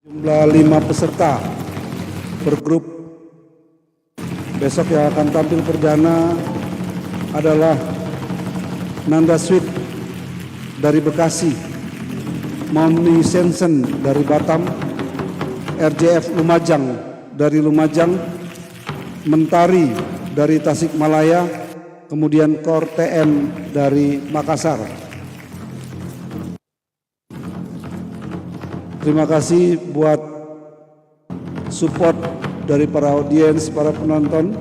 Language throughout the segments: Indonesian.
Jumlah 5 peserta per grup. Besok yang akan tampil perdana adalah Nanda Sweet dari Bekasi, Mami Sensen dari Batam, RJF Lumajang dari Lumajang, Mentari dari Tasikmalaya, kemudian Kor TM dari Makassar. Terima kasih buat support dari para audiens, para penonton.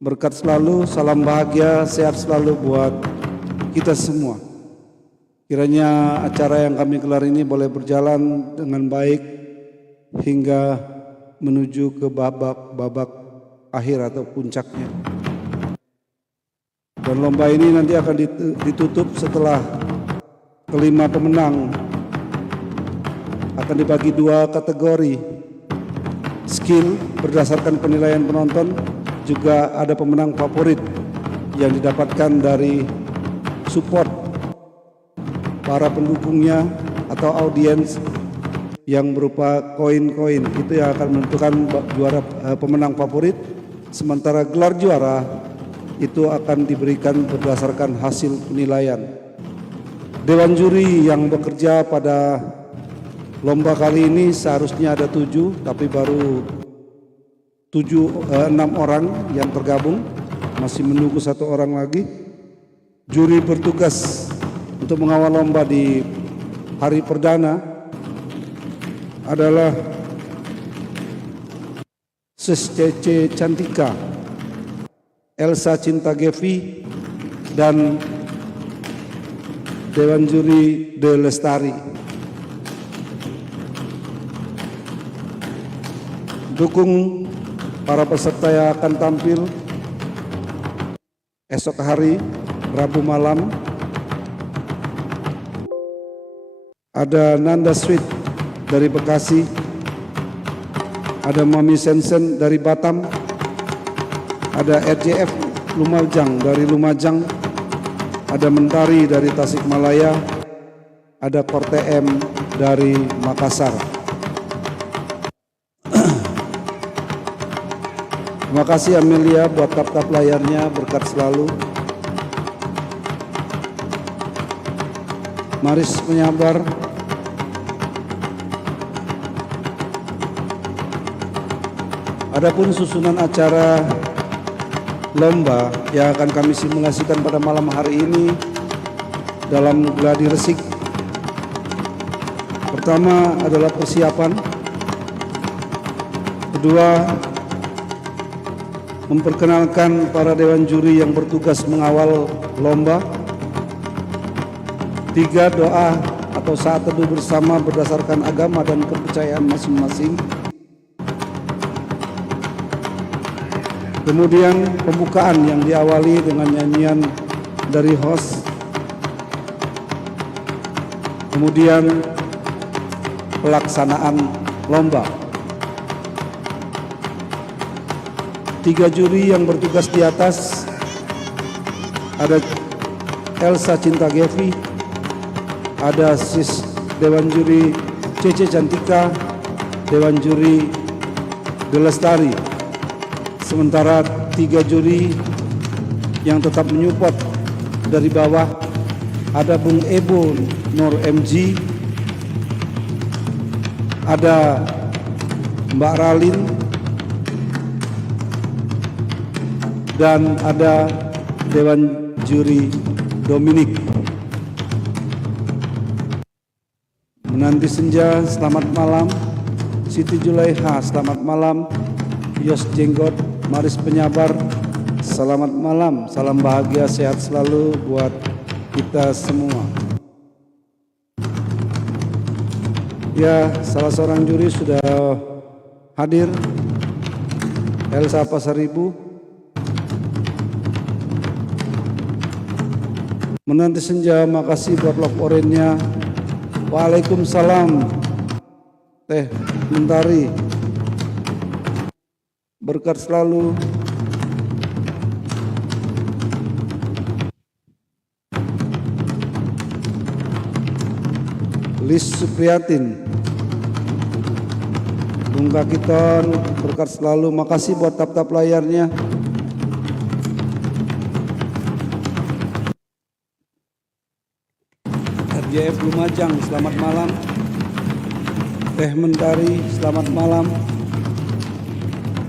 Berkat selalu, salam bahagia, sehat selalu buat kita semua. Kiranya acara yang kami gelar ini boleh berjalan dengan baik hingga menuju ke babak akhir atau puncaknya. Dan lomba ini nanti akan ditutup setelah kelima pemenang akan dibagi dua kategori, skill berdasarkan penilaian penonton, juga ada pemenang favorit yang didapatkan dari support para pendukungnya atau audiens yang berupa koin-koin. Itu yang akan menentukan juara pemenang favorit, sementara gelar juara itu akan diberikan berdasarkan hasil penilaian. Dewan juri yang bekerja pada lomba kali ini seharusnya ada 7, tapi baru 6 orang yang tergabung, masih menunggu 1 orang lagi. Juri bertugas untuk mengawal lomba di hari perdana adalah Sis Cece Cantika, Elsa Cinta Gevi, dan Dewan Juri De Lestari. Dukung para peserta yang akan tampil esok hari Rabu malam. Ada Nanda Sweet dari Bekasi, ada Mami Sensen dari Batam, ada RJF Lumajang dari Lumajang, ada Mentari dari Tasikmalaya, ada Kor TM dari Makassar. Terima kasih Amelia buat tap-tap layarnya, berkat selalu. Maris Penyabar, adapun susunan acara lomba yang akan kami simulasikan pada malam hari ini dalam gladi resik. Pertama adalah persiapan, kedua memperkenalkan para dewan juri yang bertugas mengawal lomba, 3 doa atau saat teduh bersama berdasarkan agama dan kepercayaan masing-masing. Kemudian pembukaan yang diawali dengan nyanyian dari host. Kemudian pelaksanaan lomba. 3 juri yang bertugas di atas ada Elsa Cinta Gevi, ada Sis Dewan Juri Cece Cantika, Dewan Juri De Lestari. Sementara 3 juri yang tetap menyupport dari bawah ada Bung Ebo Nur MG, ada Mbak Ralin, dan ada Dewan Juri Dominik. Menanti Senja, selamat malam. Siti Julaiha, selamat malam. Yos Jenggot, Maris Penyabar, selamat malam. Salam bahagia, sehat selalu buat kita semua. Ya, salah seorang juri sudah hadir, Elsa Pasaribu. Menanti Senja, makasih buat love orange-nya. Waalaikumsalam Teh Mentari, berkat selalu. Lis Supriyatin, Bung Kakiton berkat selalu. Makasih buat tap-tap layarnya. RJF Lumajang, selamat malam. Teh Mentari, selamat malam.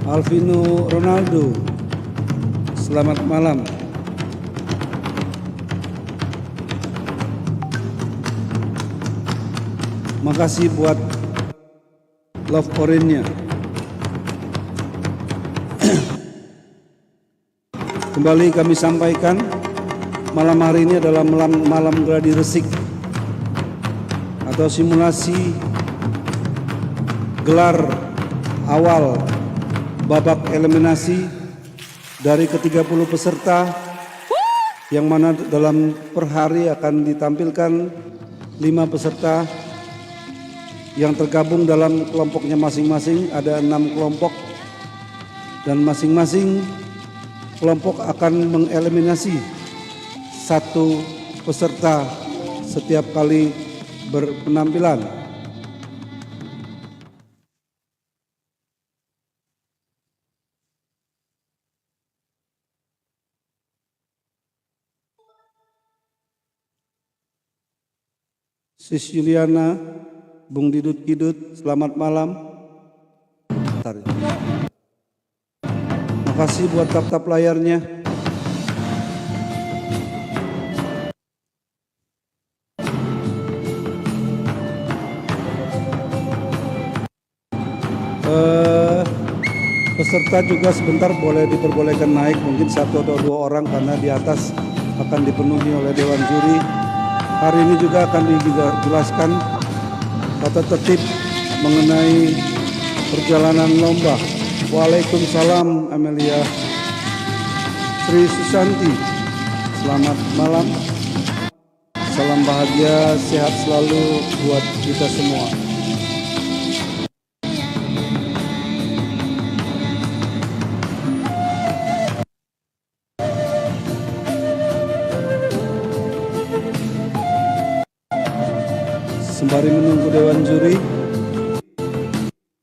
Alvino Ronaldo, selamat malam. Makasih buat love orange-nya. Kembali kami sampaikan, malam hari ini adalah malam gladi resik atau simulasi gelar awal babak eliminasi dari ke-30 peserta, yang mana dalam per hari akan ditampilkan 5 peserta yang tergabung dalam kelompoknya masing-masing. Ada 6 kelompok dan masing-masing kelompok akan mengeliminasi 1 peserta setiap kali berpenampilan. Sis Juliana, Bung Didut Kidut, selamat malam. Makasih buat tap-tap layarnya. Peserta juga sebentar boleh diperbolehkan naik, mungkin 1 atau 2 orang karena di atas akan dipenuhi oleh Dewan Juri. Hari ini juga akan dijelaskan tata tertib mengenai perjalanan lomba. Waalaikumsalam Amelia. Sri Susanti, selamat malam. Salam bahagia, sehat selalu buat kita semua. Sembari menunggu Dewan Juri,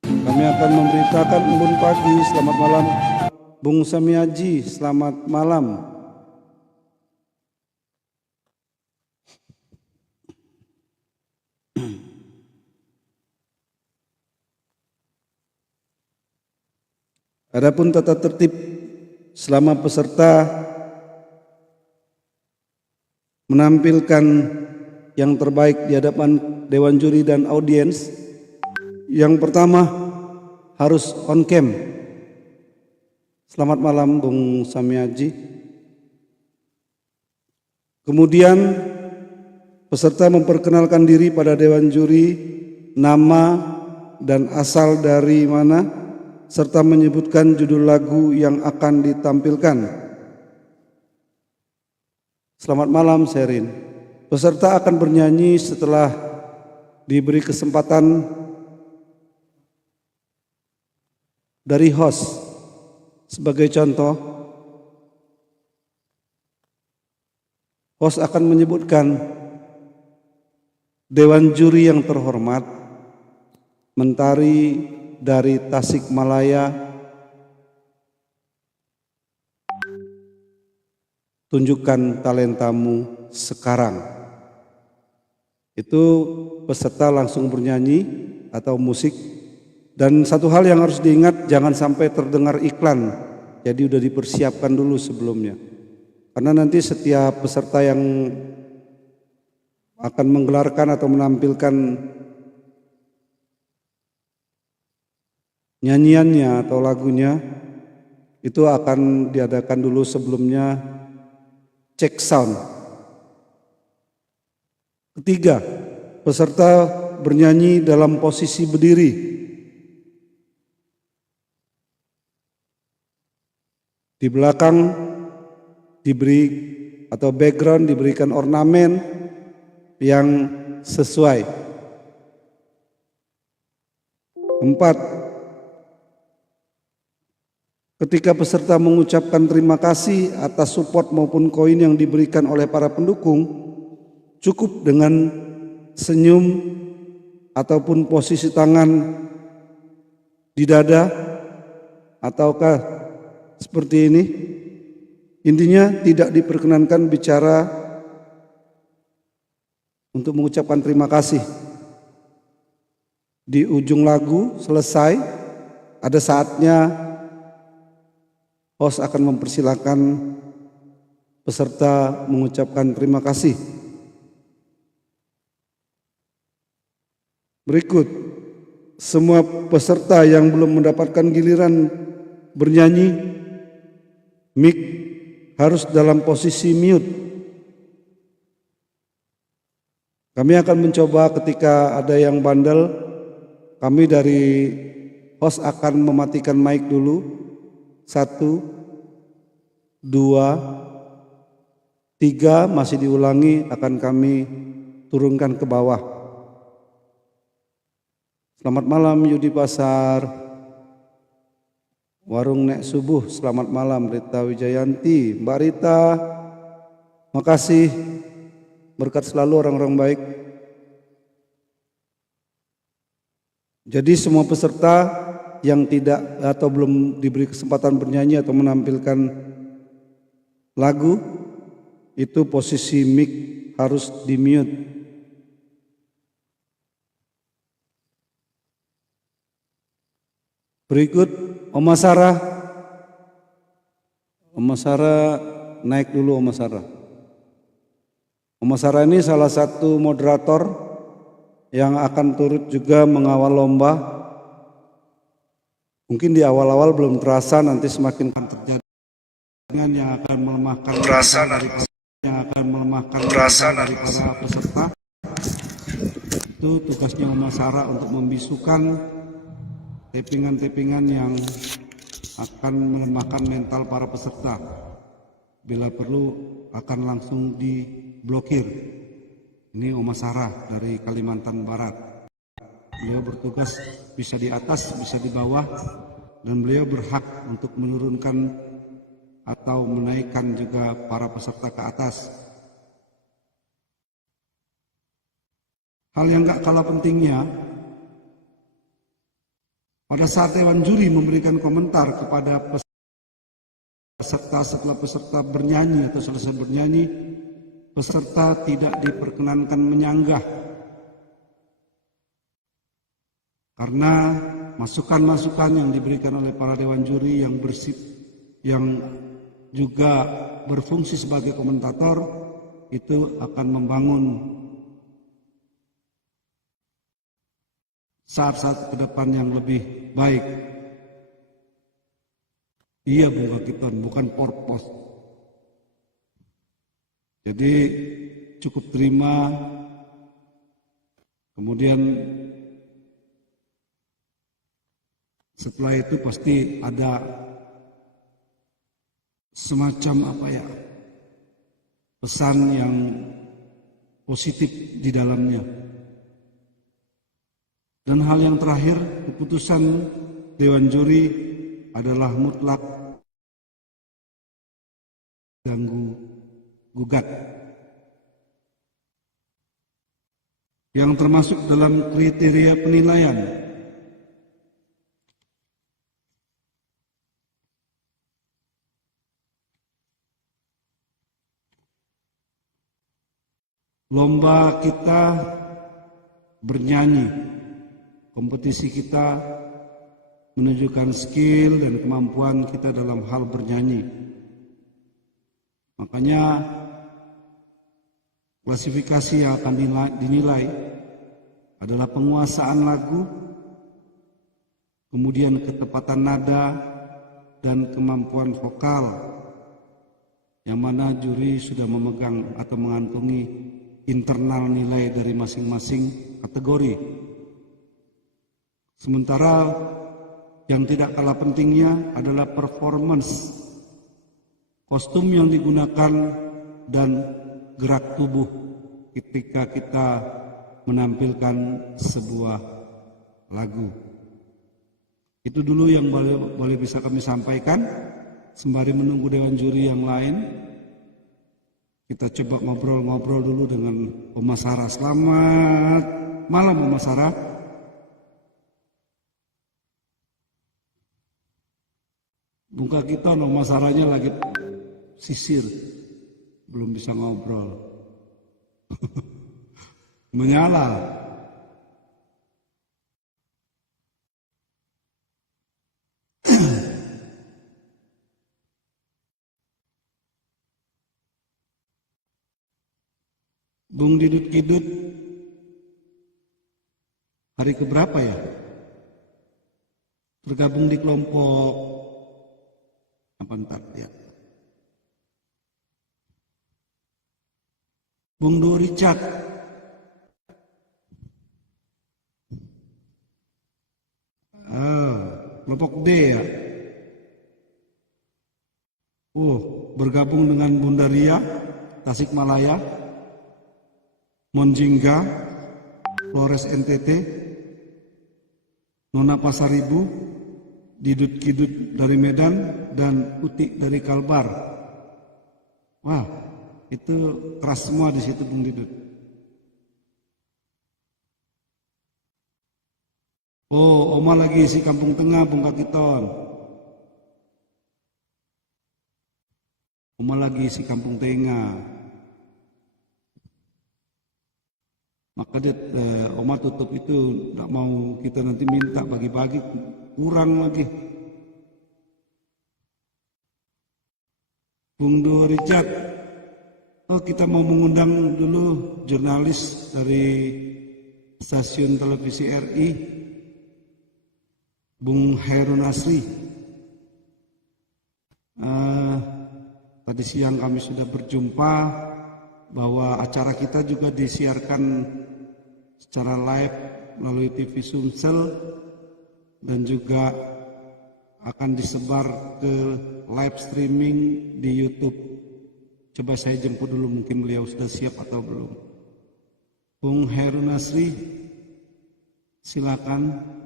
kami akan memberitakan embun pagi. Selamat malam Bung Samiaji, selamat malam. Adapun tata tertib selama peserta menampilkan yang terbaik di hadapan Dewan Juri dan audiens, yang pertama harus on cam. Selamat malam Bung Samiaji. Kemudian peserta memperkenalkan diri pada Dewan Juri, nama dan asal dari mana, serta menyebutkan judul lagu yang akan ditampilkan. Selamat malam Sherin. Peserta akan bernyanyi setelah diberi kesempatan dari host. Sebagai contoh, host akan menyebutkan, Dewan Juri yang terhormat, Mentari dari Tasikmalaya, tunjukkan talentamu sekarang. Itu peserta langsung bernyanyi atau musik. Dan satu hal yang harus diingat, jangan sampai terdengar iklan. Jadi udah dipersiapkan dulu sebelumnya. Karena nanti setiap peserta yang akan menggelarkan atau menampilkan nyanyiannya atau lagunya, itu akan diadakan dulu sebelumnya cek sound. Ketiga, peserta bernyanyi dalam posisi berdiri. Di belakang diberi atau background diberikan ornamen yang sesuai. 4, ketika peserta mengucapkan terima kasih atas support maupun koin yang diberikan oleh para pendukung, cukup dengan senyum ataupun posisi tangan di dada, ataukah seperti ini. Intinya tidak diperkenankan bicara untuk mengucapkan terima kasih. Di ujung lagu selesai, ada saatnya host akan mempersilahkan peserta mengucapkan terima kasih. Berikut, semua peserta yang belum mendapatkan giliran bernyanyi, mic harus dalam posisi mute. Kami akan mencoba ketika ada yang bandel, kami dari host akan mematikan mic dulu. 1, 2, 3, masih diulangi, akan kami turunkan ke bawah. Selamat malam Yudi Pasar, Warung Nek Subuh, selamat malam Rita Wijayanti, Mbak Rita, makasih, berkat selalu orang-orang baik. Jadi semua peserta yang tidak atau belum diberi kesempatan bernyanyi atau menampilkan lagu, itu posisi mic harus di mute. Berikut Oma Sarah. Oma Sarah naik dulu Oma Sarah. Oma Sarah ini salah satu moderator yang akan turut juga mengawal lomba. Mungkin di awal-awal belum terasa, nanti semakin terjadi yang akan melemahkan perasaan dari para peserta. Itu tugasnya Oma Sarah untuk membisukan tappingan-tappingan yang akan melemahkan mental para peserta. Bila perlu akan langsung diblokir. Ini Oma Sarah dari Kalimantan Barat. Beliau bertugas bisa di atas, bisa di bawah, dan beliau berhak untuk menurunkan atau menaikkan juga para peserta ke atas. Hal yang gak kalah pentingnya, pada saat Dewan Juri memberikan komentar kepada peserta setelah peserta bernyanyi atau selesai bernyanyi, peserta tidak diperkenankan menyanggah. Karena masukan-masukan yang diberikan oleh para Dewan Juri yang juga berfungsi sebagai komentator, itu akan membangun saat-saat ke depan yang lebih baik. Iya Bung Kakiton, bukan porpos. Jadi cukup terima, kemudian setelah itu pasti ada semacam pesan yang positif di dalamnya. Dan hal yang terakhir, keputusan Dewan Juri adalah mutlak ganggu gugat, yang termasuk dalam kriteria penilaian. Lomba kita bernyanyi, kompetisi kita menunjukkan skill dan kemampuan kita dalam hal bernyanyi. Makanya klasifikasi yang akan dinilai adalah penguasaan lagu, kemudian ketepatan nada, dan kemampuan vokal, yang mana juri sudah memegang atau mengantongi internal nilai dari masing-masing kategori. Sementara yang tidak kalah pentingnya adalah performance, kostum yang digunakan dan gerak tubuh ketika kita menampilkan sebuah lagu. Itu dulu yang boleh bisa kami sampaikan. Sembari menunggu Dewan Juri yang lain, kita coba ngobrol-ngobrol dulu dengan Oma Sarah. Selamat malam Oma Sarah. Bung Kakito nomor saranya lagi sisir, belum bisa ngobrol. Menyala. Bung Didut Kidut hari keberapa ya? Tergabung di kelompok apa ntar ya? Bung Do Richard kelompok D ya. Bergabung dengan Bunda Ria Tasikmalaya, Monjingga Flores NTT, Nona Pasaribu, Didut Kidut dari Medan, dan Utik dari Kalbar. Wah, itu keras semua di situ Bung Didut. Oma lagi isi Kampung Tengah Bung Kakiton. Oma lagi isi Kampung Tengah. Maka dia Oma tutup itu, tidak mau kita nanti minta bagi-bagi, kurang lagi. Bung Do Richard, kita mau mengundang dulu jurnalis dari stasiun televisi RI, Bung Heru Nasri. Tadi siang kami sudah berjumpa bahwa acara kita juga disiarkan secara live melalui TV Sumsel dan juga akan disebar ke live streaming di YouTube. Coba saya jemput dulu, mungkin beliau sudah siap atau belum. Bung Heru Nasri, silakan.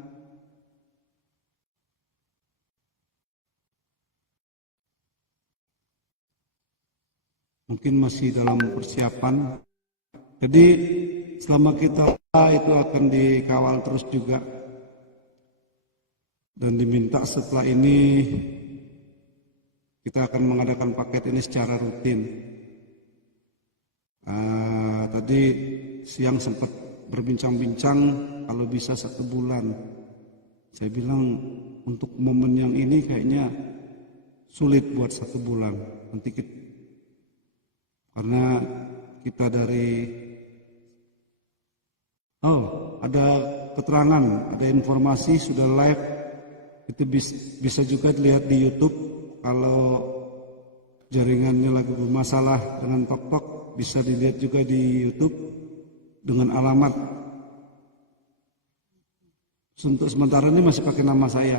Mungkin masih dalam persiapan. Jadi selama kita itu akan dikawal terus juga. Dan diminta setelah ini kita akan mengadakan paket ini secara rutin. Tadi siang sempat berbincang-bincang kalau bisa 1 bulan. Saya bilang untuk momen yang ini kayaknya sulit buat 1 bulan. Nanti karena kita dari ada keterangan, ada informasi sudah live, itu bisa juga dilihat di YouTube. Kalau jaringannya lagi bermasalah dengan Tok-Tok, bisa dilihat juga di YouTube dengan alamat. Untuk sementara ini masih pakai nama saya.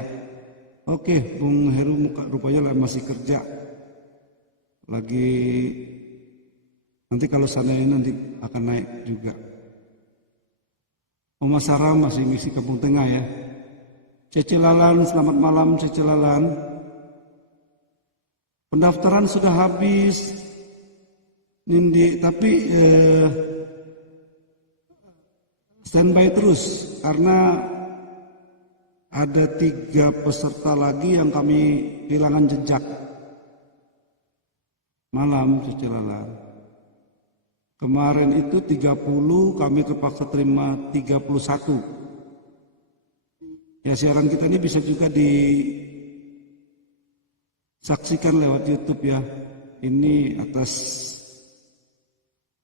Oke, Bung Heru rupanya masih kerja. Nanti kalau sana ini nanti akan naik juga. Oma Sarah masih ngisi Kampung Tengah ya. Cece Lalan, selamat malam Cece Lalan. Pendaftaran sudah habis, Nindi, tapi standby terus karena ada 3 peserta lagi yang kami kehilangan jejak. Malam Cece Lalan. Kemarin itu 30, kami terpaksa terima 31. Ya, siaran kita ini bisa juga disaksikan lewat YouTube ya. Ini atas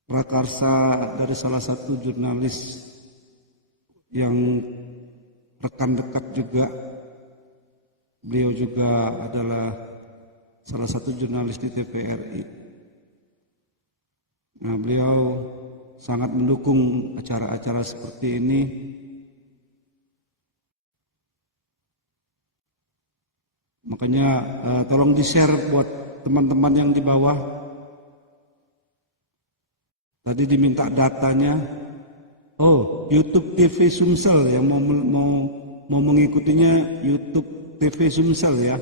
prakarsa dari salah satu jurnalis yang rekan dekat juga. Beliau juga adalah salah satu jurnalis di TVRI. Nah, beliau sangat mendukung acara-acara seperti ini. Makanya tolong di-share buat teman-teman yang di bawah. Tadi diminta datanya. YouTube TV Sumsel yang mau mengikutinya, YouTube TV Sumsel ya.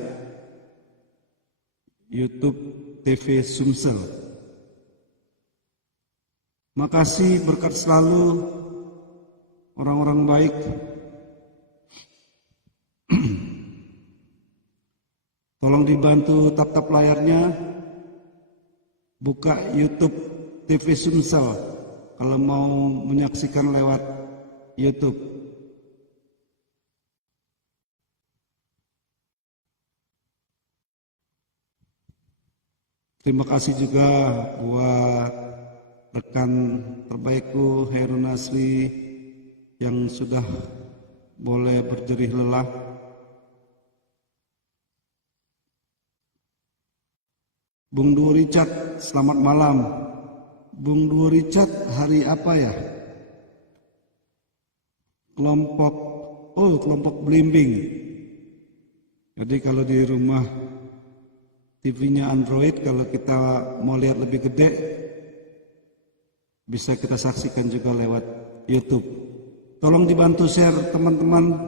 YouTube TV Sumsel. Makasih, berkat selalu orang-orang baik. Tolong dibantu tap-tap layarnya, buka YouTube TV Sumsel kalau mau menyaksikan lewat YouTube. Terima kasih juga buat rekan terbaikku Hairun Nasri yang sudah boleh berjerih lelah. Bung Duo Richard, selamat malam. Bung Duo Richard, hari apa ya? Kelompok Blimbing. Jadi kalau di rumah TV-nya Android, kalau kita mau lihat lebih gede, bisa kita saksikan juga lewat YouTube. Tolong dibantu share teman-teman.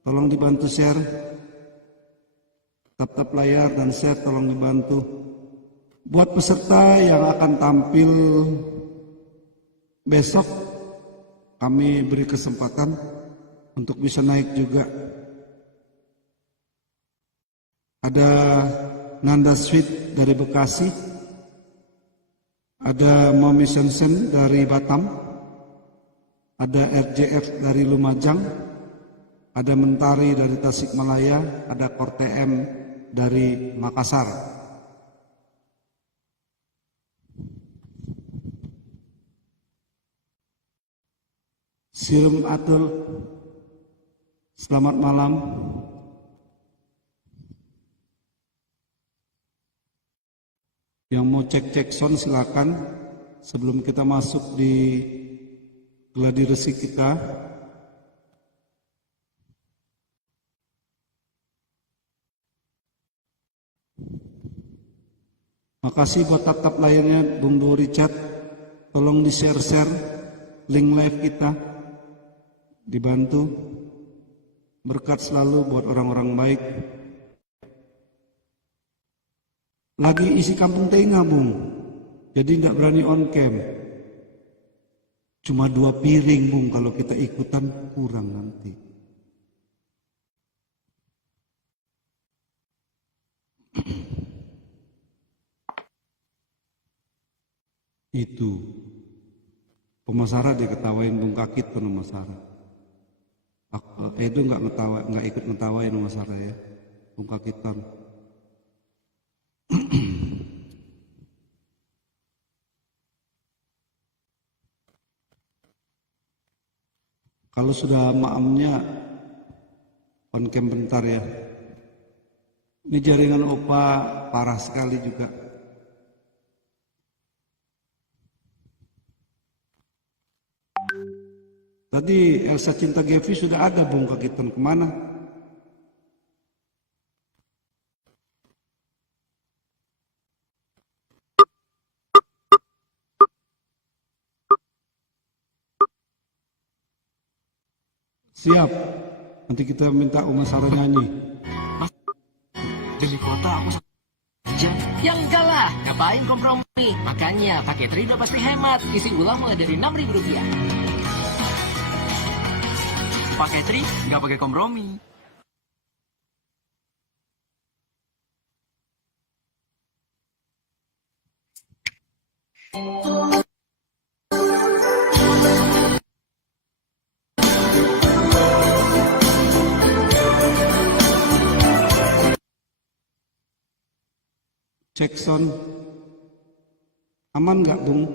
Tolong dibantu share. Tap-tap layar dan share tolong dibantu. Buat peserta yang akan tampil besok, kami beri kesempatan untuk bisa naik juga. Ada Nanda Sweet dari Bekasi, ada Mami Sensen dari Batam, ada RJF dari Lumajang, ada Mentari dari Tasikmalaya, ada Kortem dari Makassar. Sirum Atul, selamat malam. Yang mau cek sound silakan sebelum kita masuk di gladi resi kita. Makasih buat tap-tap layarnya Bung Duo Richard. Tolong di-share link live kita. Dibantu. Berkat selalu buat orang-orang baik. Lagi isi kampung tengah, Bung. Jadi tidak berani on cam. Cuma 2 piring, Bung. Kalau kita ikutan kurang nanti. Itu pemasara dia ketawain Bung Kakit pun pemasara. Edo nggak ikut ngetawain pemasara ya, Bung Kakitan. Kalau sudah maamnya on cam bentar ya. Ini jaringan Opa parah sekali juga. Tadi Elsa Cinta Gevi sudah ada Bung Kakitan kemana? Siap. Nanti kita minta Uma Sarah nyanyi. Jadi kota aku saja. Yang enggak lah, ngapain kompromi? Makanya pakai Tri udah pasti hemat. Isi ulang mulai dari Rp6.000. Pakai Tri, nggak pakai kompromi. Cek sound. Aman nggak, Bung?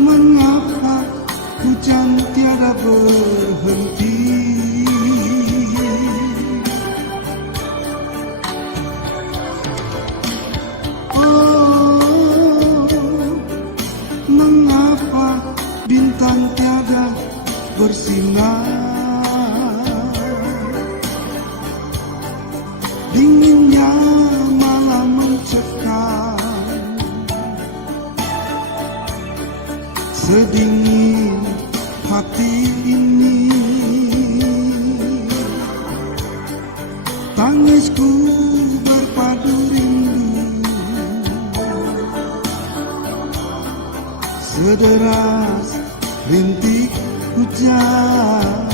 Mengapa hujan tiada berhenti? Oh, mengapa bintang tiada bersinar? sedingin hati ini, tangisku berpadu rindu, sederas rintik hujan.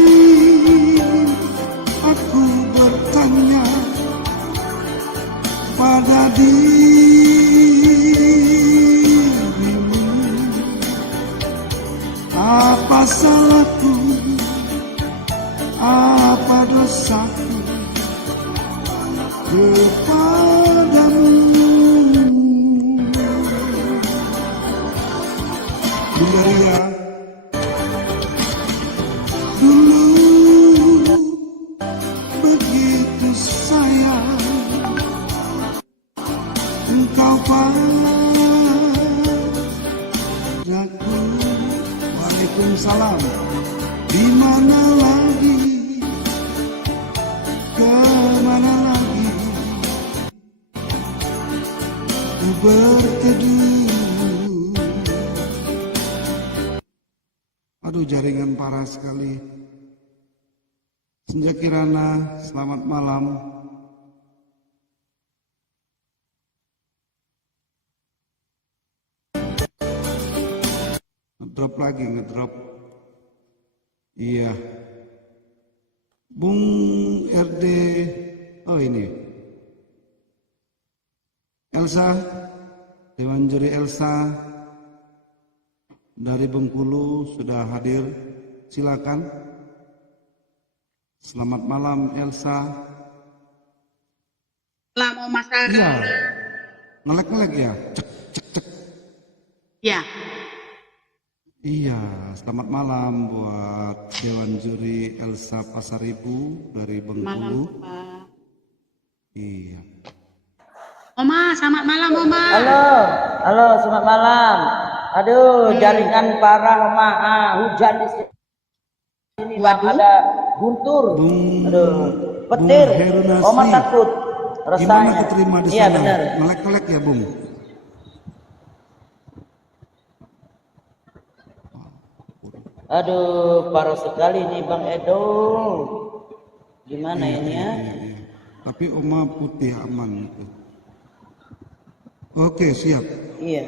Ingin aku bertanya pada dirimu, apa salahku, apa dosaku kepadamu. Bunda Ria, dulu begitu sayang engkau padaku. Waalaikumsalam. Di mana lagi, kemana lagi ku berteduh. Aduh, jaringan parah sekali. Senja Kirana, selamat malam. Ngedrop lagi, ngedrop. Iya. Bung RD, oh ini. Elsa, Dewan Juri Elsa dari Bengkulu sudah hadir. Silakan. Selamat malam Elsa. Selamat masyarakat. Iya. Ngelek-ngelek ya. Cek cek cek. Ya. Iya, selamat malam buat Dewan Juri Elsa Pasaribu dari Bengkulu. Malam, Pak. Iya. Oma, selamat malam, Oma. Halo, selamat malam. Aduh, jaringan parah, Oma. Hujan di sini, Bang. Waduh. Ada guntur. Aduh, petir. Herunasi. Oma takut. Gimana Rasanya. keterima di Iya, sana? benar. Ngelek-ngelek ya, Bung? Aduh, parah sekali nih, Bang Edo. Gimana ini ya? Iya. Tapi Oma putih aman gitu. Oke, siap. Iya.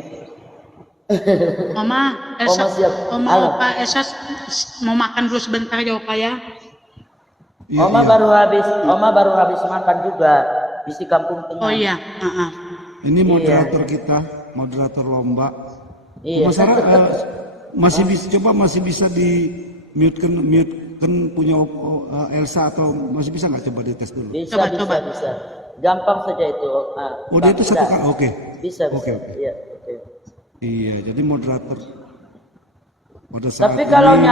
Oma, Elsa, Oma siap. Oma, Halo. Opa, Elsa mau makan dulu sebentar ya, Opa ya. Iya, Oma iya. baru habis makan juga di Kampung Tengah. Oh iya, Ini moderator kita, moderator lomba. Iya. Masih bisa di mute punya Elsa atau masih bisa nggak, coba dites dulu. Bisa. Coba. Gampang saja itu. Oh, dia itu satu Tidak. kan, oke. Bisa. Oke. Iya, oke. Iya, jadi moderator. Pada saat Tapi kalau ini-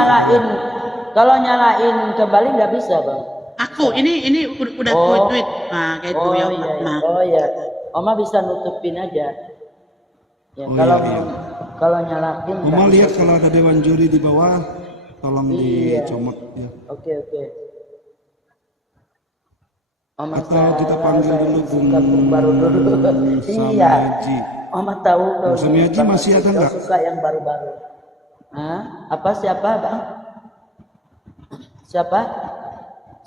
nyalain kembali nggak bisa, Bang. Aku ini udah tweet. Nah, kayak itu ya, Oma. Nah. Oh iya. Oma bisa nutupin aja. Ya, Oh, kalau iya. kalau nyalain Oma nggak lihat bisa. kalau ada Dewan Juri di bawah, tolong Iya. dicomot ya. Oke. Oma Atau kita panggil dulu Bung Kampung Baru dulu. Iya. Samiaji. Oma tahu Bung Samiaji Bang masih ada Edo nggak? suka yang baru-baru. Hah? Siapa, Bang? Siapa?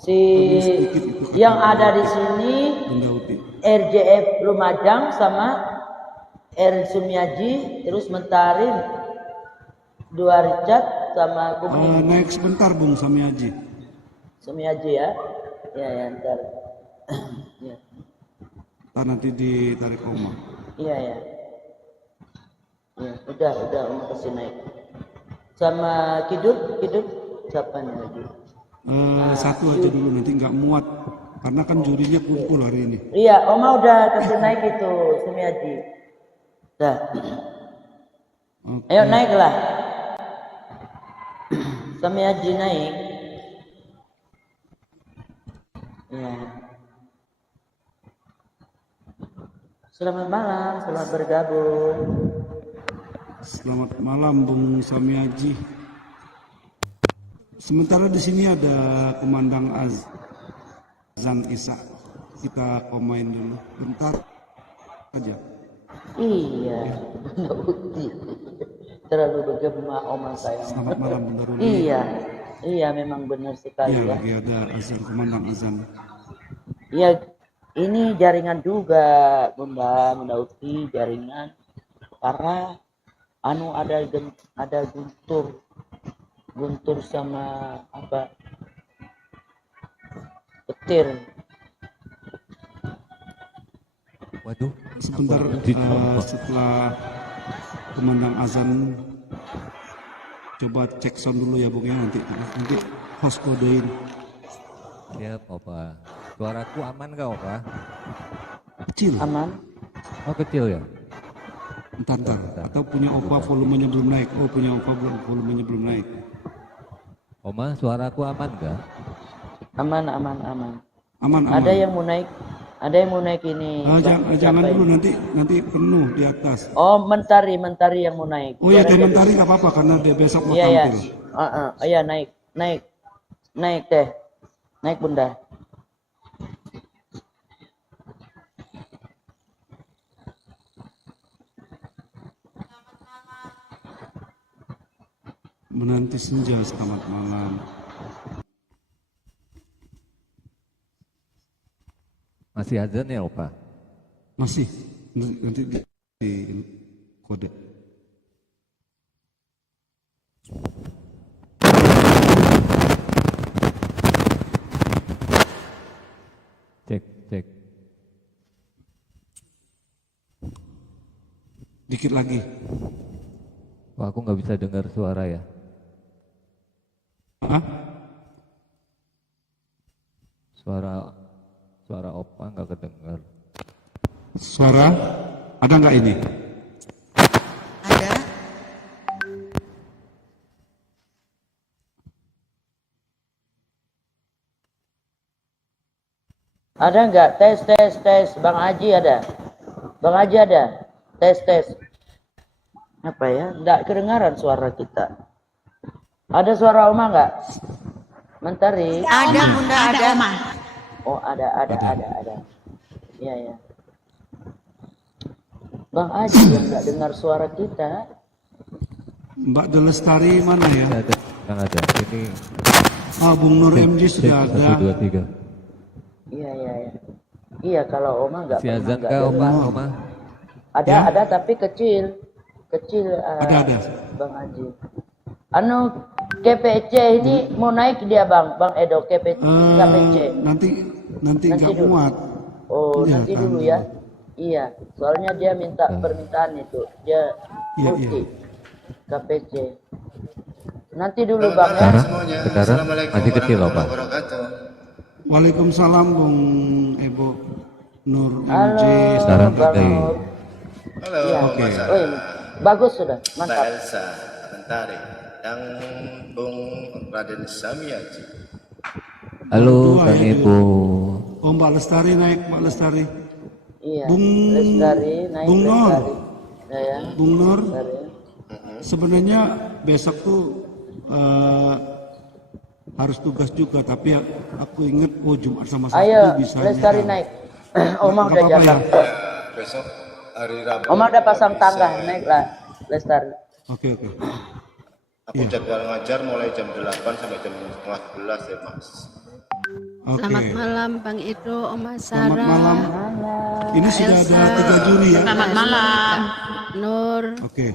Si sedikit itu kata yang ada di sini Bunda Uti. RJF Lumajang sama R Sumiaji, terus Mentarin, dua Richard sama Kuning. Naik sebentar Bung Samiaji. Sumiaji ya. Ya ntar. Ya. Nanti ditarik Oma. Iya. Ya, udah Om kasih naik. Sama Kidut siapa nih lagi? Satu aja dulu, nanti nggak muat karena kan jurinya kumpul hari ini. Iya, Oma udah kasih naik itu Sumiaji. Dah. Oke. Ayo naiklah. Sumiaji naik. Ya. Selamat malam, selamat bergabung. Selamat malam Bung Samiaji. Sementara di sini ada Komandan Azan Isa. kita komain dulu. Bentar aja. Iya, Bunda Uti. Terlalu bergema Oma sayang. Selamat malam Bunda Ruli. Iya, iya memang benar sekali Iya, ya. lagi ada azan, kumandang azan. Iya, ini jaringan juga Bunda Uti, jaringan. Karena ada guntur sama apa? Petir. Waduh, Sebentar setelah kumandang azan, coba cek sound dulu ya Bung ya, nanti host kodein. siap Opa. Suaraku aman gak Opa? Kecil, Aman? Oh kecil ya? entar. Atau punya Opa volumenya belum naik. Oh punya Opa volumenya belum naik. Oma, suaraku aman gak? Aman. Aman. Ada yang mau naik ini. Jangan Siapa dulu ini? nanti penuh di atas. Oh, mentari yang mau naik. Oh ya, Biar aja komentari dulu. nggak apa-apa karena dia besok mau Iya, tampil. Iya, naik teh. Naik Bunda. Menanti senja, selamat malam. Masih azan ya Opa? Masih nanti di kode. Cek. Dikit lagi. Wah, aku nggak bisa dengar suara ya. Hah? Suara Opa nggak kedengar. Suara ada nggak ini? Ada. Ada enggak? Tes. Bang Haji ada. Tes. Apa ya? Enggak kedengaran suara kita. Ada suara Oma enggak? Mentari. Ada Bunda, ada. Oma. Oh, ada. Iya. Bang Haji yang enggak dengar suara kita. Mbak Delestari mana ya? Nggak ada. Ini Bung Nur MJ cek, sudah ada. 1, 2, 3. Iya. Iya, kalau Oma enggak Si pernah azan enggak kah Opa? dengar. Oma? Ada tapi kecil. Ada. Bang Haji. KPC ini mau naik dia Bang Edo KPC. Nanti nggak dulu. muat. Oh, Iya, nanti kan. dulu ya. Iya, soalnya dia minta permintaan itu. Dia Iya. multi KPC. Nanti dulu Bang ya. Sekarang masih kecil Opa. Waalaikumsalam Bung Ebo Nur Halo, MJ. Sekarang Bang gede. Nur. Halo, Iya. Oke. Oh, ini. Bagus sudah, Mbak mantap. Elsa, Mentari, yang Bung Raden Samiaji. Halo Dua Kang ya, Ibu. Oh Mbak Lestari naik, Mbak Lestari. Iya. Bung- Lestari naik Bung Nur. Lestari. Ya. Bung Nur, Lestari. sebenarnya besok tuh harus tugas juga, tapi aku inget Jumat sama Sabtu Ayo, bisa. Lestari naik. Oma Nggak udah apa-apa jaga. ya? Besok hari Rabu. Oma udah pasang bisa. tangga, naiklah Lestari. Oke. Aku jadwal ngajar mulai jam 8 sampai jam 11 ya Mas. Oke. Selamat malam Bang Edo, Oma Selamat Sarah, malam. Ini sudah ada 3 juri ya. Selamat malam. Nur, Oke.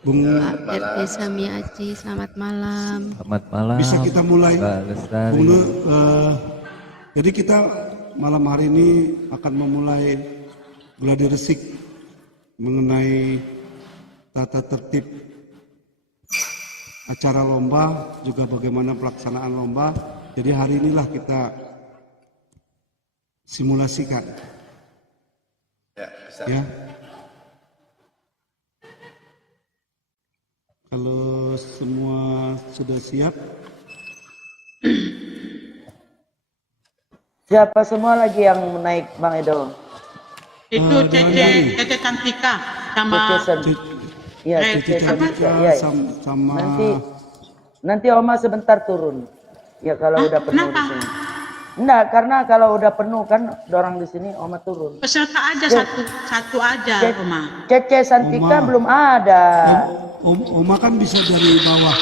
Bung, Pak RT Samiaji, selamat malam. Selamat malam. bisa kita mulai? Mbak Lestari. Bung Nur, jadi kita malam hari ini akan memulai gladi resik mengenai tata tertib acara lomba, juga bagaimana pelaksanaan lomba. Jadi hari inilah kita simulasikan, Ya, bisa. ya. Kalau semua sudah siap, Siapa semua lagi yang naik Bang Edo? Itu Dewan Cece Cantika sama Cece. Iya, Cici Cece Cantika Cantika. Iya. sama Nanti Oma sebentar turun. Ya kalau udah penuh di kenapa? sini. Enggak, karena kalau udah penuh kan dorang di sini Oma turun. Peserta aja satu aja, Oma. Cece Santika Oma. belum ada. Oma kan bisa dari bawah.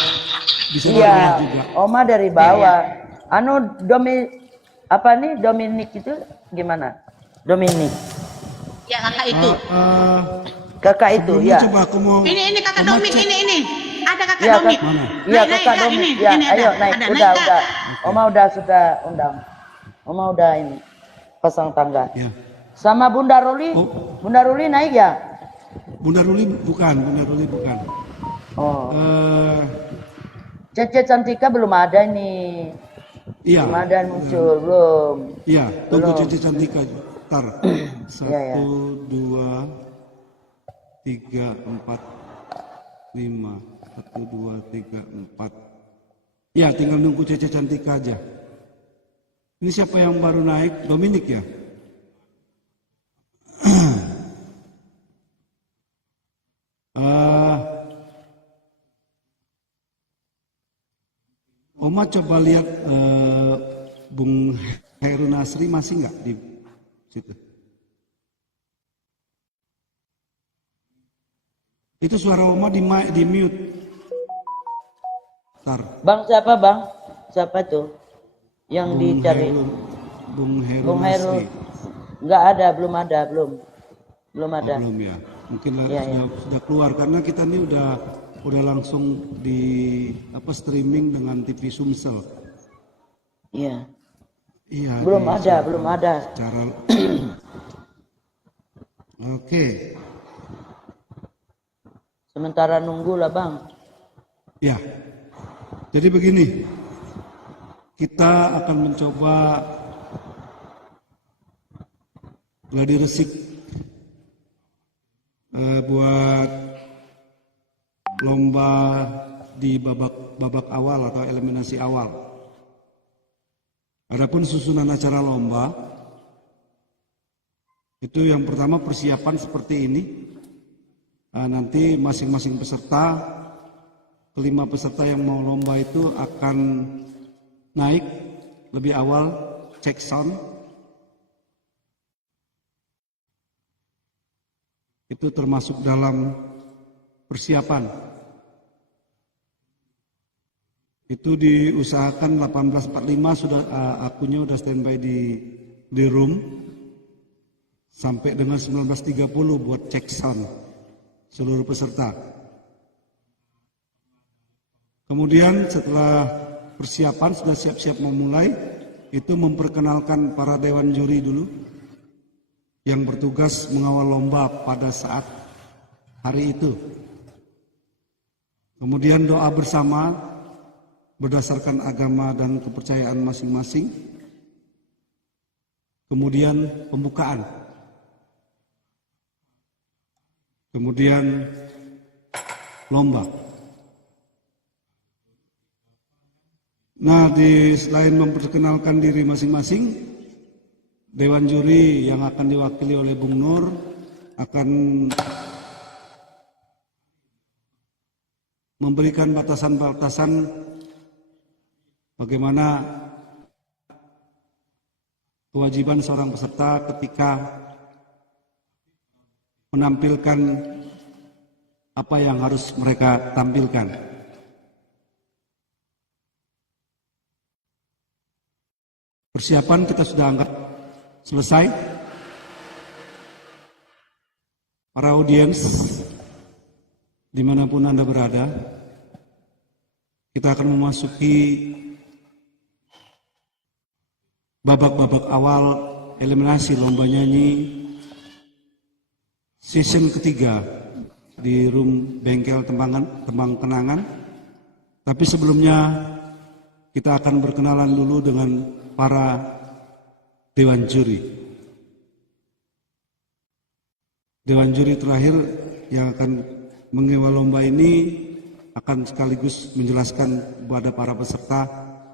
Bisa dari Iya, bawah juga. Oma dari bawah. Anu Dominik itu gimana? Dominik. Ya kakak itu. Kakak itu Sebelumnya ya. coba aku mau. Ini kakak Oma Domik cek. ini. Ada kakak Iya, Domik. Mana? Iya, Naik, Kakak naik, Domik. ini, Ya, ini ayo ada. naik. Ada, Udah, naik, udah. Kak. Oma sudah undang. Oma udah ini pasang tangga. Ya. Sama Bunda Ruli. Oh. Bunda Ruli naik ya? Bunda Ruli bukan. Oh. Eh, Cece Cantika belum ada nih. iya. Belum ada muncul, belum. Iya, tunggu Belum. Cici Cantika. Ntar. 1, Iya, iya. 2, 3, 4, 5. 1, 2, 3, 4. Ya, tinggal nunggu Cici Cantika aja. Ini siapa yang baru naik? Dominik ya? Oma coba lihat Bung Heru Nasri masih nggak di situ? Itu suara Oma di mute. Ntar. Bang siapa bang? Siapa tuh? Yang Bung dicari? Bung Heru Bung Heru. Nasri. Nggak ada, belum ada. Belum ada. Oh, belum ya. Mungkin Iya, sudah keluar karena kita ini udah langsung di streaming dengan TV Sumsel. Iya. Iya. Belum ada. Cara. Oke. Sementara nunggu lah bang. Ya. Jadi begini. Kita akan mencoba gladi resik buat lomba di babak awal atau eliminasi awal. Adapun susunan acara lomba itu yang pertama persiapan seperti ini. Nanti masing-masing peserta, kelima peserta yang mau lomba itu akan naik lebih awal, cek sound. Itu termasuk dalam persiapan. Itu diusahakan 18.45 sudah akunya udah standby di room sampai dengan 19.30 buat cek sound seluruh peserta. Kemudian setelah persiapan sudah siap-siap memulai, itu memperkenalkan para dewan juri dulu yang bertugas mengawal lomba pada saat hari itu. Kemudian doa bersama berdasarkan agama dan kepercayaan masing-masing. Kemudian pembukaan. Kemudian lomba. Nah, selain memperkenalkan diri masing-masing, Dewan juri yang akan diwakili oleh Bung Nur akan memberikan batasan-batasan bagaimana kewajiban seorang peserta ketika menampilkan apa yang harus mereka tampilkan. Persiapan kita sudah anggap selesai. Para audiens dimanapun Anda berada, kita akan memasuki babak-babak awal eliminasi lomba nyanyi season ketiga di room bengkel Tembang Kenangan. Tapi sebelumnya kita akan berkenalan dulu dengan para dewan juri. Dewan juri terakhir yang akan mengawal lomba ini akan sekaligus menjelaskan kepada para peserta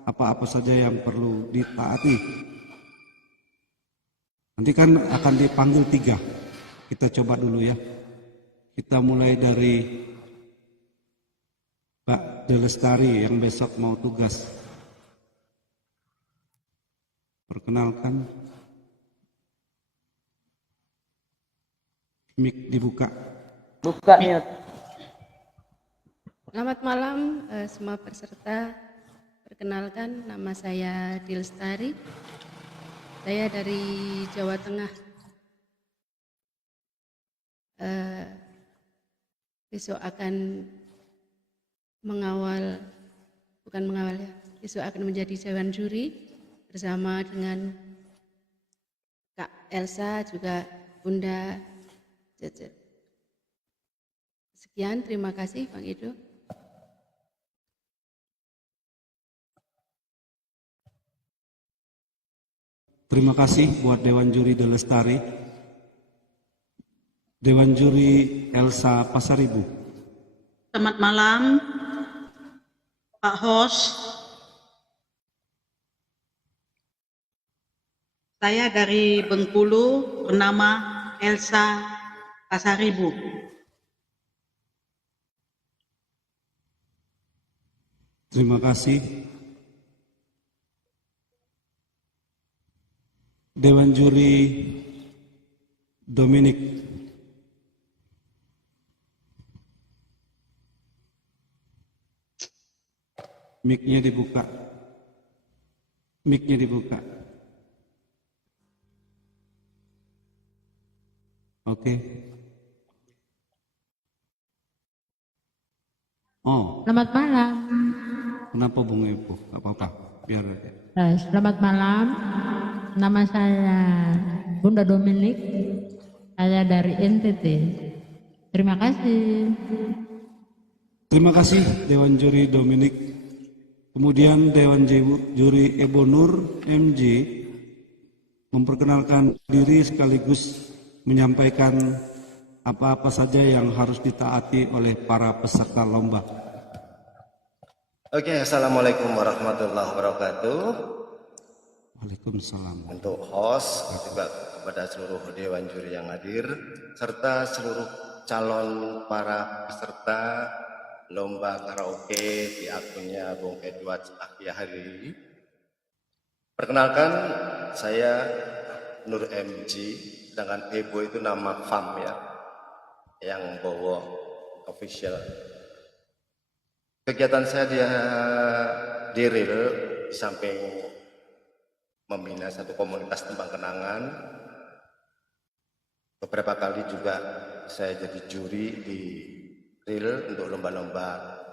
apa-apa saja yang perlu ditaati. Nanti kan akan dipanggil 3. Kita coba dulu ya. Kita mulai dari Mbak Delestari yang besok mau tugas. Perkenalkan, mic dibuka. Buka mute. Selamat malam semua peserta. Perkenalkan, nama saya Dilstari. Saya dari Jawa Tengah. Besok akan besok akan menjadi dewan juri bersama dengan Kak Elsa, juga Bunda Cece. Sekian, terima kasih Bang Edo. Terima kasih buat Dewan Juri De Lestari. Dewan Juri Elsa Pasaribu. Selamat malam, Pak Host. Saya dari Bengkulu, bernama Elsa Pasaribu. Terima kasih. Dewan Juri Dominik. Mic-nya dibuka. Mic-nya dibuka. Oke. Oh, Selamat malam. kenapa Bung Epo? Gak apa-apa, biar aja. Selamat malam. Nama saya Bunda Dominik. Saya dari NTT. Terima kasih. Terima kasih Dewan Juri Dominik. Kemudian Dewan Juri Ebo Nur MJ memperkenalkan diri sekaligus menyampaikan apa-apa saja yang harus ditaati oleh para peserta lomba. Oke, assalamualaikum warahmatullahi wabarakatuh. Waalaikumsalam. Untuk host juga kepada seluruh dewan juri yang hadir serta seluruh calon para peserta lomba karaoke di akunnya Bung Edward Akia hari ini. Perkenalkan, saya Nur MG, sedangkan Ebo itu nama FAM ya, yang bawa official. Kegiatan saya di RIL, di samping membina satu komunitas tembang kenangan, beberapa kali juga saya jadi juri di RIL untuk lomba-lomba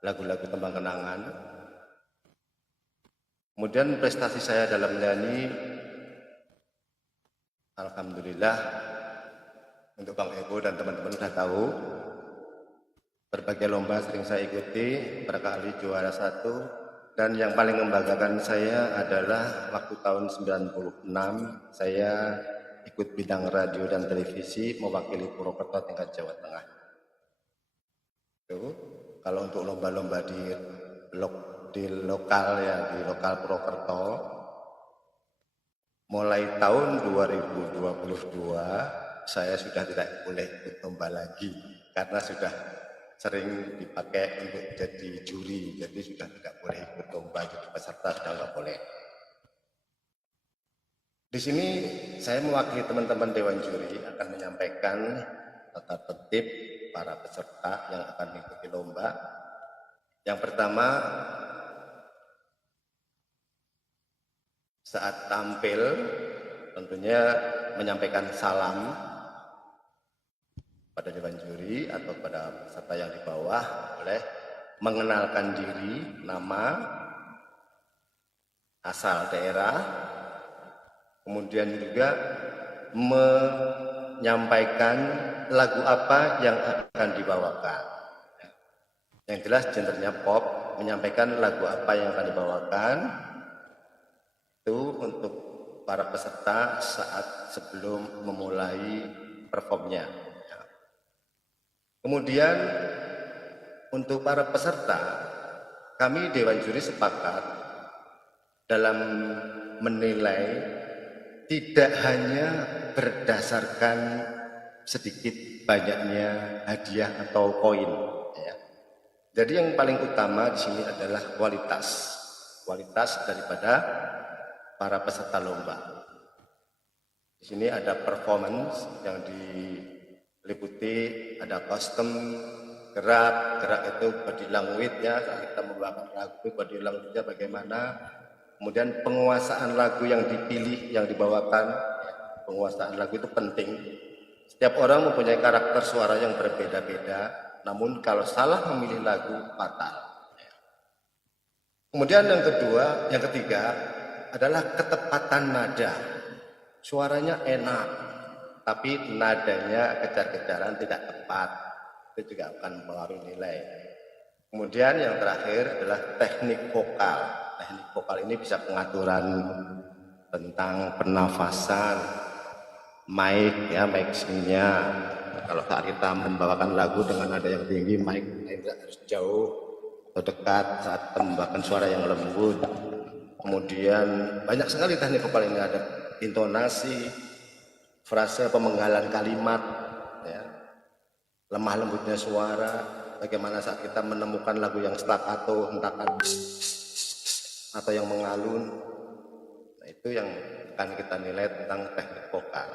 lagu-lagu tembang kenangan. Kemudian prestasi saya dalam menyanyi, alhamdulillah untuk Bang Ebo dan teman-teman sudah tahu, berbagai lomba sering saya ikuti, berkali juara 1, dan yang paling membanggakan saya adalah waktu tahun 96 saya ikut bidang radio dan televisi mewakili Purwokerto tingkat Jawa Tengah. Itu kalau untuk lomba-lomba di lokal Purwokerto, mulai tahun 2022 saya sudah tidak boleh ikut lomba lagi karena sudah sering dipakai untuk jadi juri, jadi sudah tidak boleh ikut lomba, jadi peserta sudah nggak boleh. Di sini saya mewakili teman-teman Dewan Juri akan menyampaikan tata tertib para peserta yang akan mengikuti lomba. Yang pertama, saat tampil tentunya menyampaikan salam pada Dewan Juri atau pada peserta yang di bawah, boleh mengenalkan diri, nama, asal daerah, kemudian juga menyampaikan lagu apa yang akan dibawakan. Yang jelas gendernya pop, menyampaikan lagu apa yang akan dibawakan itu untuk para peserta saat sebelum memulai performnya. Kemudian untuk para peserta, kami Dewan Juri sepakat dalam menilai tidak hanya berdasarkan sedikit banyaknya hadiah atau koin. Ya. Jadi yang paling utama di sini adalah kualitas daripada para peserta lomba. Di sini ada performance yang diliputi, ada kostum, gerak itu body language-nya, kita membawakan lagu body language-nya bagaimana, kemudian penguasaan lagu yang dipilih, yang dibawakan, penguasaan lagu itu penting. Setiap orang mempunyai karakter suara yang berbeda-beda, namun kalau salah memilih lagu fatal. Kemudian yang ketiga adalah ketepatan nada. Suaranya enak, tapi nadanya kejar-kejaran tidak tepat. Itu juga akan mempengaruhi nilai. Kemudian yang terakhir adalah teknik vokal. Teknik vokal ini bisa pengaturan tentang pernafasan, mic-nya. Kalau saat kita membawakan lagu dengan nada yang tinggi, mic-nya harus jauh atau dekat saat kita membawakan suara yang lembut. Kemudian banyak sekali teknik vokal ini, ada intonasi, frase, pemenggalan kalimat, ya, lemah lembutnya suara, bagaimana saat kita menemukan lagu yang staccato, hentakan atau yang mengalun. Nah, itu yang akan kita nilai tentang teknik vokal.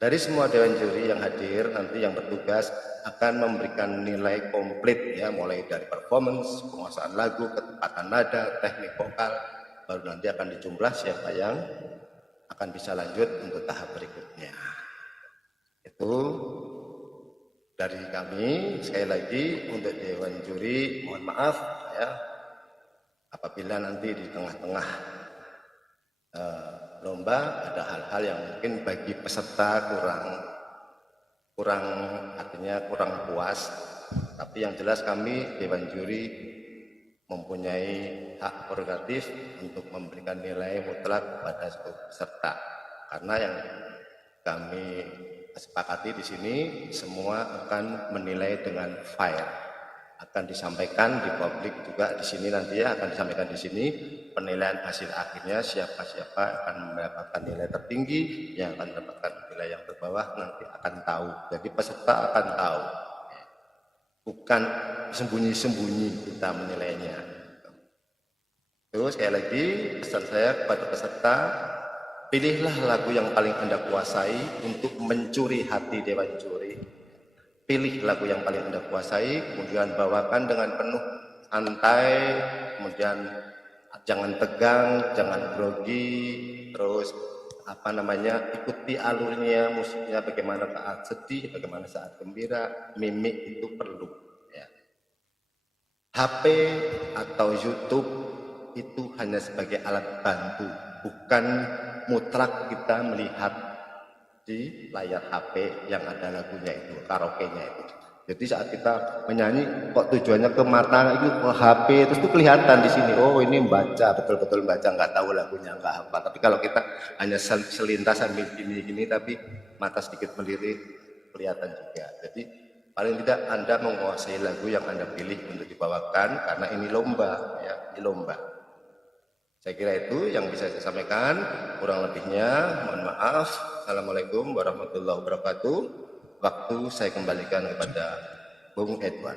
Dari semua dewan juri yang hadir, nanti yang bertugas akan memberikan nilai komplit, ya, mulai dari performance, penguasaan lagu, ketepatan nada, teknik vokal, baru nanti akan dijumlah siapa yang akan bisa lanjut untuk tahap berikutnya. Itu dari kami. Sekali lagi untuk dewan juri, mohon maaf ya apabila nanti di tengah-tengah lomba ada hal-hal yang mungkin bagi peserta kurang puas, tapi yang jelas kami dewan juri mempunyai hak prerogatif untuk memberikan nilai mutlak kepada seluruh peserta, karena yang kami sepakati di sini semua akan menilai dengan fair, akan disampaikan di publik juga di sini nanti, ya, akan disampaikan di sini penilaian hasil akhirnya, siapa akan mendapatkan nilai tertinggi, yang akan mendapatkan nilai yang terbawah nanti akan tahu. Jadi peserta akan tahu, bukan sembunyi-sembunyi kita menilainya. Terus sekali lagi pesan saya kepada peserta, pilihlah lagu yang paling Anda kuasai untuk mencuri hati dewan juri. Pilih lagu yang paling Anda kuasai, kemudian bawakan dengan penuh santai, kemudian jangan tegang, jangan grogi, terus ikuti alurnya, musiknya bagaimana saat sedih, bagaimana saat gembira, mimik itu perlu. Ya. HP atau YouTube itu hanya sebagai alat bantu, bukan mutlak kita melihat di layar HP yang ada lagunya itu, karaoke-nya itu. Jadi saat kita menyanyi kok tujuannya ke mata itu ke HP, terus itu kelihatan di sini, oh ini membaca, betul-betul membaca, nggak tahu lagunya, nggak apa. Tapi kalau kita hanya selintas sambil gini-gini tapi mata sedikit melirik, kelihatan juga. Jadi paling tidak Anda menguasai lagu yang Anda pilih untuk dibawakan, karena ini lomba, ya, ini lomba. Saya kira itu yang bisa saya sampaikan, kurang lebihnya mohon maaf. Assalamualaikum warahmatullahi wabarakatuh. Waktu saya kembalikan kepada Bung Edwan.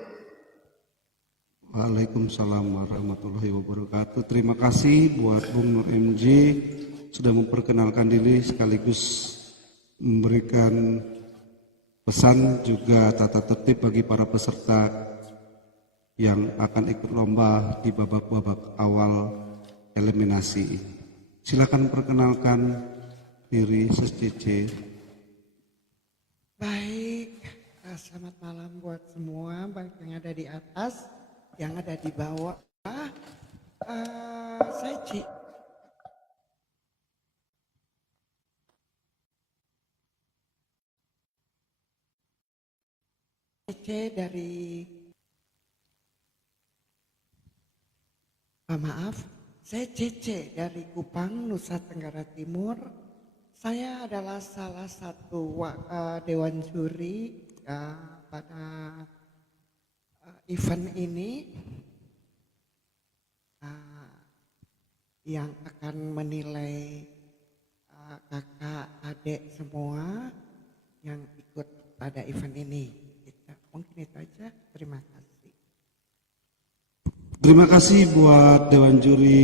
Waalaikumsalam warahmatullahi wabarakatuh. Terima kasih buat Bung Nur MJ sudah memperkenalkan diri sekaligus memberikan pesan juga tata tertib bagi para peserta yang akan ikut lomba di babak-babak awal eliminasi. Silakan perkenalkan diri SCC. Baik, selamat malam buat semua, baik yang ada di atas, yang ada di bawah. Saya CC dari saya CC dari Kupang, Nusa Tenggara Timur. Saya adalah salah satu dewan juri pada event ini yang akan menilai kakak, adik semua yang ikut pada event ini. Mungkin itu aja. Terima kasih. Terima kasih buat Dewan Juri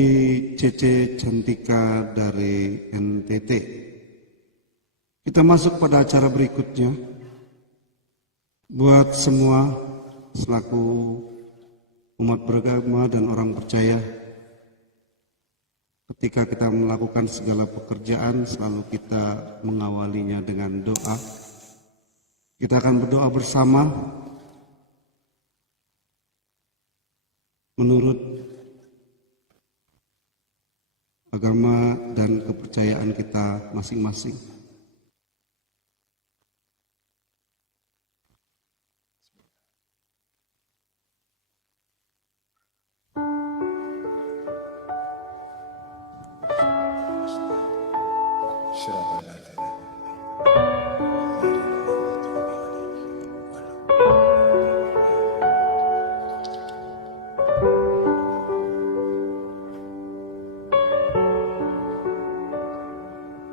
CC Cantika dari NTT. Kita masuk pada acara berikutnya. Buat semua selaku umat beragama dan orang percaya, ketika kita melakukan segala pekerjaan selalu kita mengawalinya dengan doa. Kita akan berdoa bersama menurut agama dan kepercayaan kita masing-masing.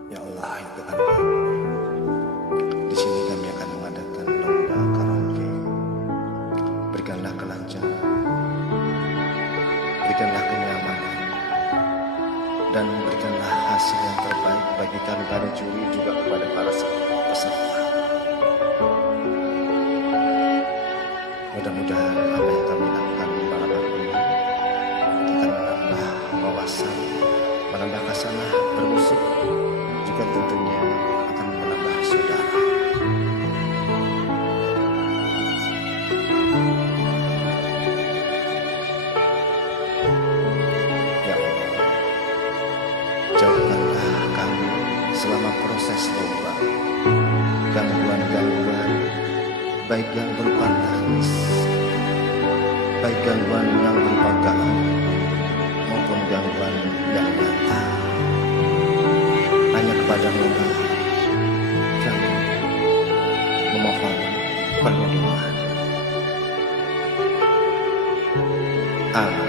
Ya Allah, ya Tuhan, di sini kami akan mengadakan lomba karaoke. Berikanlah kelancaran, berikanlah kenyamanan, dan berikanlah hasil yang terbaik bagi kami para juri juga kepada para peserta. Mudah-mudahan apa yang kami lakukan malam hari ini akan menambah wawasan, menambah khasanah bermusik, juga tentunya akan menambah saudara. Ya Allah, jauhkanlah kami selama proses lomba gangguan-gangguan, baik yang berupa tangis, baik gangguan yang berupa galau, maupun gangguan yang nyata. Hanya kepada-Mu kami memohon perlindungan. Amin.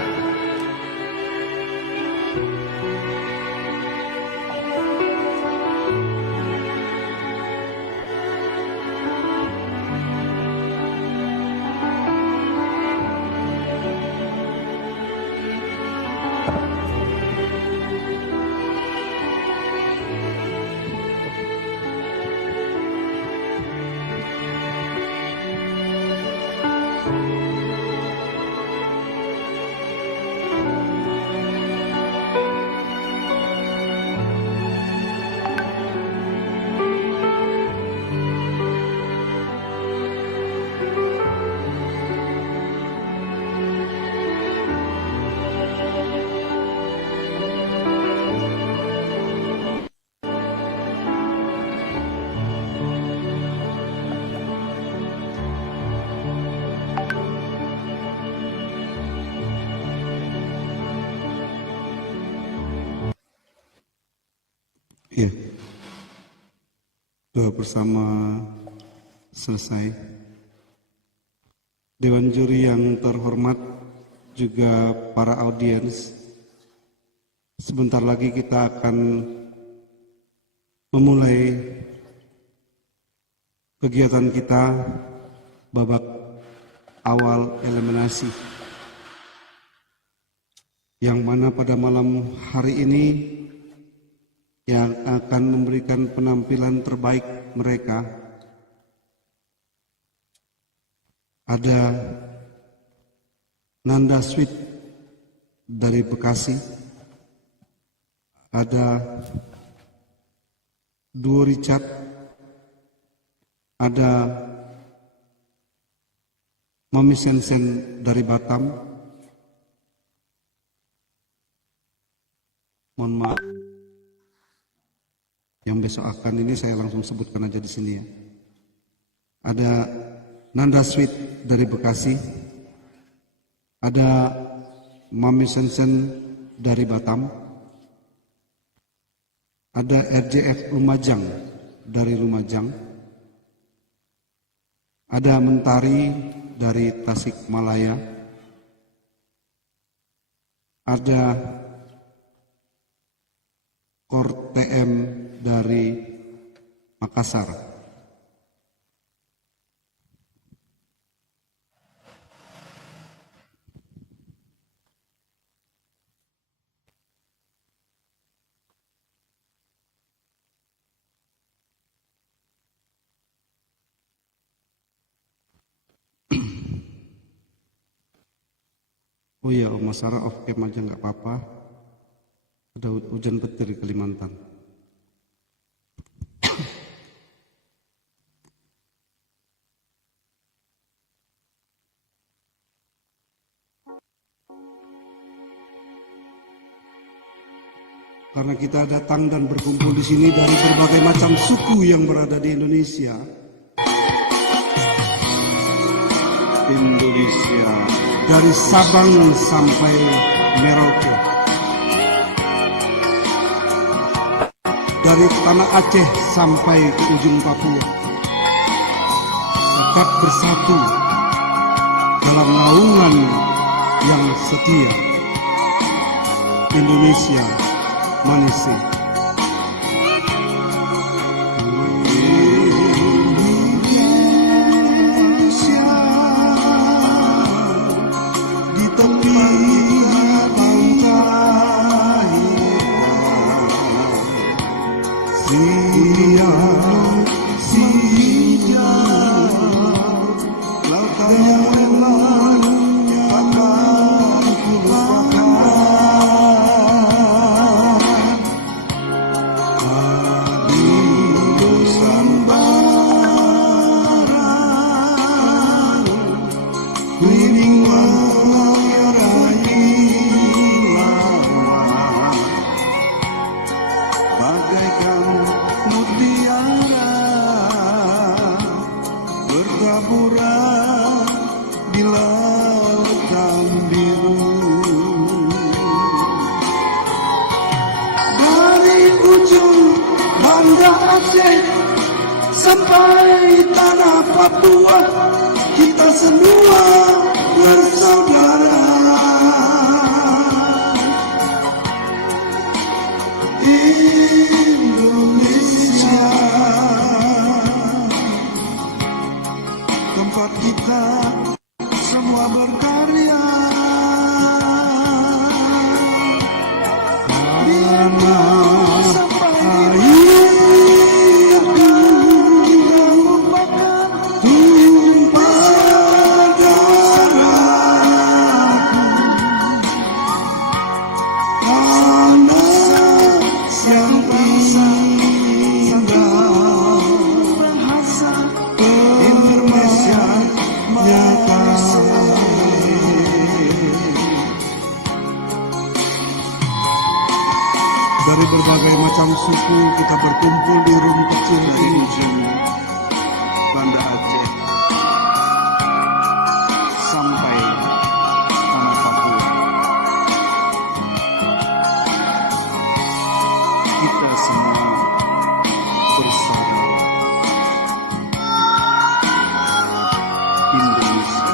Ya, doa bersama selesai. Dewan juri yang terhormat, juga para audiens, sebentar lagi kita akan memulai kegiatan kita babak awal eliminasi, yang mana pada malam hari ini yang akan memberikan penampilan terbaik mereka ada Nanda Sweet dari Bekasi, ada Duo Richard, ada Mami Sensen dari Batam. Mohon maaf, yang besok akan ini saya langsung sebutkan aja di sini ya. Ada Nanda Sweet dari Bekasi, ada Mami Sensen dari Batam, ada RJF Lumajang dari Lumajang, ada Mentari dari Tasikmalaya, ada Kor TM dari Makassar. Oh iya, Oma Sarah off cam aja nggak apa-apa. Ada hujan petir di Kalimantan. Karena kita datang dan berkumpul di sini dari berbagai macam suku yang berada di Indonesia. Dari Sabang sampai Merauke, dari tanah Aceh sampai ke ujung Papua, tetap bersatu dalam naungan yang setia. Indonesia Manise. Di tepi pantai siang lautan akan di lautan biru. Dari ujung Banda Aceh sampai tanah Papua, kita semua bersaudara. Indonesia, tempat kita semua berkarya. Karena airku tidak merupakan tumpah darahku. Tanah yang indah, bahasa Indonesia nyata. Dari berbagai macam suku kita berkumpul di room kecil di ujung Banda Aceh sampai tanah Papua. Kita semua bersama Indonesia.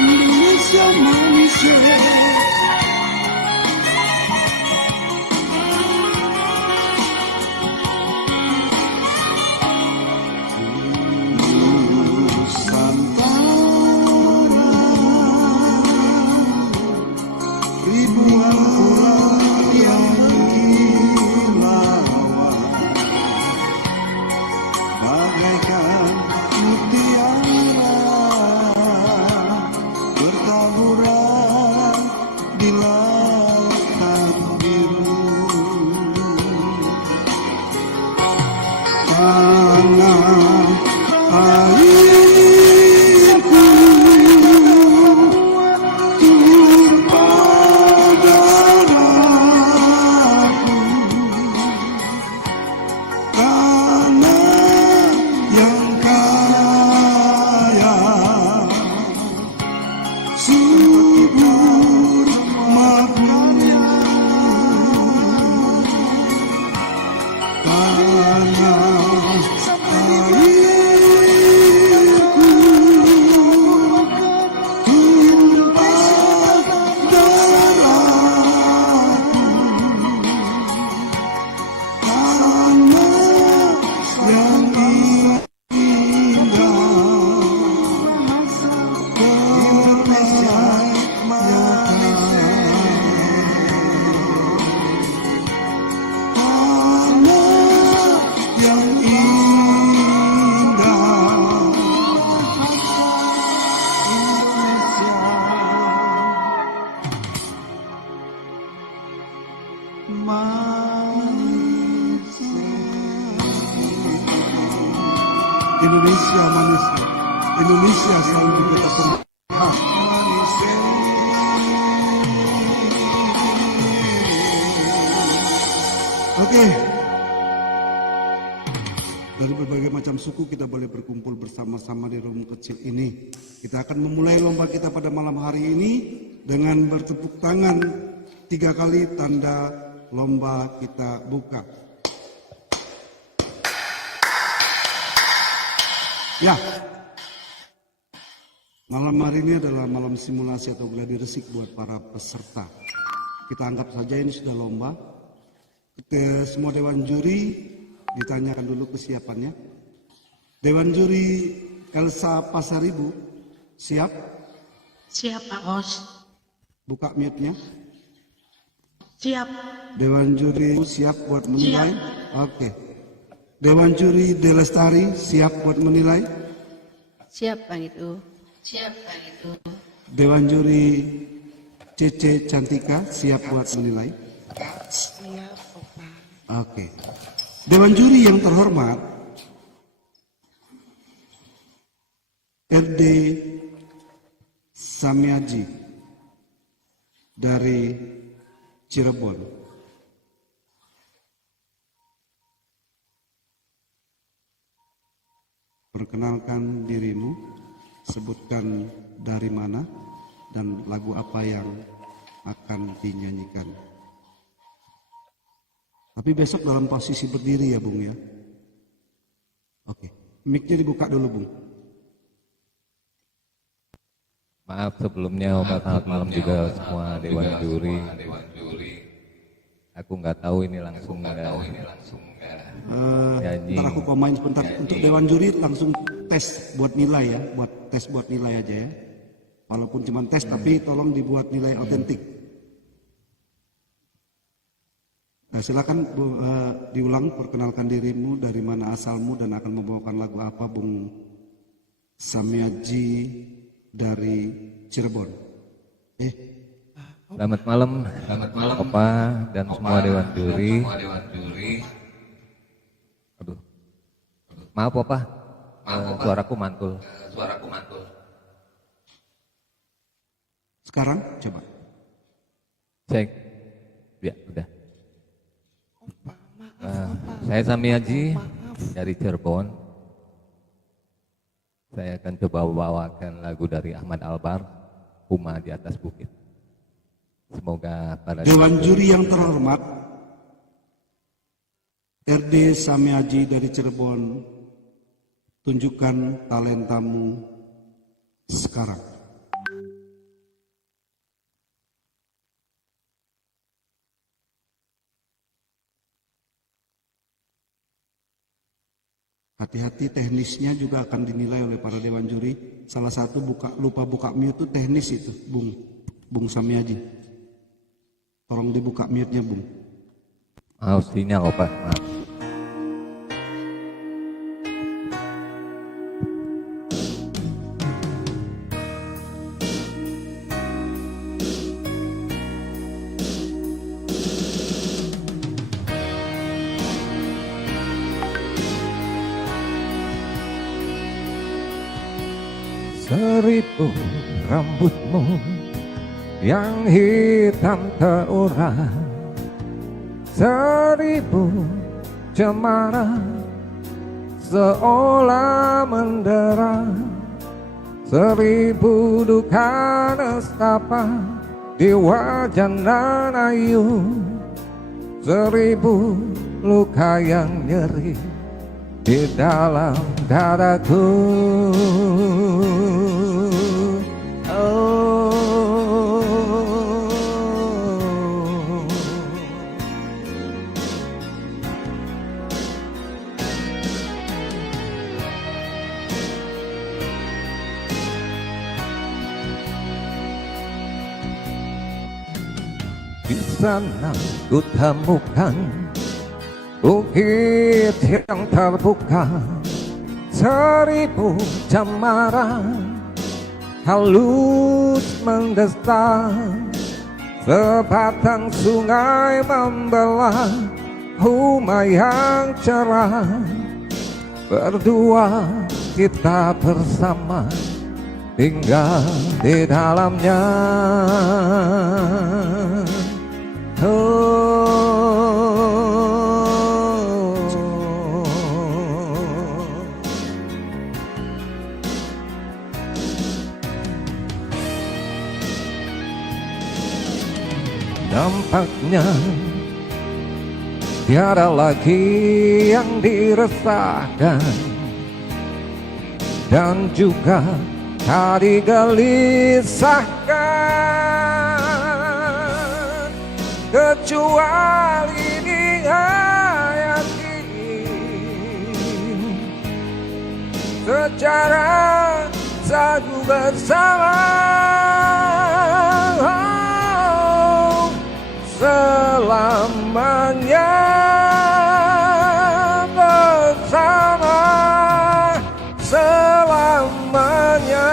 Indonesia Malaysia. Nusantara, ribuan pulau yang kilauan, bagaikan mutiara bertaburan di lautan biru. Tanah airku tumpah darahku. Tanah yang kaya, subur maknanya. Tanah airku tumpah darahku. Tanah yang indah, Indonesia manusia. Indonesia selalu diberi pemaaf. Oke. Dari berbagai macam suku kita boleh berkumpul bersama-sama di room kecil ini. Kita akan memulai lomba kita pada malam hari ini dengan bertepuk tangan 3 kali tanda lomba kita buka. Ya, malam hari ini adalah malam simulasi atau gladi resik buat para peserta. Kita anggap saja ini sudah lomba. Ke semua dewan juri ditanyakan dulu kesiapannya. Dewan juri Elsa Pasaribu, siap? Siap Pak Os. Buka mute-nya. Siap. Dewan juri siap buat menilai? Oke. Dewan juri Delestari siap buat menilai? Siap Pak itu. Siap Pak itu. Dewan juri Cece Cantika siap buat menilai? Siap, Opa. Oke. Dewan juri yang terhormat, RD Samiaji dari Cirebon. Perkenalkan dirimu, sebutkan dari mana dan lagu apa yang akan dinyanyikan. Tapi besok dalam posisi berdiri ya Bung ya. Oke, mic-nya dibuka dulu Bung. Maaf sebelumnya, selamat malam juga semua dewan juri. Aku nggak tahu ini langsung nyanyi. Ntar aku komain sebentar. Untuk dewan juri langsung tes buat nilai ya, buat tes buat nilai aja ya. Walaupun cuma tes tapi tolong dibuat nilai otentik. Nah, silakan diulang, perkenalkan dirimu, dari mana asalmu dan akan membawakan lagu apa Bung Samiaji dari Cirebon. Selamat malam Opa dan semua dewan juri. Aduh. Maaf Opa, suaraku mantul. Sekarang coba. Cek. Ya, udah. Saya Samiaji dari Cirebon. Saya akan coba bawakan lagu dari Ahmad Albar, Puma di Atas Bukit. Semoga para Dewan juri yang terhormat, RD Samiaji dari Cirebon, tunjukkan talentamu sekarang. Hati-hati, teknisnya juga akan dinilai oleh para dewan juri. Salah satu lupa buka mute itu teknis itu, Bung Samiaji. Tolong dibuka mute-nya, Bung. sinyal Opa, maaf. Seribu rambutmu yang hitam terurai, seribu cemara seolah mendera, seribu duka nestapa di wajah nan ayu, seribu luka yang nyeri di dalam dadaku. Di sana ku temukan bukit yang terbuka, seribu cemara halus mendestar, sebatang sungai membelah rumah yang cerah, berdua kita bersama tinggal di dalamnya. Nampaknya tiada lagi yang diresahkan dan juga tak digelisahkan, kecuali dihayati secara satu bersama. Selamanya bersama, selamanya.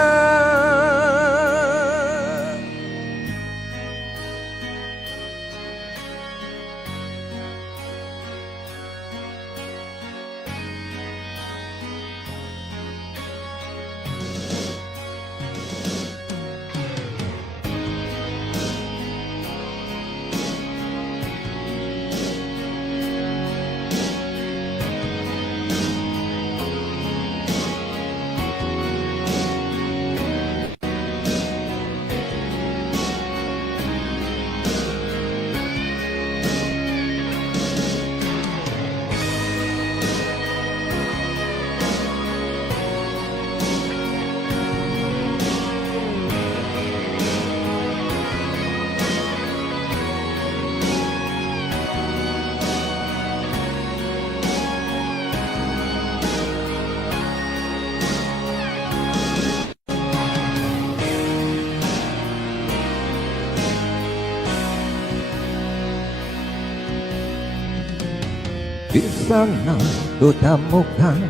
Di sana ku temukan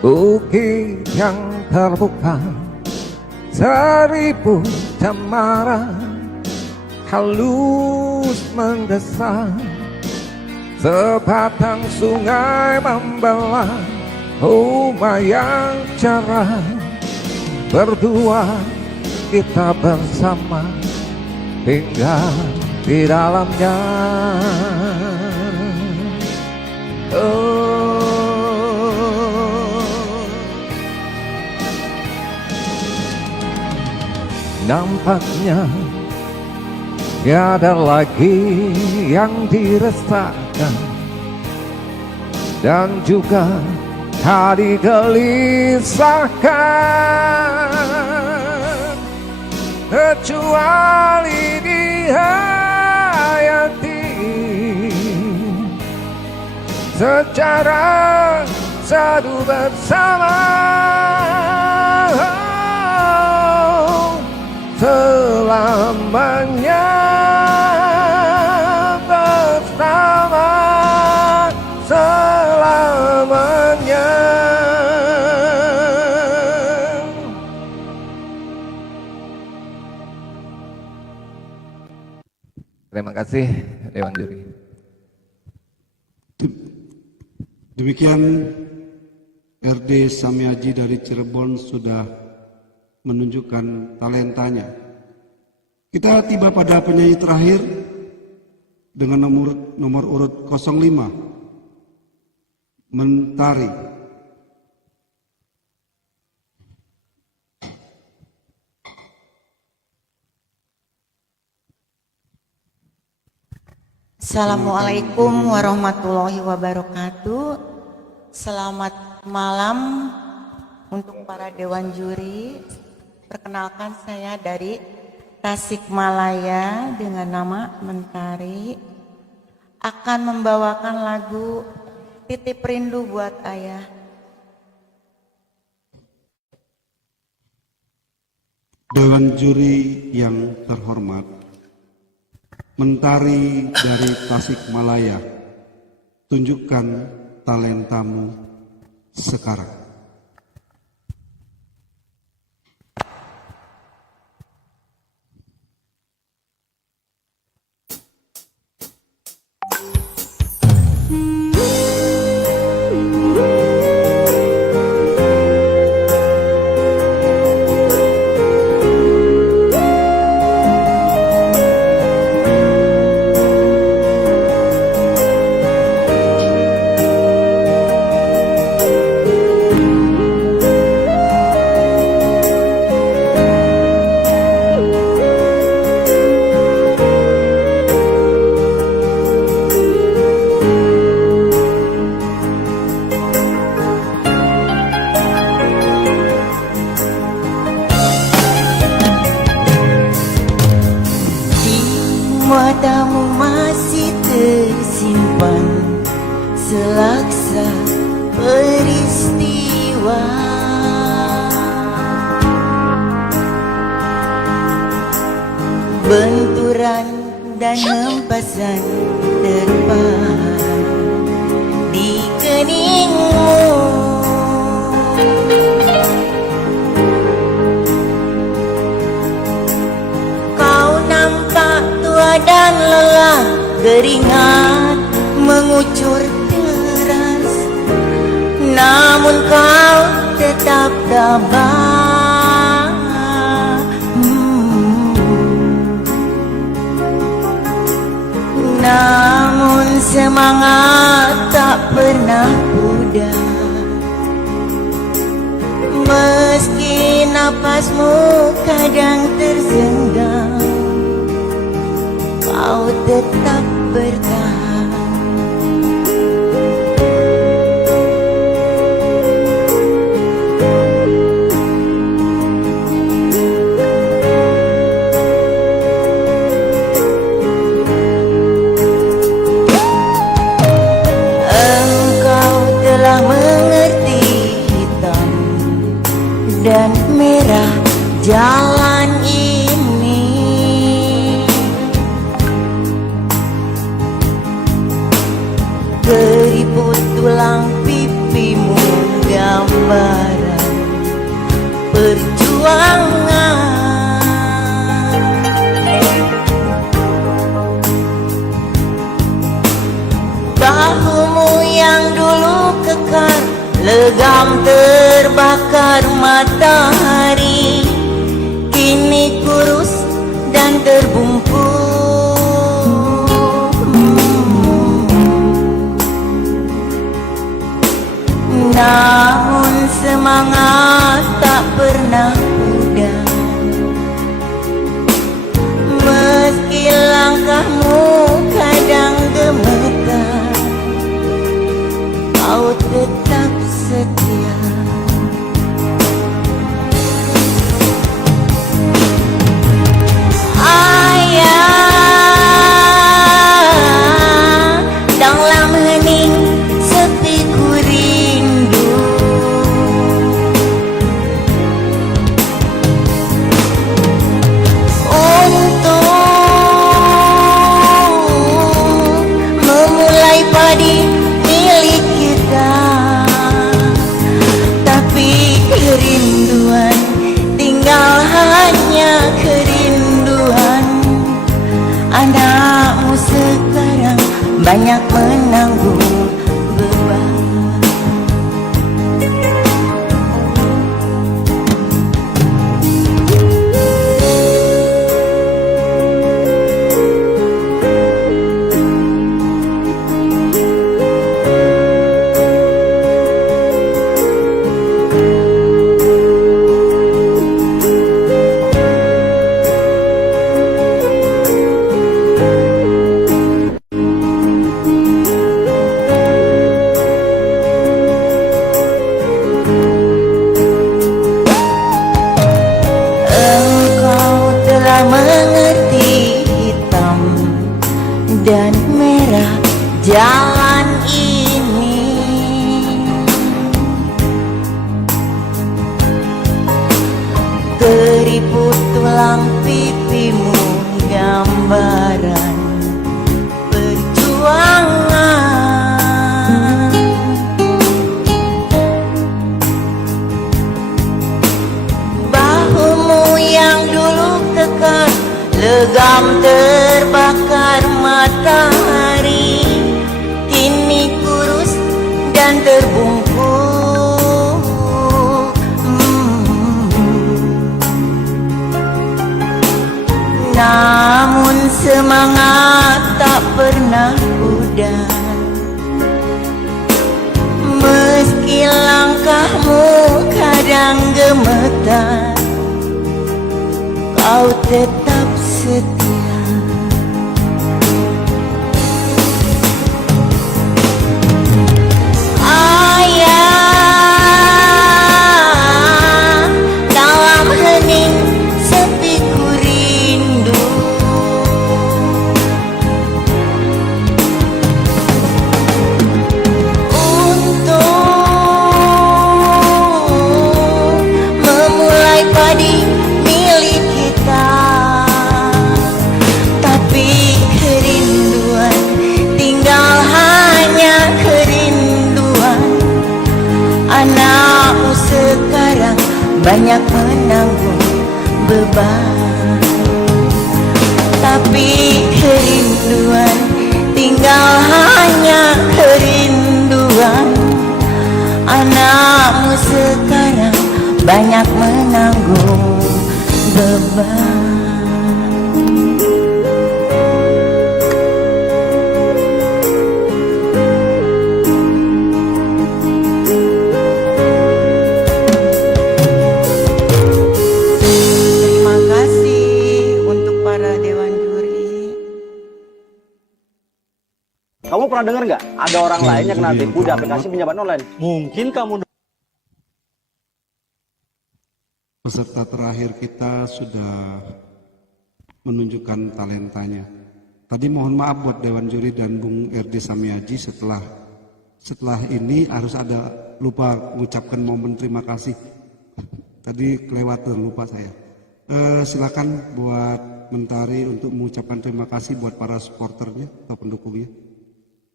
bukit yang terbuka, seribu cemara halus mendesak, sebatang sungai membelah rumah yang cerah. Berdua kita bersama tinggal di dalamnya. Nampaknya tiada lagi yang diresahkan dan juga tak digelisahkan, kecuali dihayati secara satu bersama. Selamanya bersama, selamanya. Terima kasih Dewan Juri. Demikian RD Samiaji dari Cirebon sudah menunjukkan talentanya. Kita tiba pada penyanyi terakhir dengan nomor urut 05, Mentari. Assalamualaikum warahmatullahi wabarakatuh. Selamat malam untuk para Dewan Juri. Perkenalkan, saya dari Tasikmalaya dengan nama Mentari, akan membawakan lagu Titip Rindu Buat Ayah. Dewan Juri yang terhormat, Mentari dari Tasikmalaya, tunjukkan talentamu sekarang. selaksa peristiwa. Benturan dan hempasan terpahat di keningmu. Kau nampak tua dan lelah, keringat mengucur deras, namun kau tetap tabah. Namun semangat tak pernah pudar, meski napasmu kadang tersenggam, kau tetap bertahan. Dan merah jalan ini, keriput tulang pipimu gambaran perjuangan. Bahumu yang dulu kekar, legam terbakar matahari, kini kurus dan terbungkus. Namun semangat tak pernah pudar, meski langkahmu kadang gemetar, kau tetap setia. Ayah, dalam hening sepi ku rindu, untuk memulai padi milik kita. Tapi kerinduan tinggal hanya kerinduan. Anakmu sekarang banyak menanggung beban. Mengerti hitam dan merah jalan ini, keriput tulang pipimu gambaran perjuangan. Bahumu yang dulu kekar, legam terbakar matahari, kini kurus dan terbungkus. Namun semangat tak pernah pudar, meski langkahmu kadang gemetar, kau tetap setia. Ayah, dalam hening sepi ku rindu, banyak menanggung beban. Tapi kerinduan tinggal hanya kerinduan. Anakmu sekarang banyak menanggung beban. Terima kasih untuk para dewan juri. Kamu pernah dengar nggak ada orang lain yang kena tipu di aplikasi pinjaman online? Mungkin kamu. Peserta terakhir kita sudah menunjukkan talentanya. Tadi mohon maaf buat Dewan Juri dan Bung RD Samiaji, setelah ini harus ada lupa mengucapkan momen terima kasih. Tadi kelewatan, lupa saya. Silakan buat Mentari untuk mengucapkan terima kasih buat para supporternya atau pendukungnya.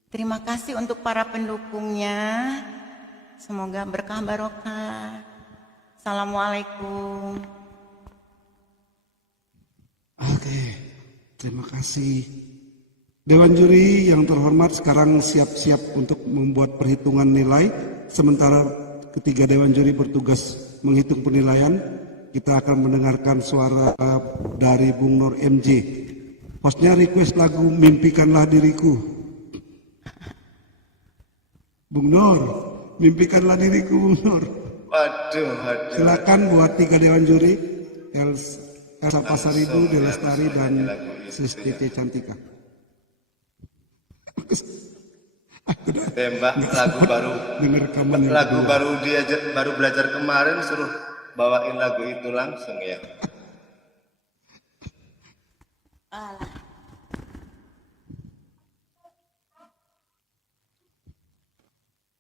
Terima kasih untuk para pendukungnya. Semoga berkah barokah. Assalamualaikum. Oke, terima kasih. Dewan Juri yang terhormat sekarang siap-siap untuk membuat perhitungan nilai. Sementara ketiga Dewan Juri bertugas menghitung penilaian, kita akan mendengarkan suara dari Bung Nur MJ. Hostnya request lagu Mimpikanlah Diriku. Bung Nur, mimpikanlah diriku Bung Nur. Waduh. Silakan buat tiga Dewan Juri, Elsa Pasaribu, Delastari, dan Sestiti Cantika. Tembak lagu baru. Dia baru belajar kemarin, suruh bawain lagu itu langsung ya.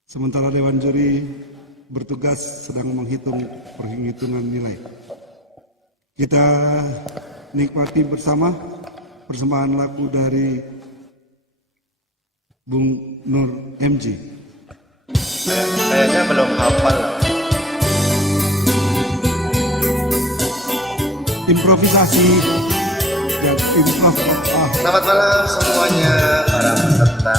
Sementara Dewan Juri bertugas sedang menghitung perhitungan nilai. Kita nikmati bersama persembahan lagu dari Bung Nur MJ. Kayaknya belum hafal. Improvisasi dan improv. Selamat malam semuanya para peserta,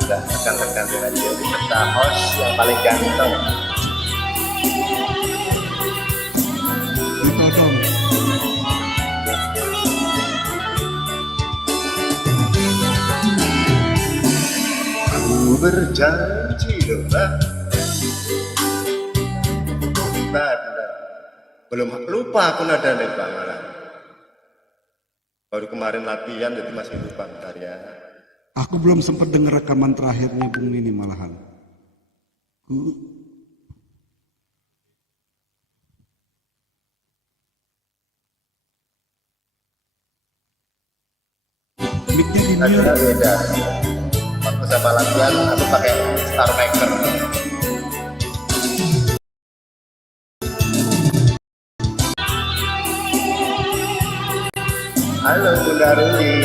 juga rekan-rekan Dewan Juri serta host yang paling ganteng. Ditodong. Aku berjanji Bentar. Belum lupa aku nada nih Bang malah. Baru kemarin latihan jadi masih lupa bentar ya. Aku belum sempat dengar rekaman terakhirnya Bung Nini malahan. Mic-nya di mute. Lagunya beda. Waktu sama latihan aku pakai Star Maker. Halo Bunda Ruli.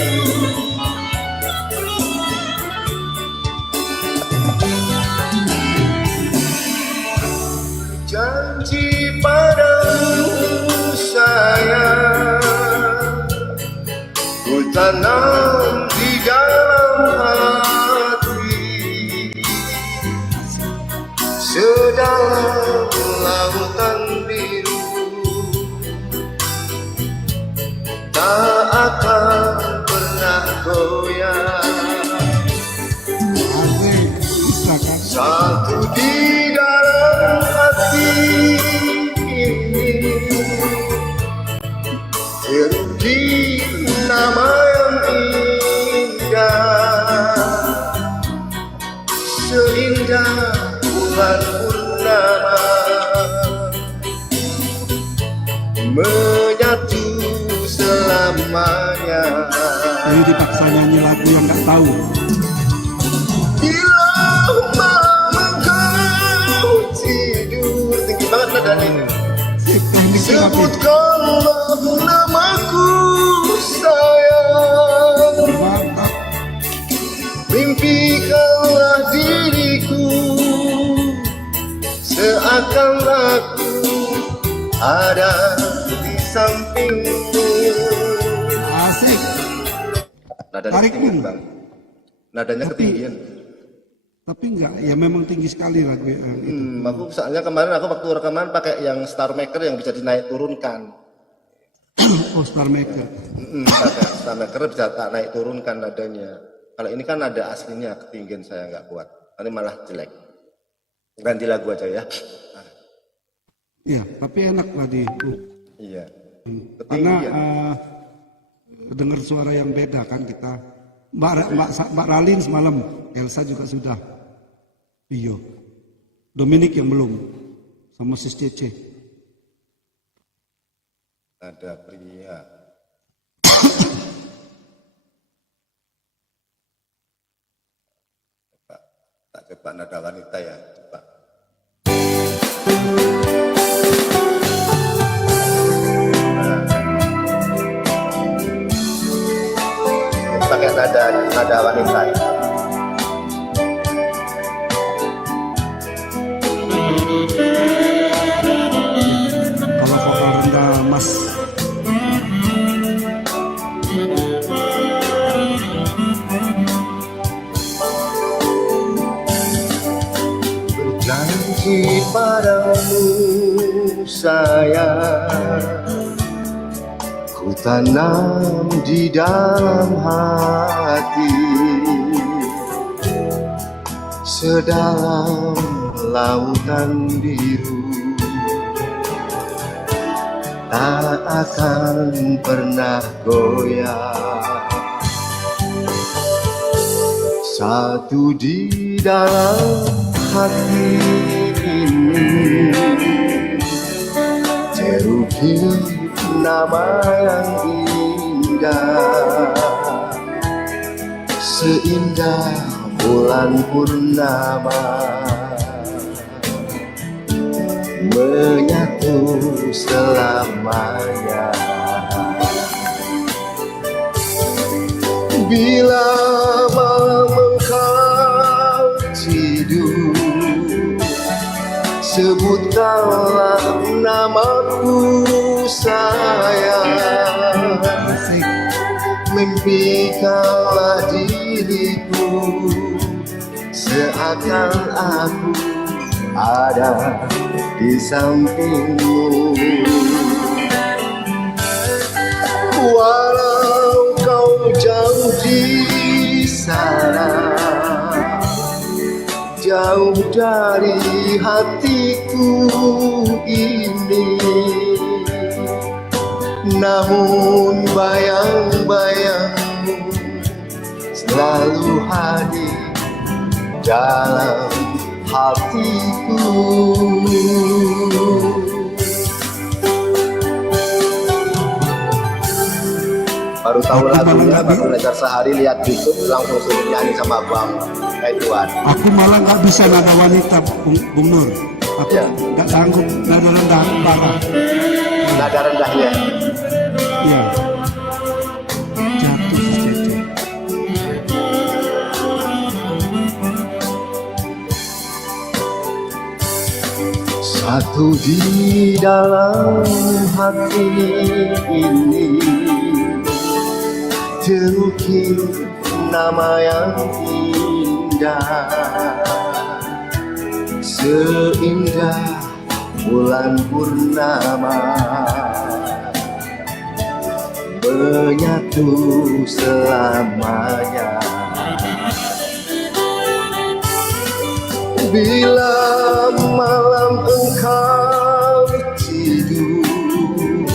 Janji padamu sayang, ku tanam di dalam hati, sedalam lautan biru, tak akan pernah goyah. Satu di dalam hati ini, terukir nama yang indah, seindah bulan purnama, menyatu selamanya. Ini dipaksa nyanyi lagu yang gak tahu. Bila malam kau tidur, tinggi banget nadanya ini. Sebutkanlah namaku sayang, mimpikanlah diriku, seakan aku ada di sampingmu. Asik. Nadanya Tarik, ketinggian, Bung. Bang. Nadanya Tapi- ketinggian. Tapi enggak, ya memang tinggi sekali lagu itu. Aku soalnya kemarin aku waktu rekaman pakai yang Star Maker yang bisa dinaik turunkan. Oh, Star Maker. Pakai Star Maker bisa tak naik turunkan nadanya. Kalau ini kan nada aslinya ketinggian, saya nggak kuat. Ini malah jelek. Ganti lagu aja ya. Iya, tapi enak lah di. Iya. Karena Ketinggian. dengar suara yang beda kan kita. Mbak Ralin semalam, Elsa juga sudah. Iya. Dominik yang belum. Sama Sis Cece. Nada pria. Coba, tak coba nada wanita ya. Coba. Pakai nada wanita. Kalau vokal rendah Mas. Berjanji padamu sayang, ku tanam di dalam hati, sedalam lautan biru, tak akan pernah goyah. Satu di dalam hati ini, terukir nama yang indah, seindah bulan purnama, menyatu selamanya. Bila malam engkau tidur, sebutkanlah namaku sayang, mimpikanlah diriku, seakan aku ada di sampingmu. Walau kau jauh di sana, jauh dari hatiku ini, namun bayang-bayangmu selalu hadir dalam hatiku. Baru tahu lagunya, baru belajar sehari, lihat YouTube, langsung suruh nyanyi sama Bang Tuan. Aku malah nggak bisa nada wanita, Bung Nur. Aku nggak sanggup nada rendah parah. Nada rendahnya. Iya. Jatuh Sis Cece. Satu di dalam hati ini, terukir nama yang indah, seindah bulan purnama, menyatu selamanya. Bila malam engkau tidur,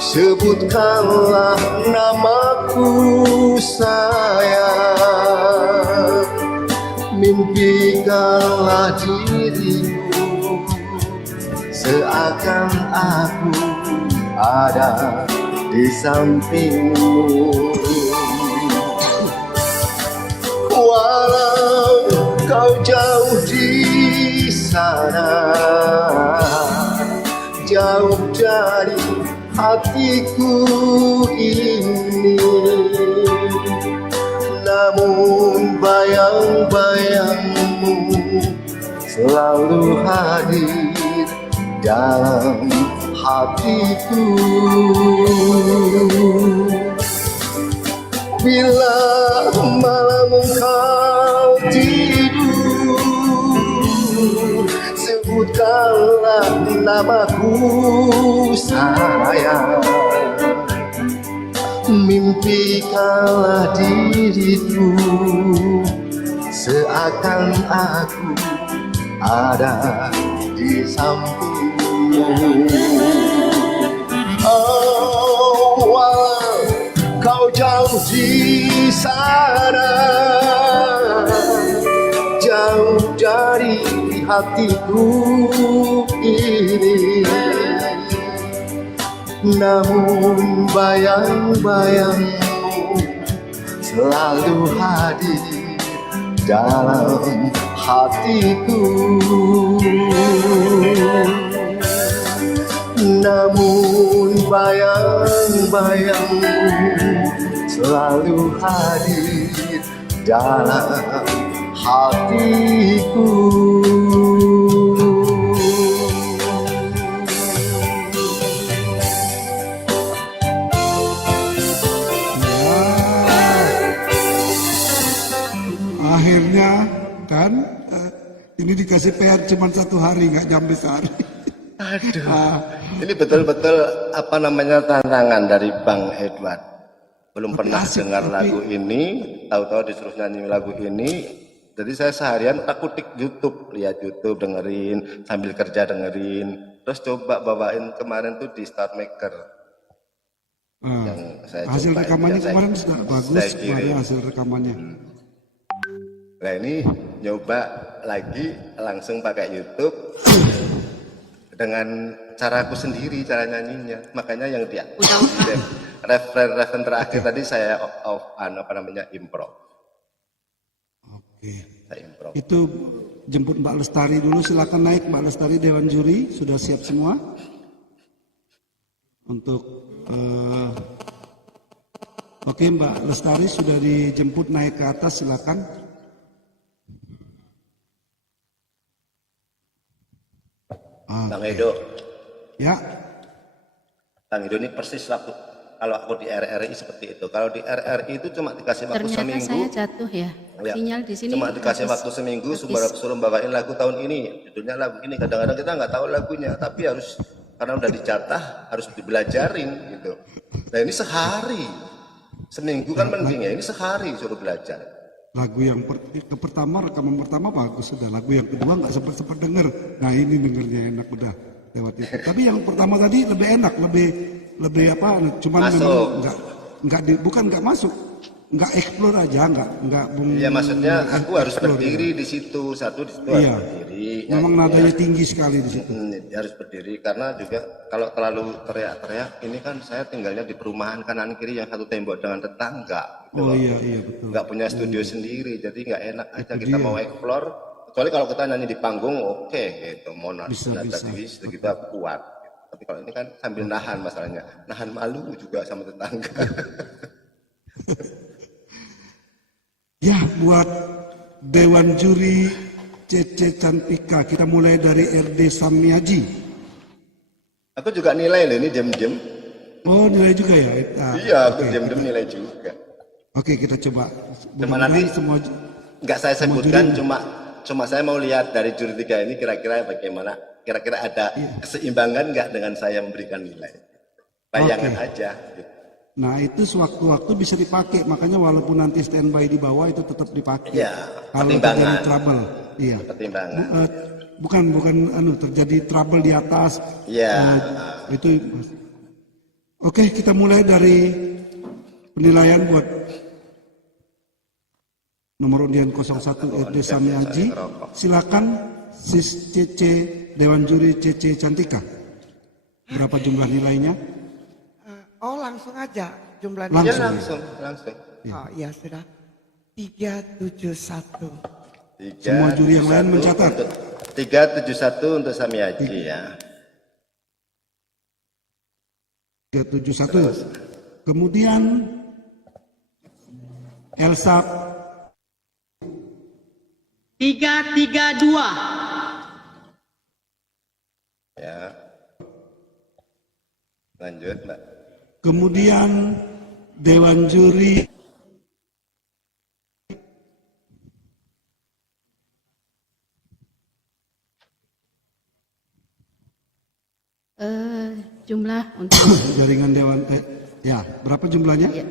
sebutkanlah namaku sayang, mimpikanlah dirimu, seakan aku ada di sampingmu. Walau kau jauh di sana, jauh dari hatiku ini, namun bayang-bayangmu selalu hadir dalam hatiku. Bila malam engkau tidur, sebutkanlah namaku sayang. Mimpikanlah diriku, seakan aku ada di sampingmu. Oh, walau kau jauh di sana, jauh dari hatiku ini, namun bayang-bayangmu selalu hadir dalam hatiku. Namun bayang-bayangmu selalu hadir dalam hatiku. Akhirnya kan ini dikasih PR cuma 1 hari, nggak sampai sehari. Aduh, ini betul-betul apa namanya tantangan dari Bang Edward. Belum pernah dengar lagu ini, tahu-tahu disuruh nyanyi lagu ini. Jadi saya seharian aku kutik YouTube, lihat YouTube, dengerin sambil kerja dengerin. Terus coba bawain kemarin tuh di Start Maker. Yang saya Hasil coba, rekamannya yang kemarin saya- sudah saya bagus, kirim. kemarin hasil rekamannya. Nah ini nyoba lagi langsung pakai YouTube dengan caraku sendiri cara nyanyinya. Makanya yang dia referen terakhir tadi saya improv. Oke. Saya improv. Itu jemput Mbak Lestari dulu, silakan naik Mbak Lestari, Dewan Juri sudah siap semua untuk oke, Mbak Lestari sudah dijemput naik ke atas, silakan. Bang Edo, Ya, Bang Edo ini persis waktu kalau aku di RRI seperti itu. Kalau di RRI itu cuma dikasih waktu Ternyata seminggu. saya jatuh ya. Ya, Sinyal di sini cuma dikasih waktu seminggu suruh bawain lagu tahun ini, judulnya lagu ini. Kadang-kadang kita nggak tahu lagunya, tapi harus karena udah dijatah harus dibelajarin gitu. Nah ini sehari, seminggu kan mending ya, ini sehari suruh belajar. lagu yang pertama, rekaman pertama bagus sudah, lagu yang kedua nggak sempat denger. Nah ini dengernya enak udah lewat itu. Tapi yang pertama tadi lebih enak, lebih apa? Cuman Masuk. memang bukan nggak masuk, nggak explore aja, nggak. Iya maksudnya aku harus berdiri di situ, satu di situ Iya. harus berdiri. Memang nadanya tinggi sekali di situ. Harus berdiri karena juga kalau terlalu teriak-teriak, ini kan saya tinggalnya di perumahan kanan kiri yang satu tembok dengan tetangga. Gitu Oh loh. iya betul. Nggak punya studio sendiri, jadi nggak enak aja Itu kita dia. mau explore. Kecuali kalau kita nyanyi di panggung, oke gitu, mau Bisa. tinggi segitu aku kuat. Tapi kalau ini kan sambil nahan masalahnya, nahan malu juga sama tetangga. Ya, buat Dewan Juri CC Cantika, kita mulai dari RD Samiaji. Aku juga nilai loh ini jam-jam. Oh, nilai juga ya? Iya, aku oke, jam-jam nilai juga. Oke, kita coba. Cuma nanti Semua nggak saya semua sebutkan, juri. cuma saya mau lihat dari juri 3 ini kira-kira bagaimana, kira-kira ada keseimbangan nggak dengan saya memberikan nilai. Bayangan Oke. aja. Gitu. Nah, itu sewaktu-waktu bisa dipakai, makanya walaupun nanti standby di bawah itu tetap dipakai. Iya, Kalau pertimbangan. terjadi trouble, iya. Pertimbangan. Bukan terjadi trouble di atas. Iya. Itu. Oke, kita mulai dari penilaian buat nomor undian 01 RD Samiaji. Silakan Sis CC Dewan Juri CC Cantika. Berapa jumlah nilainya? Oh langsung aja jumlahnya. Iya Langsung. langsung. Oh iya sudah. 371. Semua juri yang lain mencatat. 371 untuk Samiaji ya. 371. Kemudian Elsa 332. Ya. Lanjut, Mbak. Kemudian Dewan Juri Jumlah untuk jaringan Dewan ya, berapa jumlahnya? ya,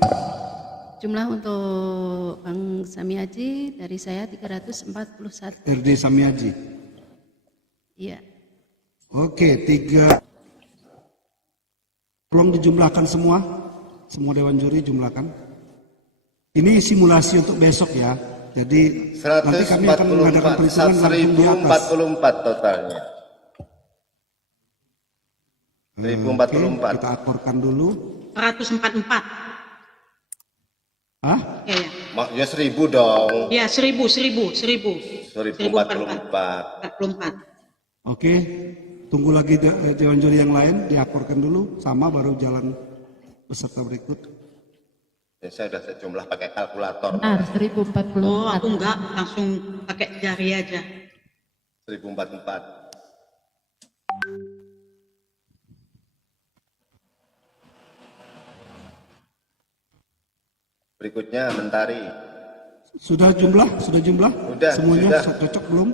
jumlah untuk Bang Samiaji dari saya 341. RD Samiaji. Iya. Oke, 3. Tolong dijumlahkan semua Dewan Juri jumlahkan. Ini simulasi untuk besok ya. Jadi nanti kami akan mengadakan perhitungan langsung di atas. 1044 totalnya. 1044. Oke, kita akorkan dulu. 144. Hah? Ya, ya. Ya 1000 dong. Ya, 1000. 1044. Oke, tunggu lagi Dewan Juri yang lain diakorkan dulu sama baru jalan peserta berikut. Ya, saya sudah sejumlah pakai kalkulator. Benar, 1044. Oh, aku enggak, langsung pakai jari aja. 1044. Berikutnya Mentari. Sudah jumlah? Sudah, Semuanya sudah. cocok belum?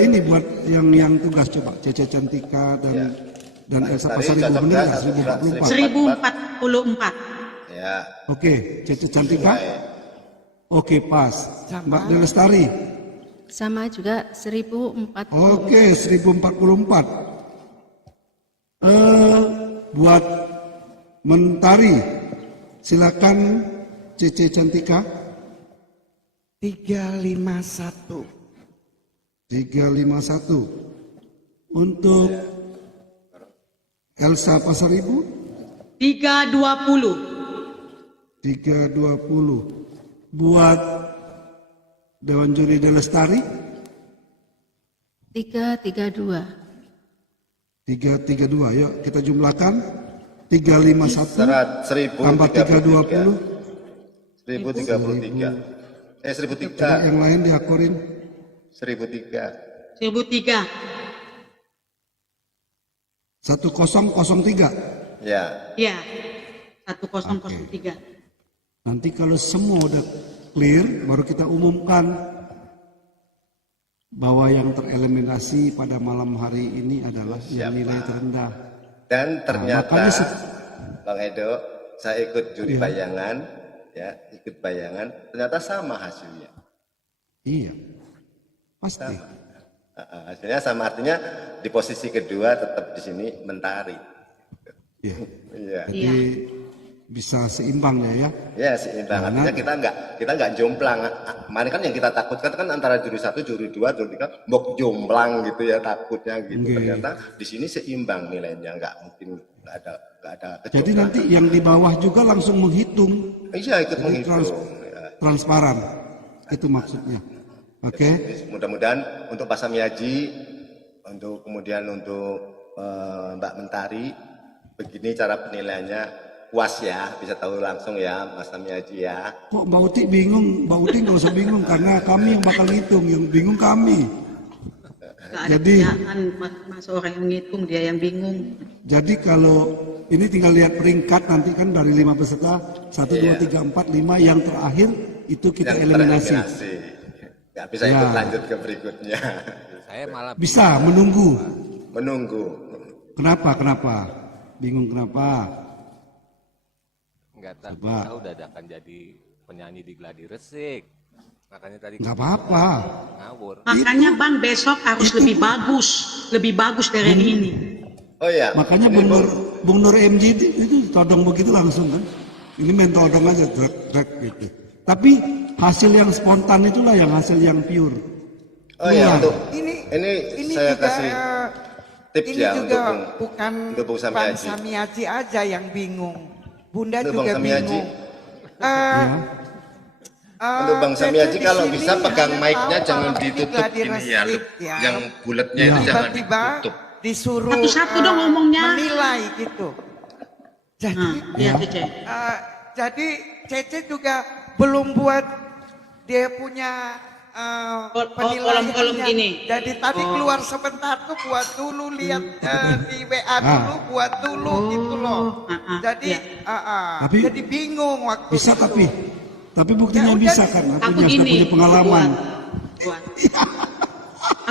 Ini buat yang tugas coba Cece Cantika dan Elsa Mentari Pasar Ibu cocok bener ya, nggak? 1044. 1044. Ya. Oke, Cece Cantika. Baik. Oke, pas. Mbak Delestari. Sama juga 1040. Oke, 1044. Buat Mentari, silakan Cece Cantika. 351. 351. Untuk Elsa Pasaribu 320. 320. Buat Dewan Juri Delestari 332. 332. Yuk kita jumlahkan 351 tambah 320 1033. 1003. Coba yang lain diakorin 1003. 1003. 1003. Ya. Ya. 1003. Nanti kalau semua udah clear baru kita umumkan bahwa yang tereliminasi pada malam hari ini adalah yang nilai terendah. Dan ternyata makanya Bang Edo, saya ikut juri bayangan, ya, ikut bayangan, ternyata sama hasilnya. Iya, pasti. Hasilnya sama, artinya di posisi kedua tetap di sini Mentari. Iya. Iya. Jadi bisa seimbang ya. Ya seimbang. Artinya kita nggak jomplang. Kemarin kan yang kita takutkan kan antara juri 1, juri 2, juri 3 mbok jomplang gitu ya takutnya gitu. Ternyata di sini seimbang nilainya, nggak mungkin nggak ada kejomplangan. Jadi nanti yang di bawah juga langsung menghitung. Iya, ikut menghitung. Transparan. Itu maksudnya. Oke. Mudah-mudahan untuk Pak Samiaji, kemudian untuk Mbak Mentari, begini cara penilaiannya. Puas ya, bisa tahu langsung ya Mas Samiaji ya. Kok Mbak Uti bingung? Mbak Uti nggak usah bingung karena kami yang bakal ngitung, yang bingung kami. Jadi Mas orang yang ngitung, dia yang bingung. Jadi kalau ini tinggal lihat peringkat nanti kan dari 5 peserta 1, 2, 3, 4, 5 yang terakhir itu kita yang eliminasi. Nggak bisa ikut lanjut ke berikutnya. Saya malah bisa menunggu. Menunggu. Kenapa? Bingung kenapa? Enggak tahu dadakan jadi penyanyi di Gladi Resik. Makanya tadi nggak apa-apa. Ngawur. Makanya Bang besok harus lebih bagus dari ini. Oh ya. Makanya Bung Nur MJ itu todong begitu langsung kan. Ini main todong aja drag gitu. Tapi hasil yang spontan itulah yang hasil yang pure. Oh ya, untuk ini saya juga, kasih tips ini ya juga untuk bukan Bung Bang Samiaji. Samiaji aja yang bingung. Bunda Untuk juga Bang Samiaji. bingung. Untuk Bang Samiaji Cece kalau di bisa sini pegang hanya mic-nya tahu jangan kalau ditutup Gladi ini ya, Resik ya. yang bulatnya itu jangan Tiba-tiba ditutup. disuruh Satu-satu dong ngomongnya. menilai gitu. Jadi, Iya Cece. jadi Cece juga belum buat dia punya kolom-kolom gini. Jadi tadi keluar sebentar tuh buat dulu lihat di WA dulu, buat dulu gitu loh. Jadi jadi bingung waktu Bisa itu. tapi buktinya Ya, bisa udah. kan? Aku Artinya sudah gini, punya pengalaman. buat.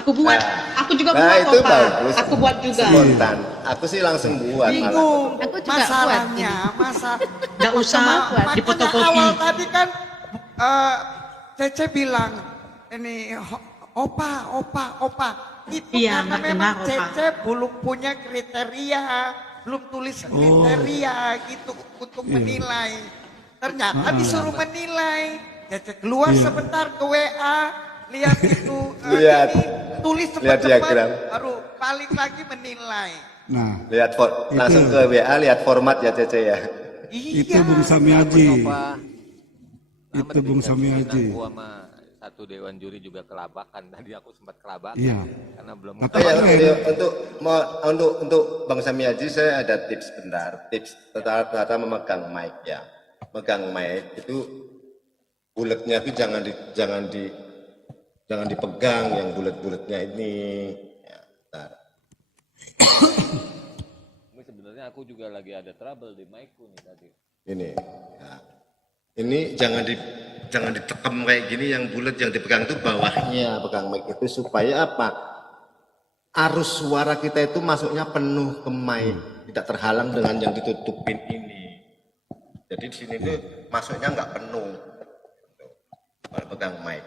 Aku buat, aku juga Nah, buat itu kok, Pak. bagus. Aku buat juga. Spontan. Aku sih langsung buat malah. Bingung. Aku juga Masalahnya, Nggak usah makanya difotokopi. awal tadi kan Cece bilang ini opa. Itu Iya, karena nggak memang benar, Opa. Cece belum punya kriteria, belum tulis kriteria gitu untuk menilai. Ternyata disuruh menilai. Cece keluar sebentar ke WA, lihat itu, Lihat. ini, tulis Lihat cepat-cepat, diagram. baru balik lagi menilai. Nah, Lihat langsung ke WA, lihat format ya Cece ya. itu Bung Samiaji. Sama Itu Bung tadi Samiaji. aku sama satu dewan juri juga kelabakan. Tadi aku sempat kelabakan. Iya. Karena belum. Tapi Ya, untuk Bang Samiaji saya ada tips bentar. Tips tata memegang mic ya. Megang mic itu bulatnya itu jangan dipegang yang bulat-bulatnya ini. Ya, bentar. Ini sebenarnya aku juga lagi ada trouble di mic-ku nih tadi. Ini. Ya. Ini jangan ditekam kayak gini, yang bulat yang dipegang itu bawahnya, pegang mic itu supaya apa? Arus suara kita itu masuknya penuh ke mic, tidak terhalang dengan yang ditutupin ini. Jadi di sini tuh masuknya nggak penuh. Kalau pegang mic.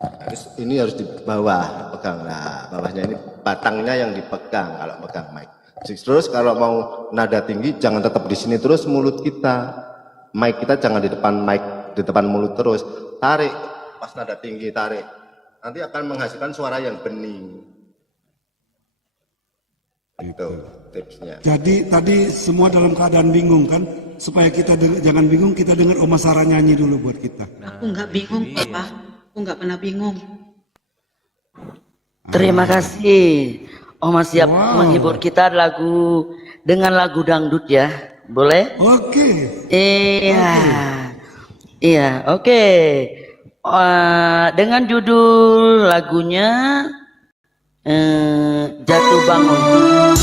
Terus ini harus di bawah pegang. Nah, bawahnya ini batangnya yang dipegang kalau pegang mic. Terus kalau mau nada tinggi jangan tetap di sini terus mulut kita. Mic kita jangan di depan mic, di depan mulut terus. Tarik pas nada tinggi, tarik. Nanti akan menghasilkan suara yang bening. Itu tipsnya. Jadi tadi semua dalam keadaan bingung kan? Supaya kita jangan bingung, kita dengar Oma Sarah nyanyi dulu buat kita. Aku nggak bingung kok, Pak. Aku nggak pernah bingung. Terima kasih. Oma siap menghibur kita dengan lagu dangdut ya. Boleh? Oke. Iya, oke. Dengan judul lagunya Jatuh Bangun.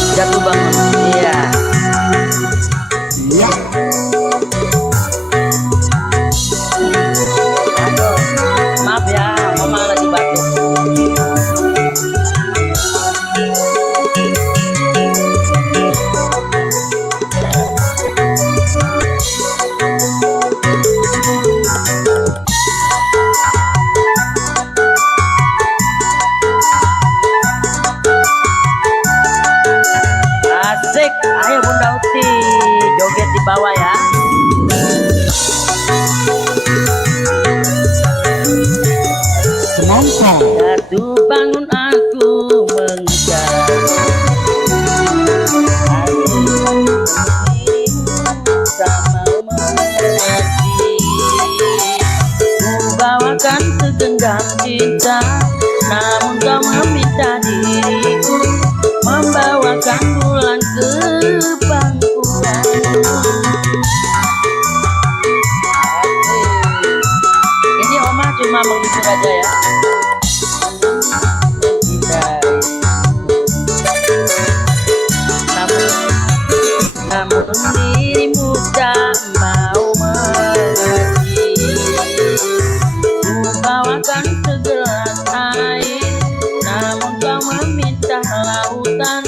Iya. Iya. Maaf ya, Oma lagi batuk. Asik, ayo Bunda Uti joget di bawah ya. Semangka. Jatuh bangun aku mengejar tak mau mengerti. Ku bawakan segenggam cinta, namun kau meminta diriku membawakan bulan ke pangkuan. Ini Oma cuma menghibur aja ya. Namun dirimu tak mau mengerti. Ku bawakan segelas air, namun kau meminta lautan.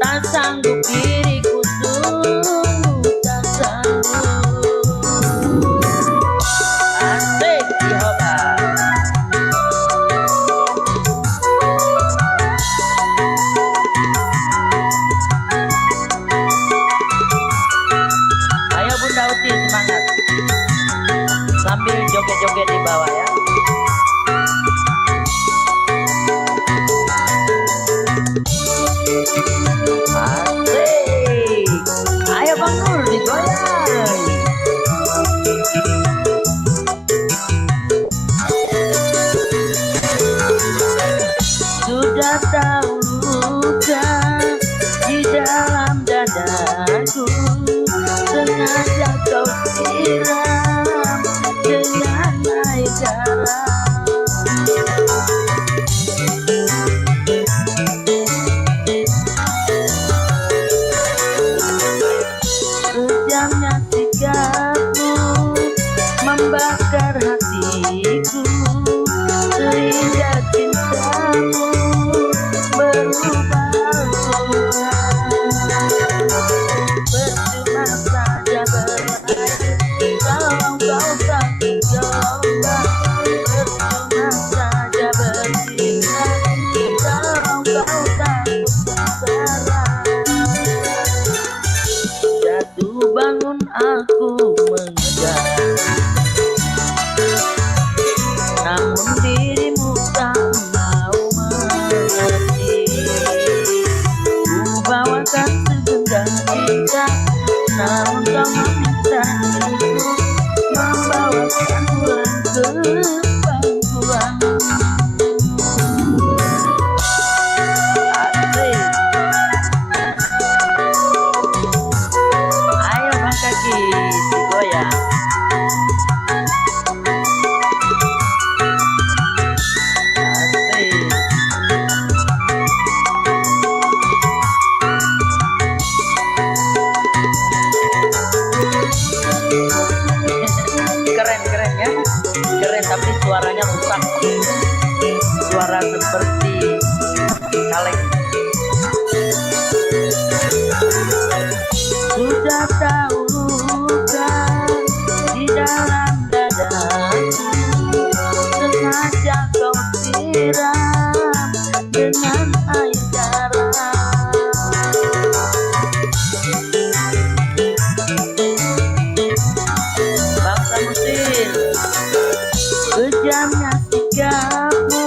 Tak sanggup diriku, sungguh tak sanggup. Asik Jehovah. Ayo Bunda Uti semangat. Sambil joget-joget di bawah ya. Asik. Ayo Bang Nur digoyang. Sudah tahu luka di dalam dadaku, sengaja kau siram dengan air garam. aku mengejar, namun dirimu tak mau mengerti. Ku bawakan segenggam cinta, namun kau meminta untuk membawakan pulang ke pangkuan. Ayo bang kaki digoyang. Asik. Keren ya, keren tapi suaranya rusak, suara seperti kaleng. Sudah tahu luka di dalam dadaku, sengaja kau siram dengan air garam. Bangsa Musim, kejamnya sikapmu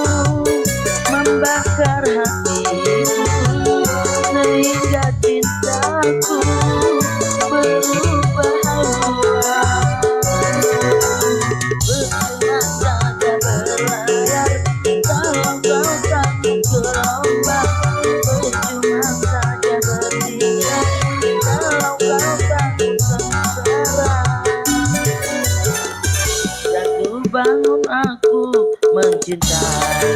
membakar hatiku, sehingga cintaku berubah haluan. Bersengaja berlayar, kalau kau takut gelombang, percuma saja bertindak, kalau kau takut sengsara. Jatuh bangun aku mencintai,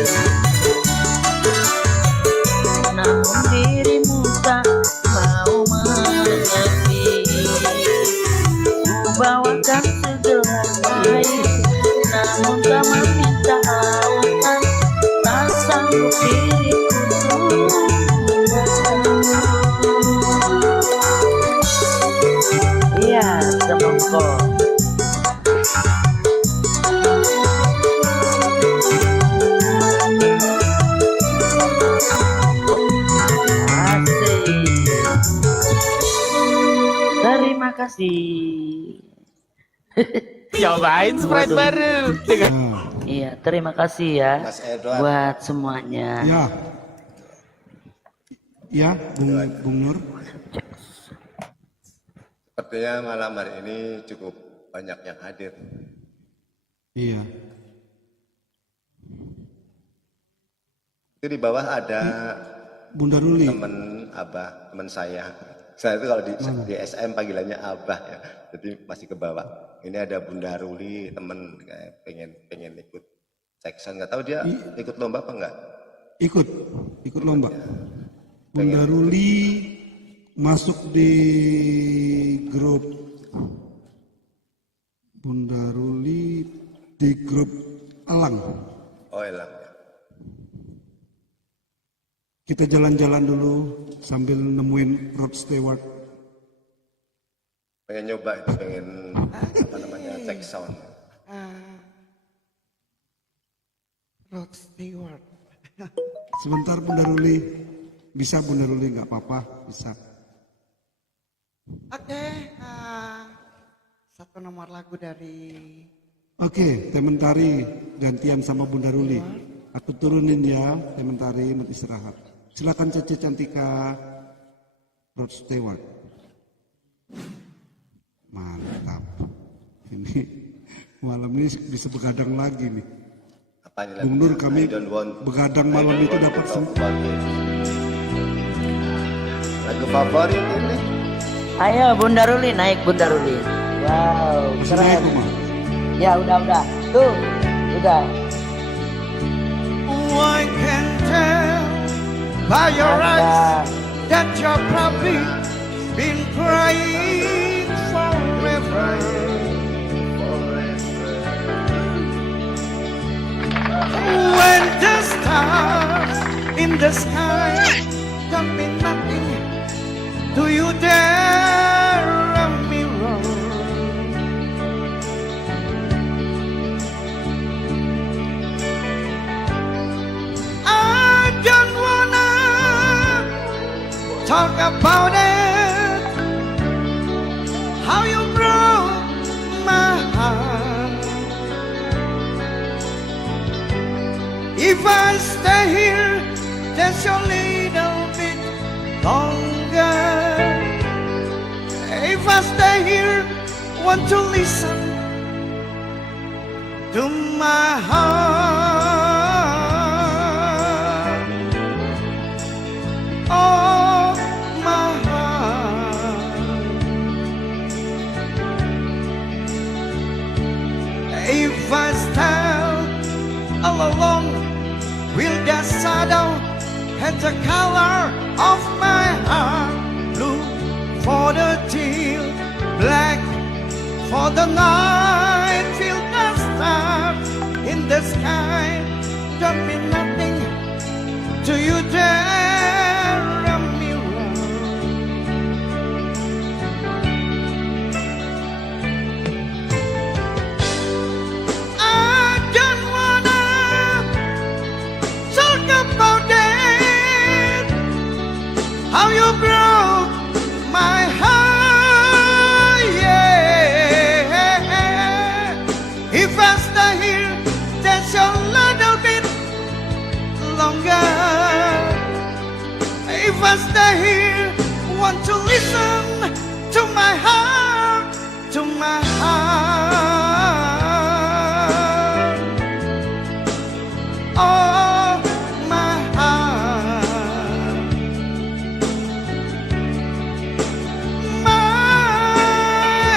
namun dirimu tak mau mengerti. Ku bawakan segelas air, namun kau meminta lautan, tak sanggup diriku tunggu. Iya, semongko. Terima kasih. Cobain Sprite baru. Iya, terima kasih ya Mas Edward. buat semuanya. Ya, Bung Nur. Sepertinya malam hari ini cukup banyak yang hadir. Iya. Itu di bawah ada Bunda Ruli. teman Abah, teman saya. Saya itu kalau di SM panggilannya Abah ya. Jadi masih ke bawah. Ini ada Bunda Ruli, temen kayak pengen ikut section. Nggak tahu dia ikut lomba apa enggak? Ikut lomba. Bunda Ruli masuk di grup Bunda Ruli di grup Elang. Oh Elang. Kita jalan-jalan dulu sambil nemuin Rod Stewart. Pengen nyoba itu, pengen apa namanya cek sound. Rod Stewart. Sebentar Bunda Ruli. Bisa Bunda Ruli, nggak apa-apa, bisa. Oke, satu nomor lagu dari Oke, Tementari gantian sama Bunda Ruli. Aku turunin ya, Tementari mau istirahat. Silakan Cece Cantika, Rod Stewart. Mantap. Ini malam ini bisa begadang lagi nih. Bung Nur, kami begadang malam itu dapat lagu favorit ini. Ayo Bunda Ruli, naik Bunda Ruli. Wow, keren. Ya udah. Tuh, udah. I can tell by your eyes that you're probably been crying forever. When the stars in the sky don't mean nothing, do you dare a mirror? I don't wanna talk about it, how you broke just a little bit longer. If I stay here, want to listen to my heart. Oh, my heart. If I stand all alone, will the shadow and the color of my heart? Blue for the teal, black for the night. Feel the stars in the sky. Don't mean nothing to you there, a mirror. I don't wanna talk about it, how you broke my heart, yeah. If I stay here just a little bit longer, if I stay here, want to listen to my heart, to my heart. Oh, my heart. My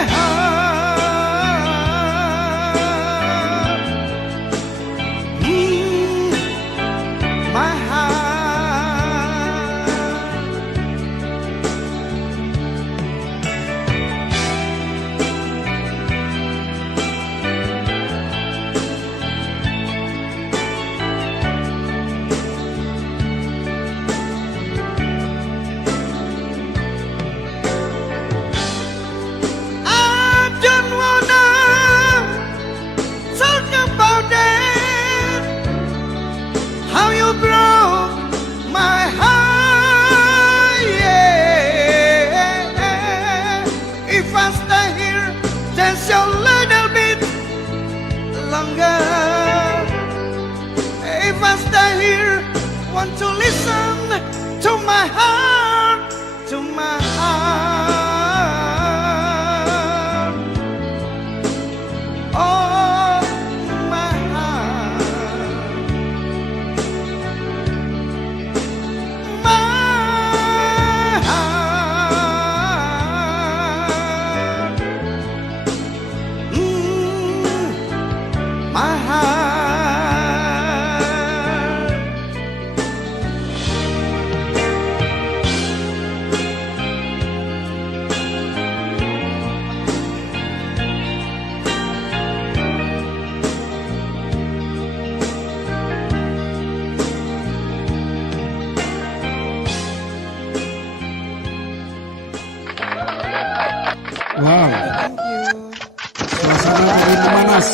heart. My heart. I don't wanna talk about it, how you broke my heart, yeah. If I stay here just a little bit longer, if I stay here, want to listen to my heart, to my heart. Oh, my heart. My heart. My heart. Wow, suasana jadi memanas.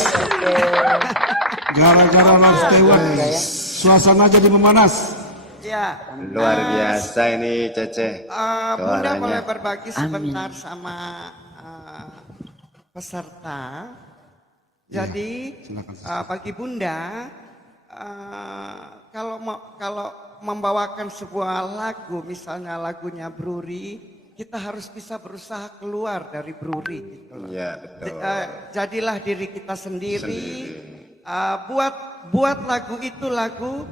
Gara-gara Lord Stewart, suasana jadi memanas. Ya, Luar biasa ini Cece. Bunda Suaranya. boleh berbagi sebentar sama peserta. Jadi bagi Bunda, kalau membawakan sebuah lagu, misalnya lagunya Bruri, kita harus bisa berusaha keluar dari Bruri gitu loh. Iya, betul. Jadilah diri kita sendiri. Buat lagu itu lagu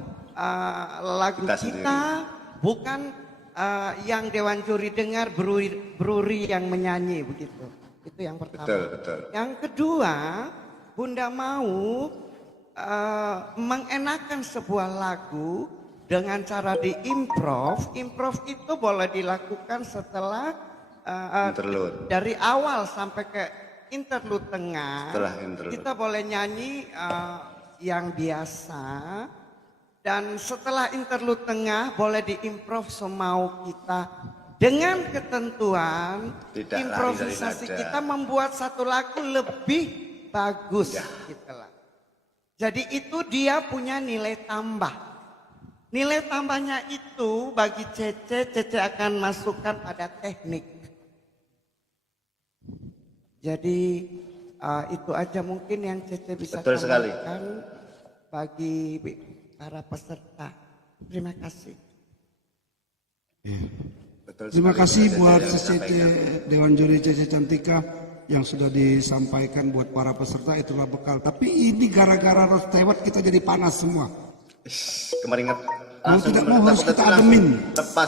kita, bukan yang Dewan Juri dengar Bruri yang menyanyi begitu. Itu yang pertama. Betul. Yang kedua, Bunda mau mengenakan sebuah lagu dengan cara diimprov. Improv itu boleh dilakukan setelah Interlude. dari awal sampai ke interlude tengah. Setelah interlude. Kita boleh nyanyi yang biasa. Dan setelah interlude tengah boleh diimprov semau kita. Dengan ketentuan Tidak improvisasi lari dari nada. kita membuat satu lagu lebih bagus. Ya. Gitulah. Jadi itu dia punya nilai tambah. Nilai tambahnya itu bagi Cece akan masukkan pada teknik. Jadi itu aja mungkin yang Cece bisa Betul sekali. tambahkan bagi para peserta. Terima kasih. Betul Terima sekali, kasih Bunda buat Cece yang CCT menyampaikan. Dewan Juri CC Cantika yang sudah disampaikan buat para peserta, itulah bekal. Tapi ini gara-gara Rod Stewart kita jadi panas semua. Kemeringat. Mau tidak mau aku harus tadi kita langsung ademin.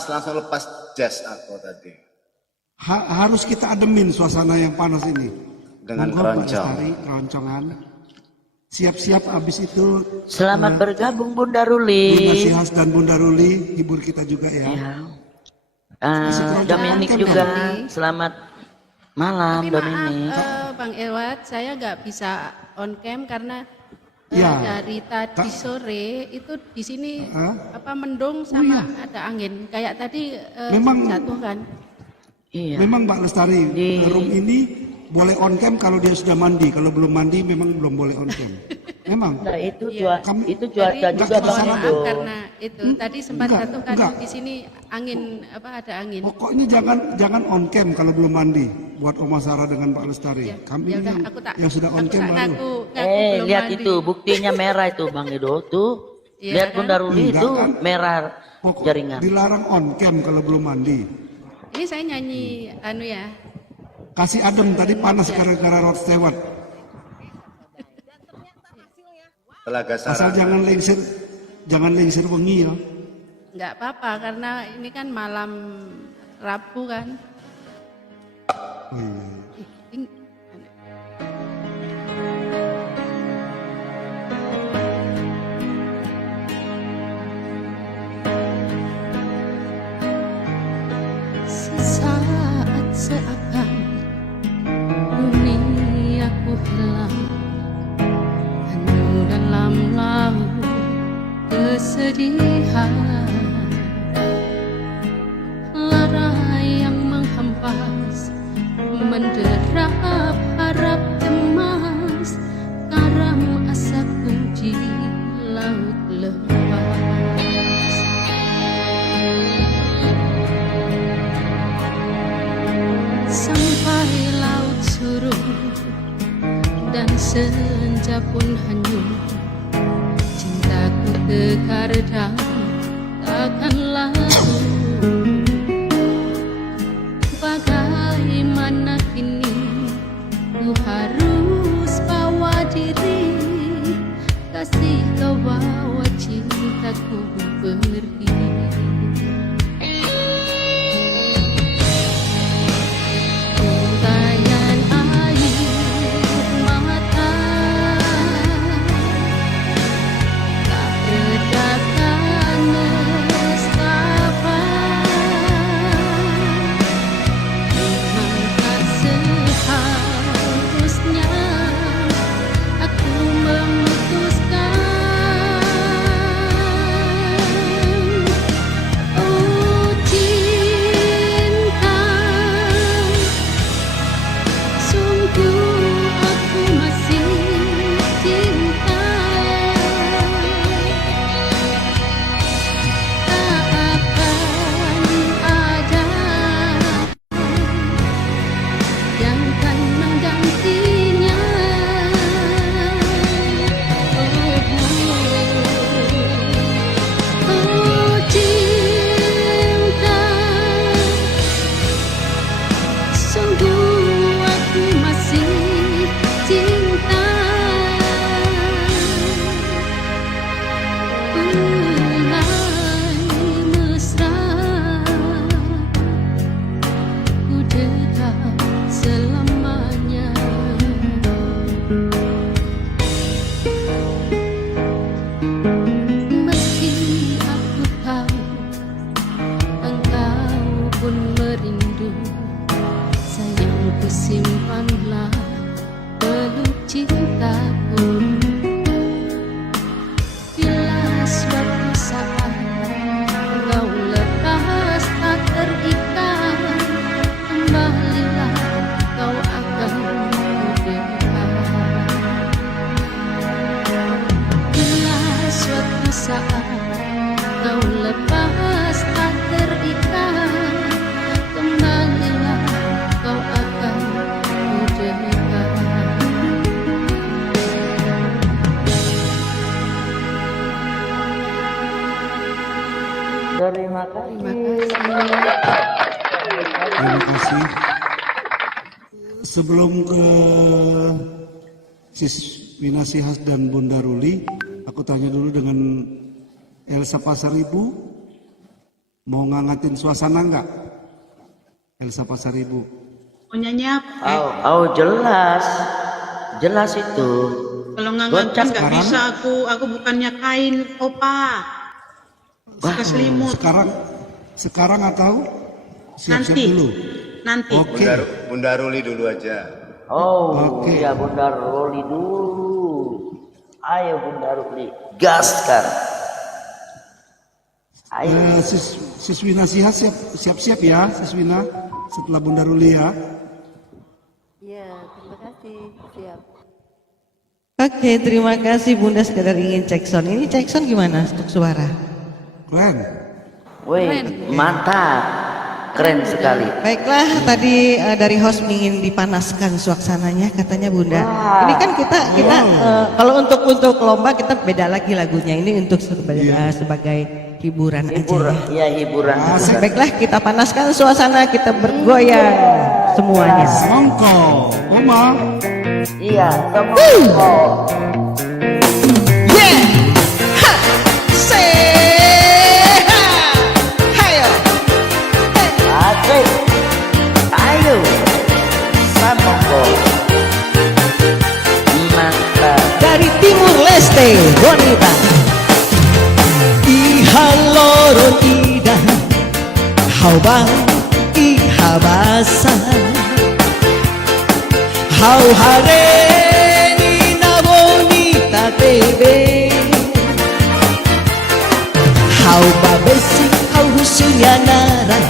langsung lepas jazz aku tadi. Harus kita ademin suasana yang panas ini. Dengan Monggo, Pak keroncong. Lestari, keroncongan. Siap-siap habis itu. Selamat bergabung Bunda Bunda Ruli. Sihas dan Bunda Ruli hibur kita juga ya. Ya. keroncong Dominik kan, juga. Bang? Selamat malam Tapi Dominik. maaf Bang Ewat, saya nggak bisa on cam karena Ya. dari tadi sore itu di sini Hah? mendung sama ada angin. Kayak tadi Memang- jatuh kan. Iya. Memang Mbak Lestari, room ini boleh on cam kalau dia sudah mandi. Kalau belum mandi memang belum boleh on cam. Memang. Nah, itu Iya. itu cuaca Jadi juga Bang mohon Edo. maaf karena itu tadi sempat Enggak, jatuh kan enggak. di sini angin ada angin. Pokoknya jangan on cam kalau belum mandi. Buat Oma Sarah dengan Pak Lestari. Kami Ya udah, yang, aku tak. yang sudah on aku cam tak baru. ngaku belum Lihat mandi. itu buktinya merah itu Bang Edo tuh. Iya Lihat kan? Bunda Ruli Enggak itu kan? merah Pokok jaringan. dilarang on cam kalau belum mandi. Ini saya nyanyi ya. Kasih adem tadi panas gara-gara Rod Stewart. Telaga Asal Sarang. jangan lengser wengi ya. Nggak apa-apa karena ini kan malam Rabu kan. Oh, iya. Ini- Sesaat seakan duniaku hilang, hanyut dalam laut kesedihan. Lara yang menghempas menderap harap cemas, karam asapku di laut lepas. Sampai laut surut dan senja pun hanyut, cintaku kekar dan takkan lalu. Bagaimana kini ku harus bawa diri, kasih kau bawa cintaku pergi. Untayan air mata Terima kasih. Terima kasih. Sebelum ke Siswi Nasihas dan Bunda Ruli, aku tanya dulu dengan Elsa Pasaribu, mau ngangatin suasana nggak? Elsa Pasaribu. Mau nyanyi apa? Oh, jelas. Jelas itu. Kalau ngangatin nggak bisa aku bukannya kain opa. Suka selimut. Sekarang atau siap-siap Nanti. dulu? Nanti. Oke. Bunda Ruli dulu aja. Oh, iya Bunda Ruli dulu. Ayo Bunda Ruli, gaskan. Ayo. Siswi Nasihas siap-siap ya, Siswina, setelah Bunda Ruli ya. Iya, terima kasih. Siap. Oke, terima kasih Bunda. Sekedar ingin cek sound. Ini cek sound gimana untuk suara? Keren. Wih, mantap. Keren sekali. Baiklah, tadi dari host ingin dipanaskan suasananya katanya Bunda. Ini kan kita kalau untuk lomba kita beda lagi lagunya. Ini untuk sebagai hiburan aja ya. Iya, hiburan. Baiklah, kita panaskan suasana, kita bergoyang semuanya. Songko, Oma. Iya, semua. Yeah. Ha. Say ha. Hayo. Asik. Ayo. Samoko. Mantap. Dari Timur Leste, wanita. Ihaloron ida, haubang ihabasa, hau hareni na bonita tebe, hau babesi hau husuyanara,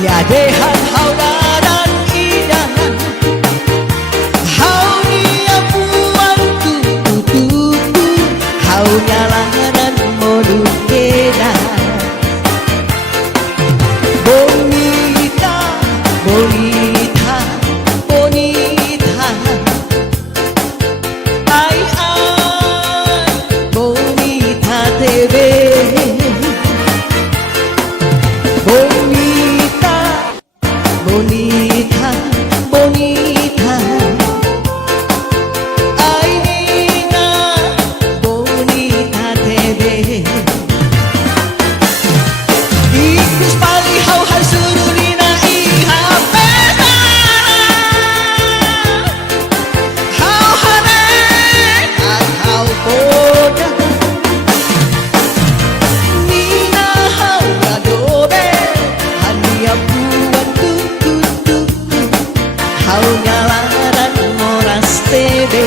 yadehan hau daran idahan, hau niapuan tutu, hau nyalaran modukeda. Bonita, bonita, bonita. Ay, ay, bonita te ve. Bonita, bonita, bonita. Ay, nina, bonita te ve. Ikus palihau har sururina iha pesta. Hau hane at hau boda. Nina hau gadobe hania buat tutu. Hau nyalaran moras tebe.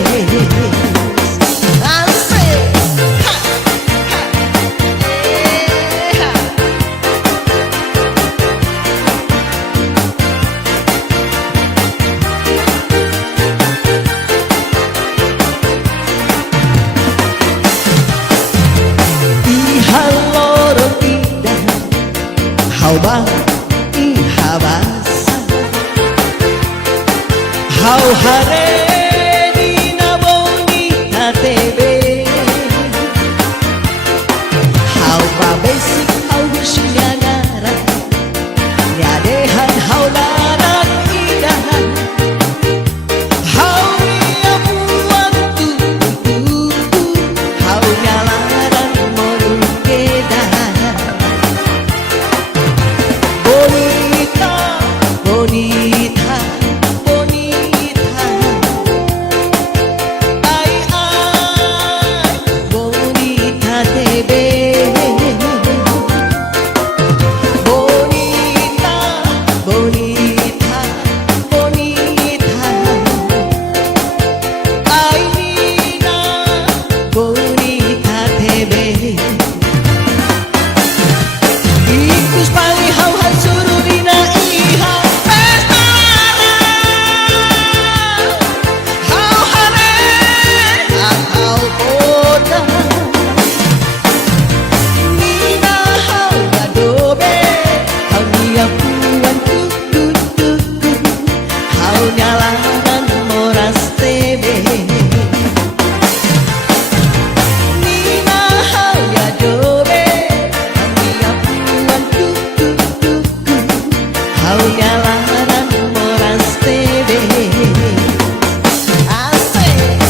Asik. Ha, ha, ha. Ihaloro tidak haubang ihabasa, hau hareni na bonita tebe, hau babesi hau husyagara, yadehan hau laran idahan, hau niapuan tutu, hau nyalaran modukeda. Bonita, bonita, bonita. Saunya larang moras tebe. Asik.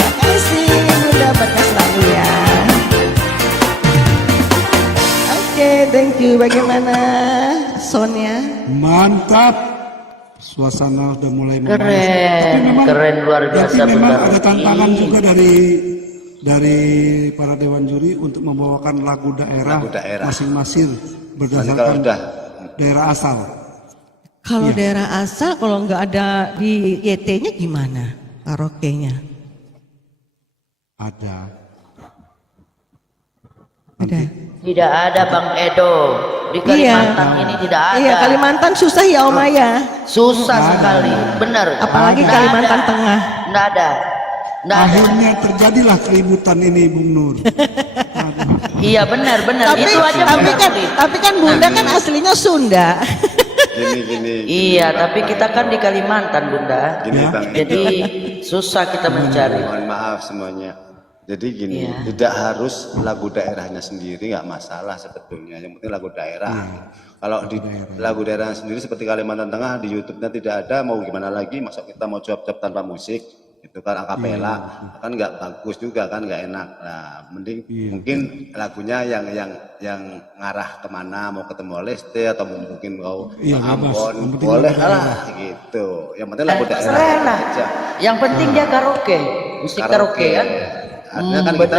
Makasih Bunda Berkas lagu ya. Oke, thank you. Bagaimana Sonya? Mantap. Suasana udah mulai memanas. Keren luar biasa. Tapi memang Bunda ada tantangan Ruki. juga dari para dewan juri untuk membawakan lagu daerah, masing-masing berdasarkan daerah asal. Kalau daerah asal, kalau nggak ada di YT-nya gimana? Karaoke-nya? Ada. Ada. Tidak ada Bang Edo. Di Kalimantan ini tidak ada. Iya, Kalimantan susah ya Om Maya. Susah sekali, benar. Apalagi Nggak Kalimantan ada. Tengah. Nggak ada. Nggak ada. Akhirnya terjadilah keributan ini, Bung Nur. Iya benar. Tapi kan Bunda kan aslinya Sunda. Iya, tapi kita kan di Kalimantan Bunda. Gini Bang. Jadi susah kita mencari. Mohon maaf semuanya. Jadi gini, tidak harus lagu daerahnya sendiri, nggak masalah sebetulnya. Yang penting lagu daerah. Kalau di lagu daerah sendiri seperti Kalimantan Tengah di YouTube-nya tidak ada, mau gimana lagi? Masa kita mau jawab-jawab tanpa musik, itu kan akapela, kan nggak bagus juga kan, nggak enak. Nah, mending mungkin lagunya yang ngarah kemana, mau ketemu Leste atau mungkin mau Ambon, boleh lah gitu. Yang penting lagu daerah Serah. aja. Yang penting dia karaoke, musik karaoke kan. Artinya kan kita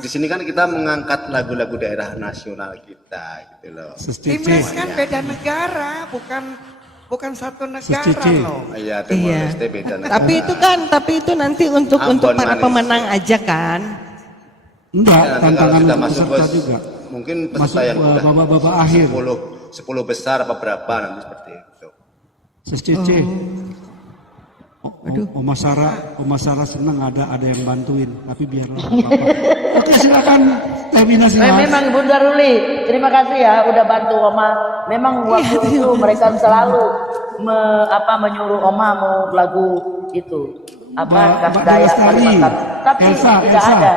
di sini kan kita mengangkat lagu-lagu daerah nasional kita gitu loh. Timnas kan beda negara, bukan satu negara loh. Iya, Timor Leste beda negara. Tapi itu nanti untuk para pemenang aja kan? Enggak, tantangan sudah untuk masuk peserta juga. Mungkin peserta yang udah babak akhir 10 besar apa berapa nanti seperti itu. Sis Cici. Oma Sarah senang ada yang bantuin, tapi biarlah apa-apa. Oke, silakan Teh Wina Simas. Memang Bunda Ruli, terima kasih ya udah bantu Oma. Memang waktu itu mereka selalu menyuruh Oma mau lagu itu Kasdaya Kalimantan. Tapi tidak ada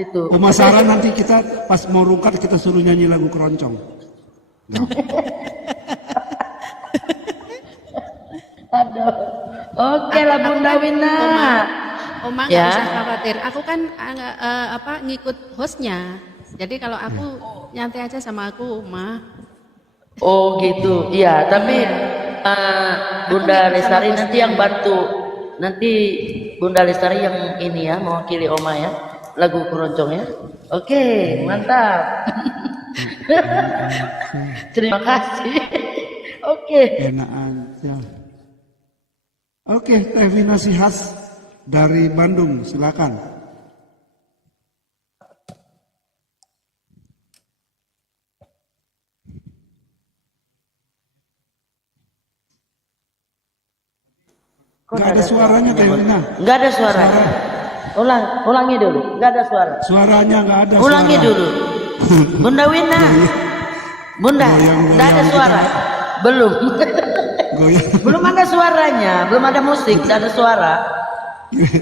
itu. Oma Sarah nanti kita pas mau rungkat kita suruh nyanyi lagu keroncong. Aduh. Oke lah Bunda Wina. Oma nggak usah khawatir. Aku kan ngikut hostnya. Jadi kalau aku nyantai aja sama aku, Oma. Oh gitu. Iya, tapi Bunda Lestari nanti yang bantu. Nanti Bunda Lestari yang ini ya, mewakili Oma ya. Lagu keroncong ya. Oke, mantap. Terima kasih. Oke. Enak aja. Oke, Teh Wina Sihas dari Bandung, silakan. Nggak ada suaranya, Teh Wina. Nggak ada suara. Ulangi dulu. Nggak ada suara. Suaranya nggak ada. Ulangi dulu. Bunda Wina. Bunda, nggak ada suara. Belum. Belum ada suaranya, belum ada musik, tidak ada suara.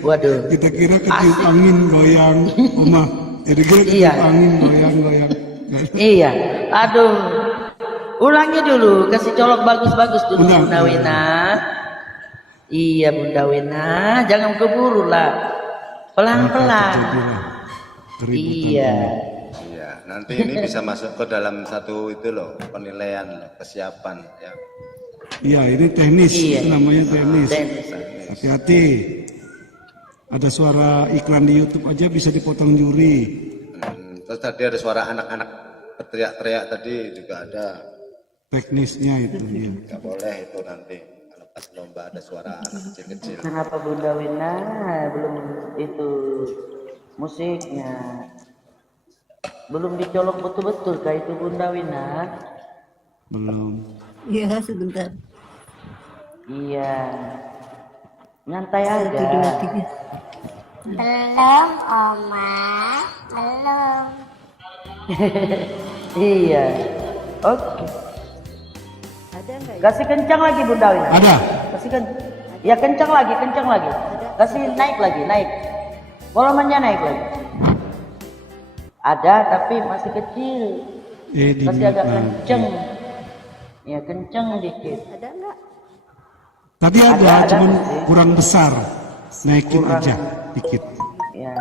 Waduh. Kita kira ketiup angin goyang, Oma. Jadi kita angin goyang. Iya. Aduh. Ulangi dulu, kasih colok bagus-bagus dulu Bunda Wina. Iya Bunda Wina, jangan keburu lah. Pelan-pelan. Iya. Iya, nanti ini bisa masuk ke dalam satu itu loh, penilaian kesiapan ya. Iya, ini teknis, itu namanya teknis. Hati-hati. Ada suara iklan di YouTube aja bisa dipotong juri. Terus tadi ada suara anak-anak teriak-teriak tadi juga ada. Teknisnya itu. Ya. Gak boleh itu nanti. Kalau pas lomba ada suara anak kecil-kecil. Kenapa Bunda Wina belum itu musiknya? Belum dicolok betul-betul kayak itu Bunda Wina? Belum. Iya, sebentar. Iya. Nyantai aja. Belum, Oma. Belum. Iya. Oke. Ada enggak? Kasih kencang lagi Bunda Wina. Ada. Kasih kencang. Ya kencang lagi. kasih naik lagi, naik. Volumenya naik lagi. Ada tapi masih kecil. Kasih agak kenceng. Ya kenceng dikit. Ada enggak? Tadi ada cuman kurang besar. Naikin aja dikit. Ya.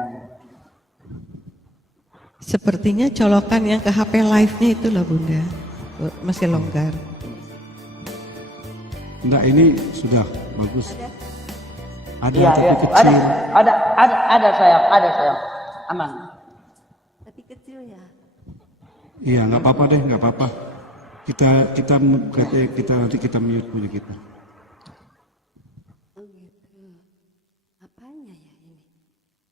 Sepertinya colokan yang ke HP live-nya itulah Bunda. Masih longgar. Enggak, ini sudah bagus. Ada Iya, tapi iya. kecil. Ada sayang. Aman. Tapi kecil ya. Iya, nggak apa-apa deh, nggak apa-apa. Kita nanti kita mute punya kita. Oh gitu. Apanya ya ini?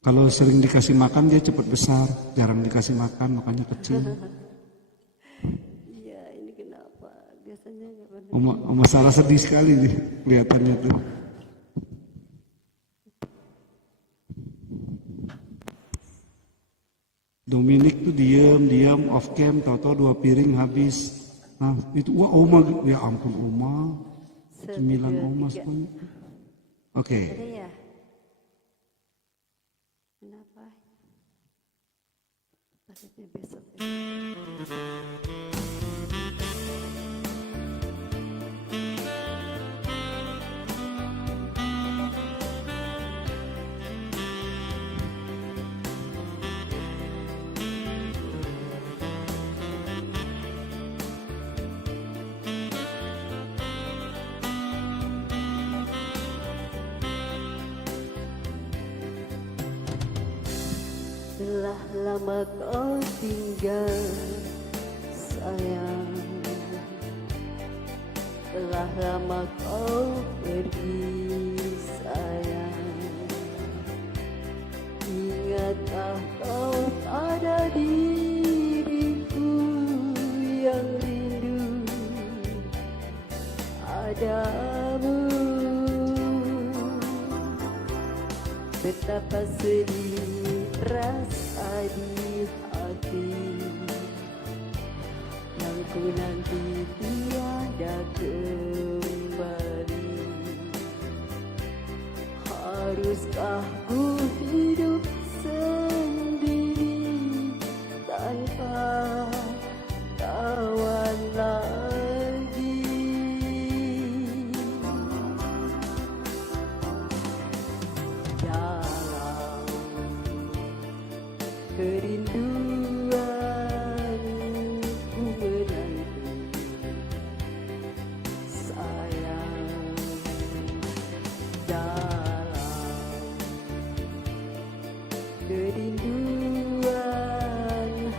Kalau sering dikasih makan dia cepat besar, jarang dikasih makan makanya kecil. Iya, ini kenapa? Biasanya nggak pernah. Oma Sarah sedih sekali nih kelihatannya tuh. Dominic tuh diam off cam, tahu-tahu 2 piring habis. Nah itu wah Oma, ya ampun Oma, cemilan Oma semuanya. Oke. Ada ya? Kenapa? Maksudnya besok ya? Telah lama kau tinggal sayang, telah lama kau pergi sayang. Ingatkah kau pada diriku yang rindu padamu? Betapa sedih rasa di hati yang ku nanti tiada kembali. Haruskah ku hidup sendiri tanpa kawan lagi? Dalam kerinduan ku menanti sayang. Dalam kerinduan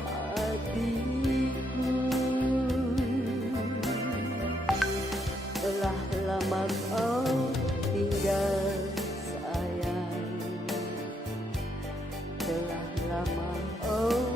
hatiku, telah lama kau tinggal sayang, telah lama oh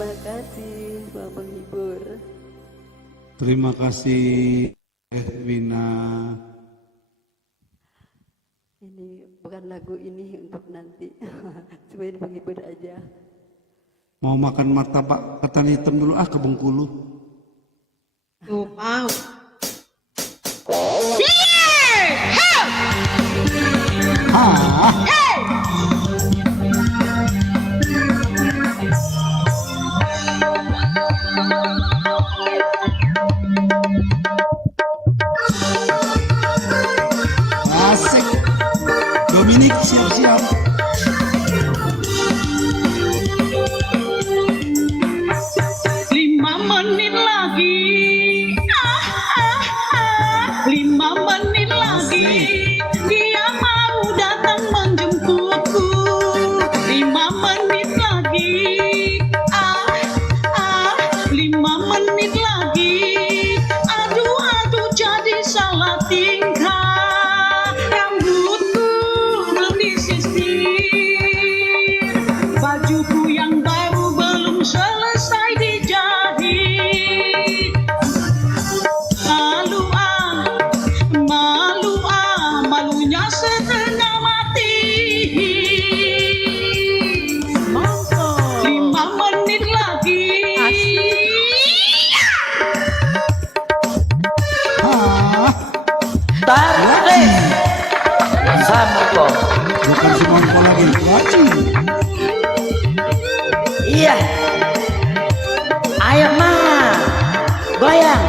Terima kasih telah menghibur. Terima kasih Edwina. Ini bukan lagu ini untuk nanti. Cuma ini menghibur aja. Mau makan martabak ketan hitam dulu ke Bengkulu. Tuh, Pau. Asik. Dominik siap-siap. Menit lagi, 5 menit lagi, dia mau datang menjemputku. 5 menit lagi, 5 menit lagi, aduh jadi salah tingkah. Rambutku belum disisir, bajuku yang baru belum selesai dijahit. Malunya setengah mati. 5 menit lagi. Tarik. Sama kok. Bukan semangko lagi, baju. Iya. Ayo mah, goyang.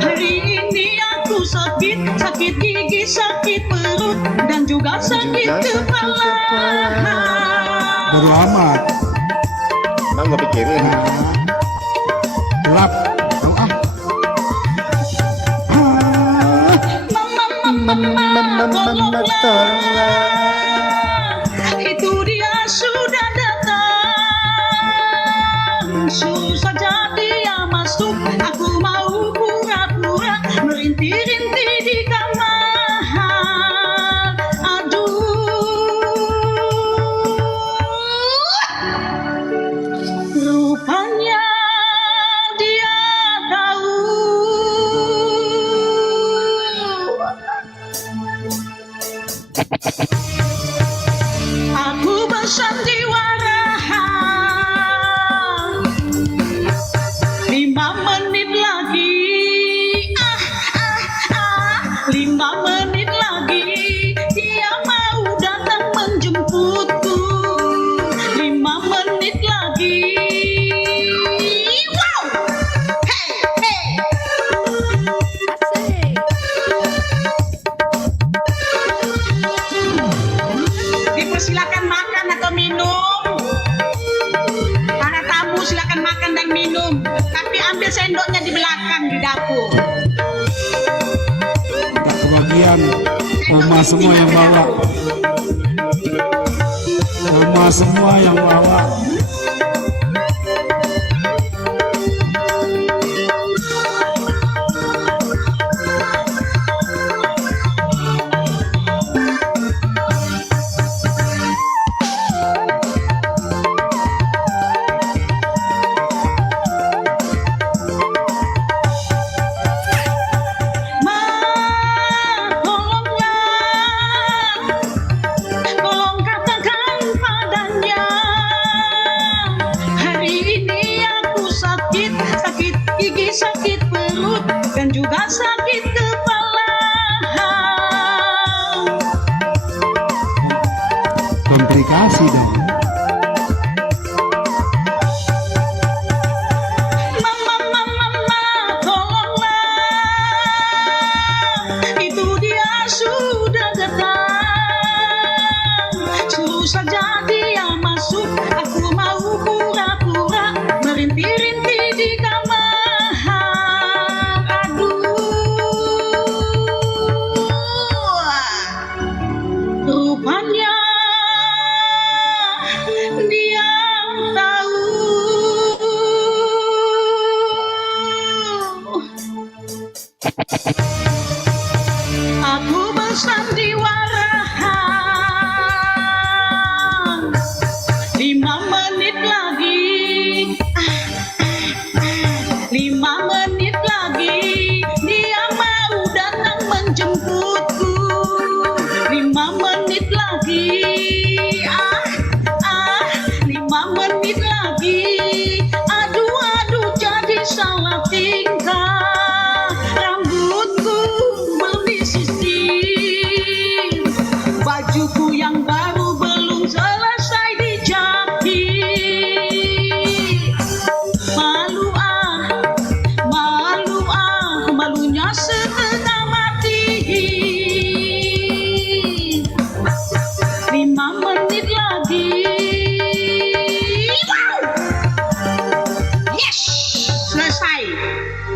Hari ini aku sakit gigi, sakit perut, dan juga sakit kepala. Baru amat. Bang nggak pikirin. Gelap. Itu dia sudah datang. Susah jadi dia masuk. Aku mau pura-pura merintih-rintih di kamar. Rupanya dia tahu. Aku bersandiwara. 5 menit lagi. 5 menit lagi. Dia mau datang menjemputku. 5 menit lagi. Wow! Hey! Asik. Dipersilakan makan atau minum. Para tamu silakan makan dan minum. Tapi ambil sendoknya di belakang di dapur. Tak kebagian. Oma semua yang bawa. Oma semua yang bawa. Tolong katakan padanya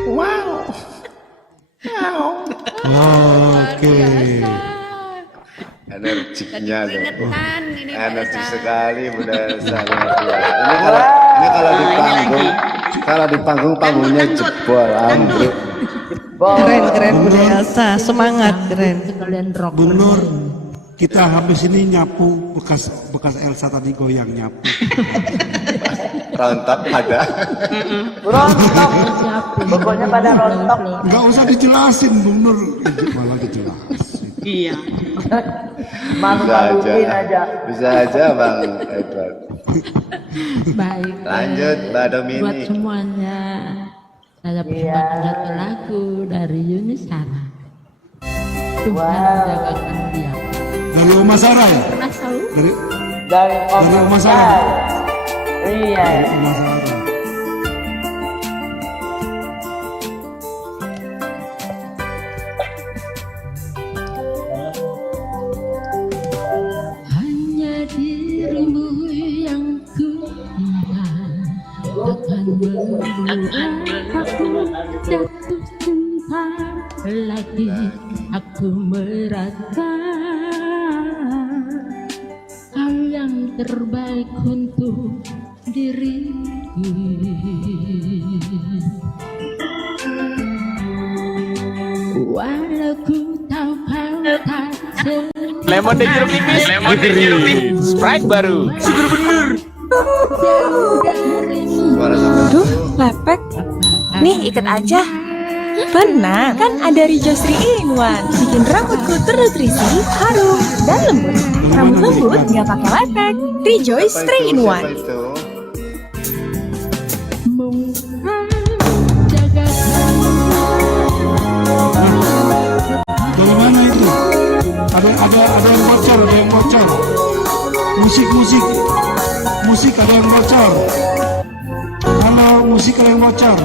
Wow. Oke. Energiknya loh. Keringetan ini Pak Energi Elsa. sekali Bunda Elsa. Kalau di panggung panggungnya jebol, ambruk. Keren Bunda Elsa, semangat keren. Bung Nur, kita habis ini nyapu bekas Elsa tadi goyang nyapu. Rontok ada. Rontok. Pokoknya pada rontok. Nggak usah dijelasin Bung Nur, malah dijelasin. Iya. Malu-maluin aja. Bisa aja Bang Edward. Baik. Lanjut Mbak Domini. Buat semuanya, saya persembahkan satu lagu dari Yuni Sara. Tuhan jagakan dia. Dari Uma Sarah ya? Pernah tahu? Dari Uma Sarah. Iya. Dari Uma Sarah. Hanya dirimu yang ku ingat, akan membuat aku jatuh cinta lagi. Aku merasa kau yang terbaik untuk diriku. Walau ku tahu kau tak Lemon dan jeruk nipis. Lemon dan jeruk nipis. Sprite baru. Seger bener. Duh, lepek. Nih, ikat aja. Benar, kan ada Rijo 3-in-1. Bikin rambutku ternutrisi, harum, dan lembut. Rambut lembut nggak pakai lepek. Rejoice 3-in-1. Dari mana itu? Ada yang bocor, ada yang bocor. Musik ada yang bocor. Halo, musik ada yang bocor.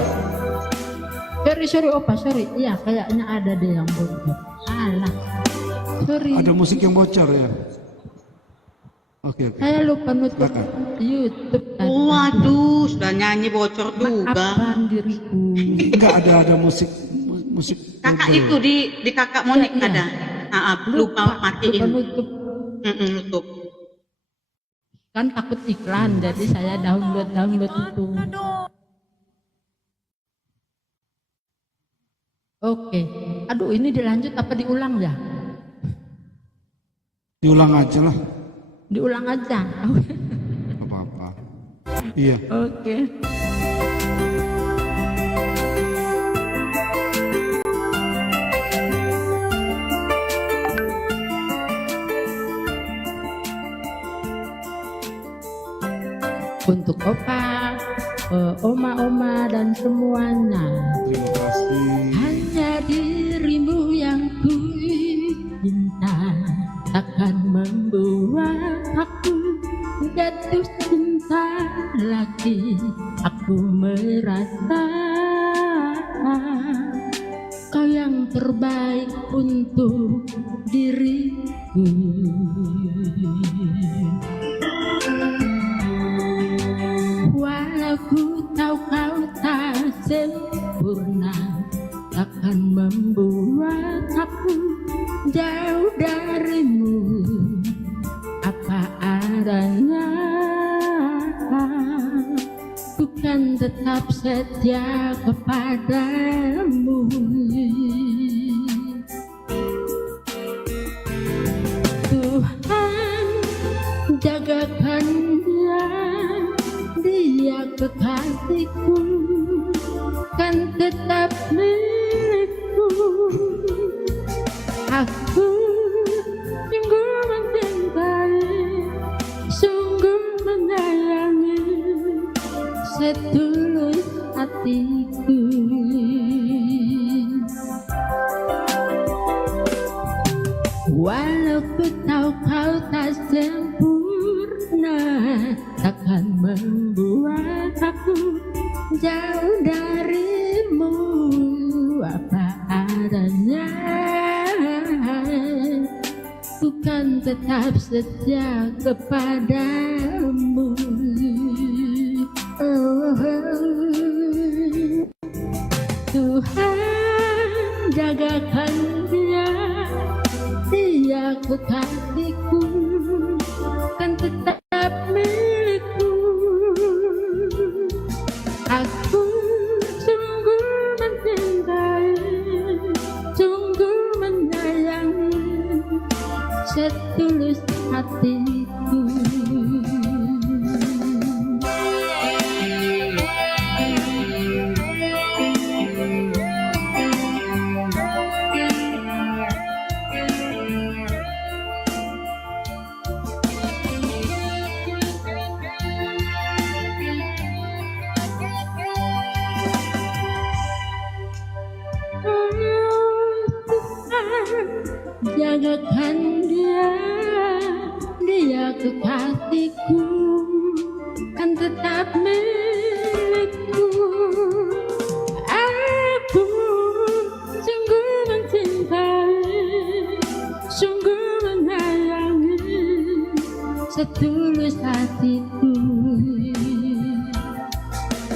Sorry Opa, sorry. Iya, kayaknya ada deh yang bocor. Alah. Sorry. Ada musik yang bocor ya. Oke. Saya lupa nutup YouTube. Waduh, sudah nyanyi bocor juga. Maafkan diriku. Enggak ada musik. Kakak itu di kakak Monik ada. Lupa matiin. Nutup. Kan takut iklan, jadi saya download itu. Oke. Aduh, ini dilanjut apa diulang ya? Diulang aja lah. Diulang aja. Apa-apa. Iya. Oke. Untuk Opa, Oma-oma dan semuanya. Terima kasih. Hanya dirimu yang ku cinta, takkan membuat aku jatuh cinta lagi. Aku merasa kau yang terbaik untuk diriku. Walau ku tahu kau tak sempurna, takkan membuat aku jauh darimu. Apa adanya, bukan tetap setia kepadamu. Tuhan jagakan dia kekasihku, kan tetap milikku. Aku sungguh mencintai, sungguh menyayangi, setulus hatiku. Walau ku tahu kau tak sempurna, takkan membuat aku jauh darimu. Apa adanya, bukan tetap setia kepadamu. Tuhan jagakan dia, dia kekasihku, kan tetap milikku. Aku sungguh mencintai, sungguh menyayangi, setulus hatiku. Jagakan dia, dia kekasihku, kan tetap milikku. Aku sungguh mencintai, sungguh menyayangi, setulus hatiku.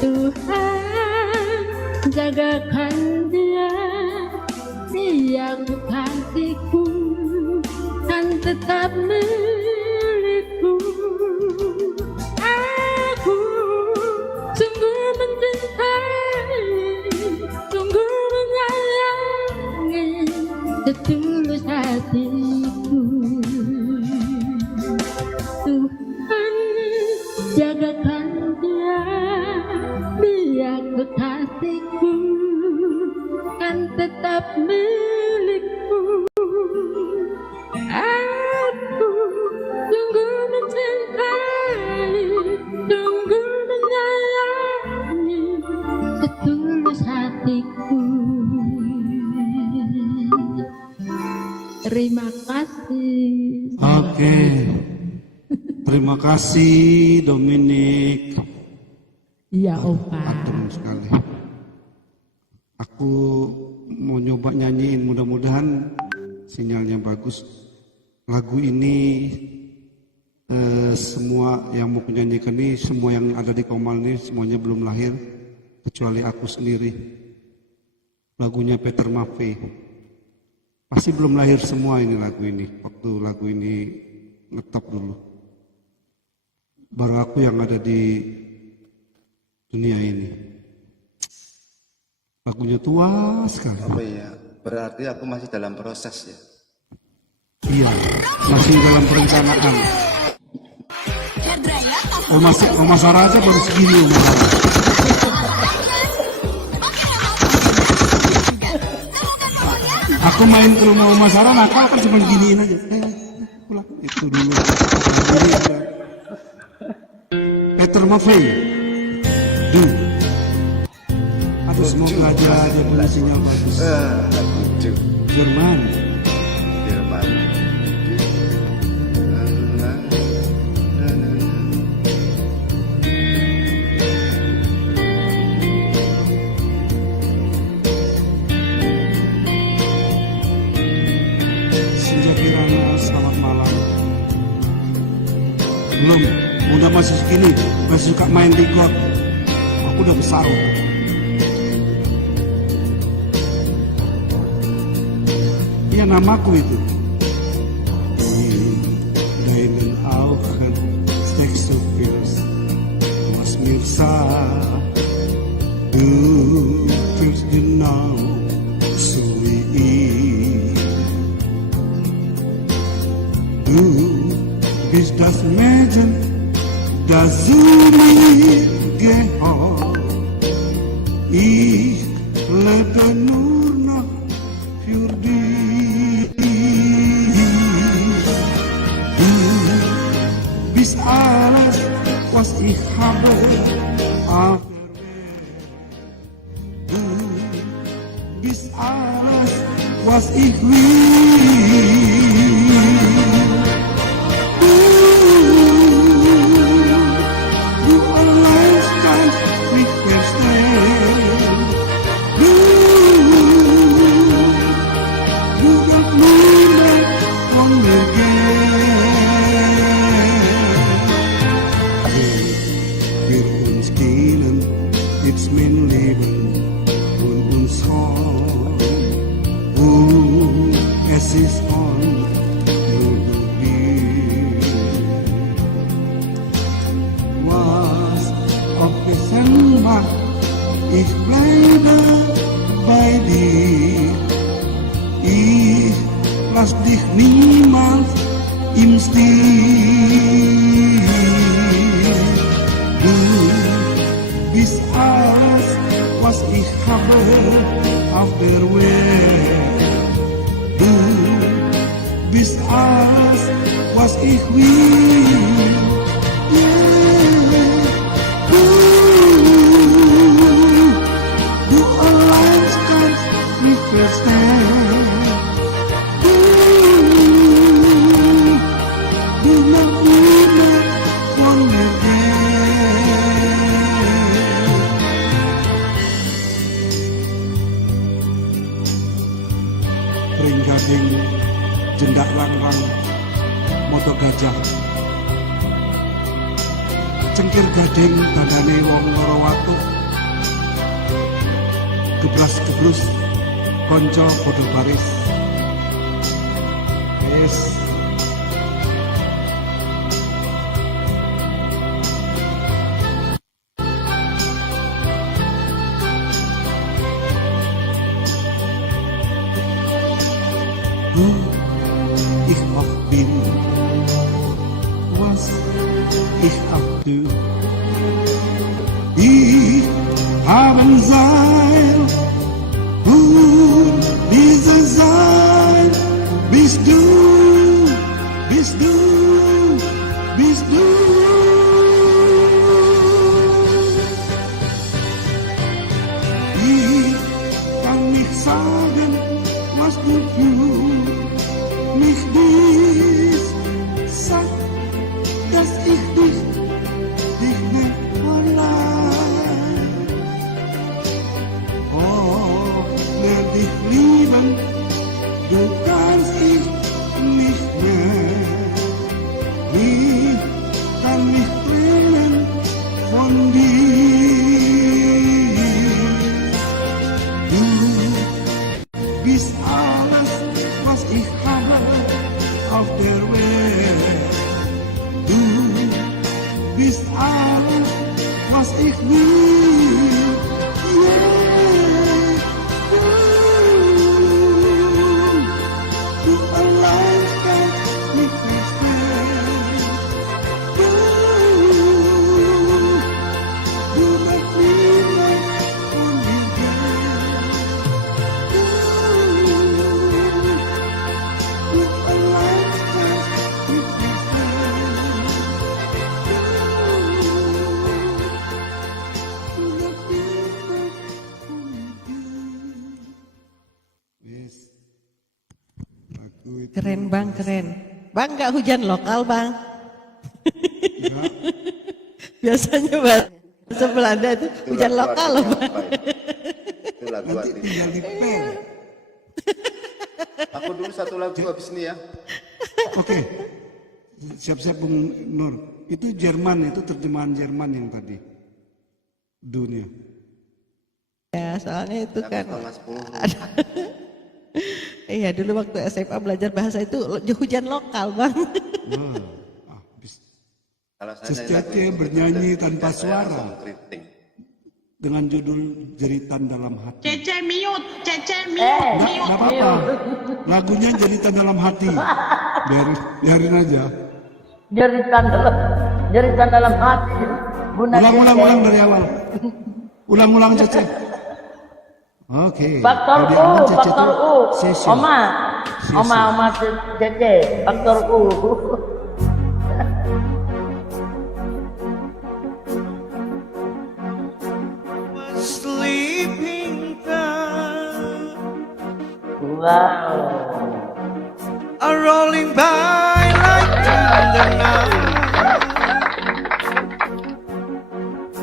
Tuhan jagakan dia, dia kekasihku, kan tetap milikku. Aku sungguh mencintai, sungguh menyayangi, setulus hatiku. Tuhan jagakan dia, dia kekasihku, kan tetap milikku. Aku sungguh mencintai, sungguh menyayangi, setulus hatiku. Terima kasih. Oke. Terima kasih Dominik. Iya, Opa. Atur sekali. Aku mau nyoba nyanyiin, mudah-mudahan sinyalnya bagus. Lagu ini semua yang mau menyanyikan ini, semua yang ada di Komal ini semuanya belum lahir kecuali aku sendiri. Lagunya Peter Maffay. Masih belum lahir semua ini lagu ini. Waktu lagu ini ngetop dulu. Baru aku yang ada di dunia ini. Lagunya tua sekali. Oh iya, berarti aku masih dalam proses ya? Iya, masih dalam perencanaan. Oh masih, Oma Sarah aja baru segini. Aku main ke rumah Oma Sarah, nakal kan cuma giniin aja. Pulang, itu dulu. Peter Maffay, Du. Aduh, semoga aja dia punya sinyal bagus. Jerman. Senja Kirana, selamat malam. Belum, udah masih segini, masih suka main di klub. Aku udah besar. Iya, namaku itu. Deinen Augen steckst du fest, was mir sagt, du fühlst genau so wie ich. Du bist das Mädchen, das zu mir gehört. Ich lebe nur noch für dich. Bist alles, was ich habe, auf der Welt. Du bist alles, was ich will. Du allein kannst mich verstehen. Du kannst nur weg von mir gehen. Wir uns gehen, jetzt mein Leben und uns Horn. ich bleibe bei dir. Ich lass dich niemals im Stich. Du bist alles, was ich habe auf der Welt. Du bist alles, was ich will. Du allein kannst mich verstehen. Du magst niemand von mir gehen. Ring gading, jendak langrang, moto gajah. Cengkir gading tandane wong loro watu. Gebras-gebrus konco padha baris. Wis ich auch bin, was ich auch tu. Ich haben sein, und dieses Sein bist du, bist du, bist du. Ich kann nicht sagen, was du tust. Mich dies sagt, dass ich dich nicht allein. Oh, wer dich lieben, du kannst ich nicht mehr. Ich kann mich trennen von dir. Du bist alles, was ich habe auf der Welt. Du bist alles, was ich will. Yeah. Du allein kannst mich verstehen. Du magst niemand von mir gehen. Du allein kannst mich verstehen. Du magst niemand von mir gehen. Yes. Aku itu Keren bang, keren. Bang nggak hujan lokal bang? Biasanya bahasa Belanda itu hujan lokal loh bang. Itu lagu artinya. Aku dulu satu lagu habis ini ya. Oke, siap-siap Bung Nur. Itu Jerman, itu terjemahan Jerman yang tadi. Dunia. Ya soalnya itu Aku kan. kelas 10. Iya dulu waktu SMA belajar bahasa itu hujan lokal bang. Kalau saya Sescake bernyanyi tanpa suara dengan judul Jeritan Dalam Hati. Cece miut, Cece miut, miut. Nggak apa-apa, lagunya Jeritan Dalam Hati. Biarin aja. Jeritan dalam hati. Bunda Ulang dari awal. Ulang Cece. Oke. Faktor Jadi U, aman, Cece faktor tuh U. session. Oma Cece, faktor U. Sleeping time, wow, are rolling by like thunder now.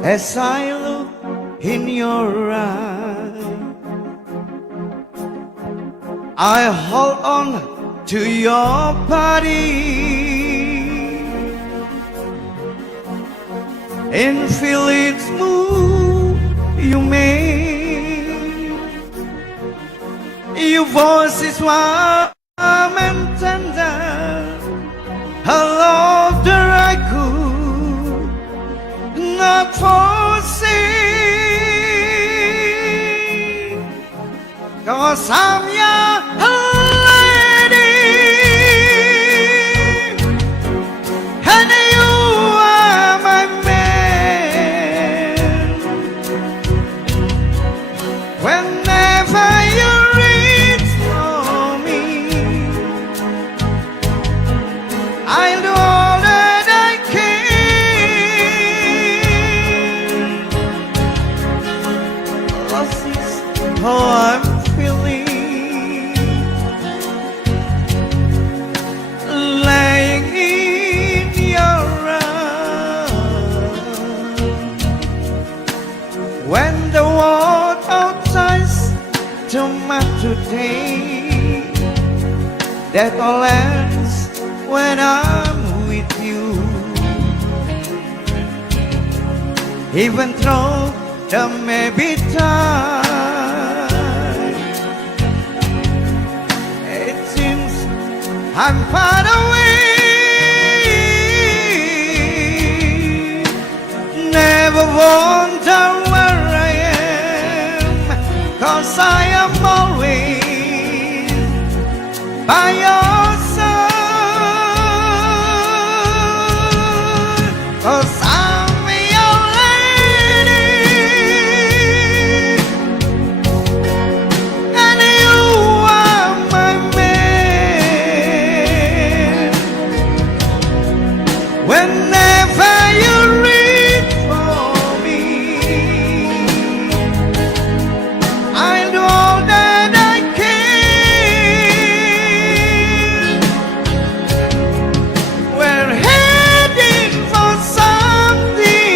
As I look in your eyes, I hold on to your body and feel its move you make. Your voice is warm and tender, a love that I could not foresee. 'cause I'm your lady and you are my man. Whenever you reach for me, I'll do all that I can. This is how I'm feeling, laying in your arms. When the world outside's too much today, that all ends when I'm with you. Even though there may be time, it seems I'm far away. Never wonder where I am, 'cause I am always by your side. 'Cause I'm your lady and you are my man. Whenever you reach for me, I'll do all that I can. We're heading for something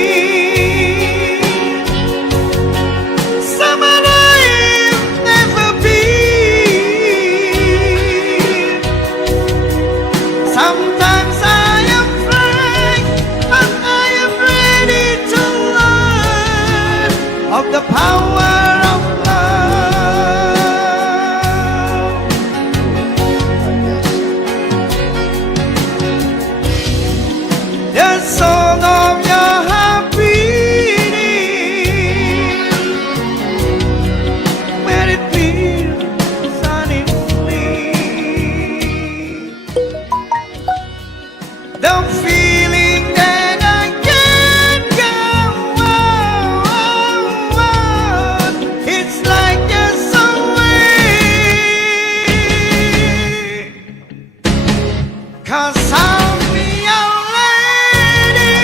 someone I've never been. Sometimes I am afraid, but I am ready to learn of the power of love. The song of your heart beating, where it feels suddenly. The feeling that I can't go on, it's like just a way. 'Cause I'm your lady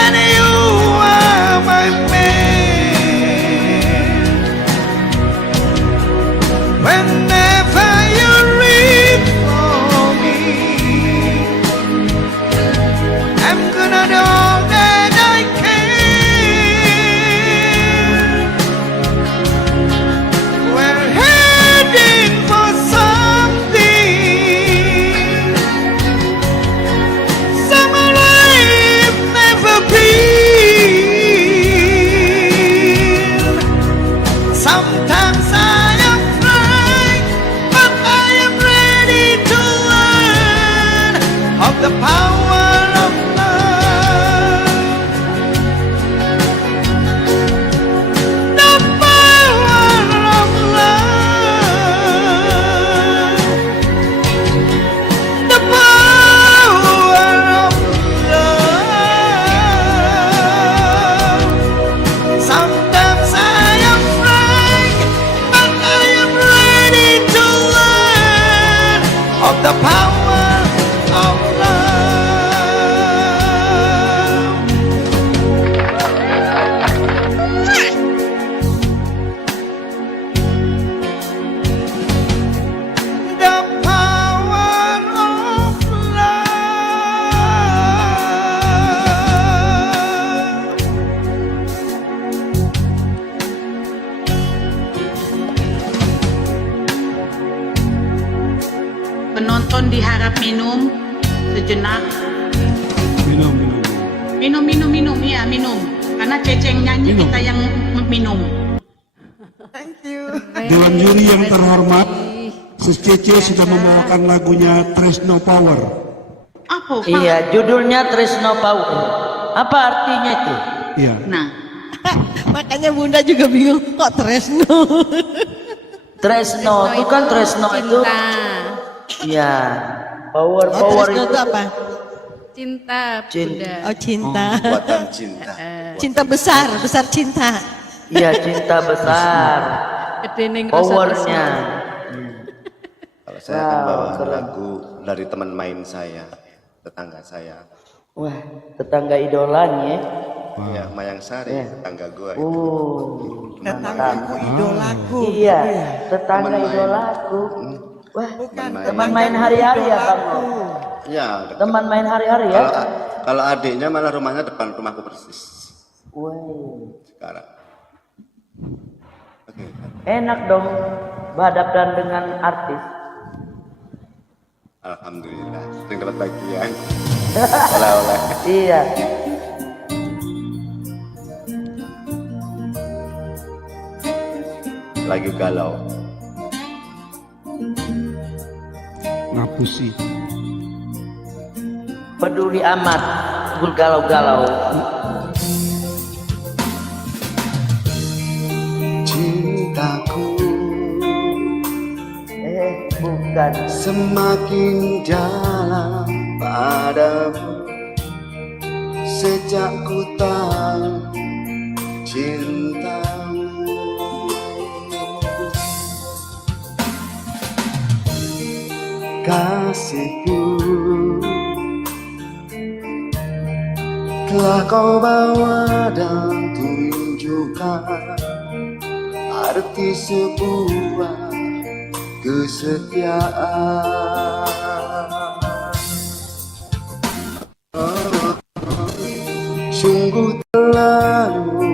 and you are my man. Whenever you reach for me, I'm gonna do all that I can. We're heading for something someone I've never been. Sometimes I am afraid, but I am ready to learn of the power of love. The power of love. The power of love. Sometimes I am afraid, but I am ready to learn of the power of love. The power of love. Penonton diharap minum sejenak. Minum, ya minum. Karena Ceceng nyanyi, kita yang minum. Thank you. Dewan juri yang terhormat, Sus Cece sudah membawakan lagunya Tresno Power. Apa? Iya, judulnya Tresno Power. Apa artinya itu? Iya. Nah, Makanya Bunda juga bingung kok Tresno. Tresno itu kan Tresno itu. Iya. Power Tresno itu itu apa? Cinta, Bunda. Oh cinta. Buatan cinta. Cinta besar cinta. Iya, cinta besar. Gede ning Powernya. Kalau saya akan bawa lagu dari teman main saya, tetangga saya. Wah, tetangga idolanya. Ya, Mayang Sari, tetangga gua itu. Oh, Tetanggaku idolaku. Iya, gitu ya. tetangga Teman main. idolaku. Wah, Bukan teman main hari-hari ya, Bang? Ya, Teman main hari-hari ya? kalau adiknya malah rumahnya depan rumahku persis. Wah, Sekarang. Oke. enak dong berhadapan dengan artis. Alhamdulillah, sering dapat bagian. Oleh-oleh. Iya. Lagu galau. Ngapusi. Peduli amat, galau-galau. Cintaku bukan semakin dalam padamu sejak ku tahu cintamu. Kasihku telah kau bawa dan tunjukkan arti sebuah kesetiaan. Sungguh terlalu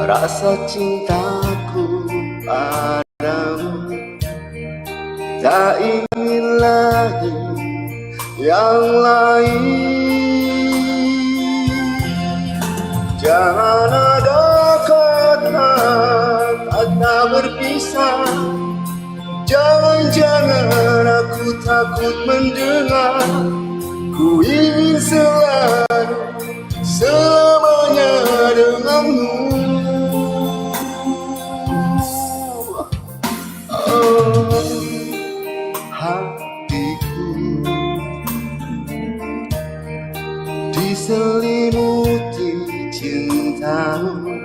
rasa cintaku padamu, tak ingin lagi yang lain. Jangan ada kata berpisah. Jangan-jangan aku takut mendengar. Ku ingin selalu selamanya denganmu. Oh, hatiku diselimuti cintamu,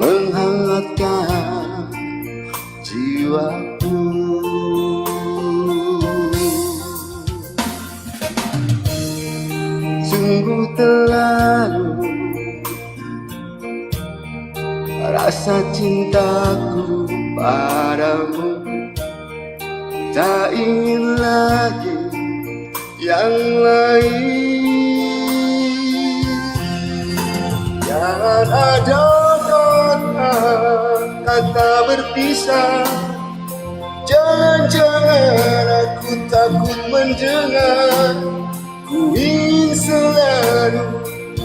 menghangatkan jiwaku. Sungguh terlalu rasa cintaku padamu, tak ingin lagi yang lain. Jangan ada kata berpisah. Jangan-jangan aku takut mendengar. Ku ingin selalu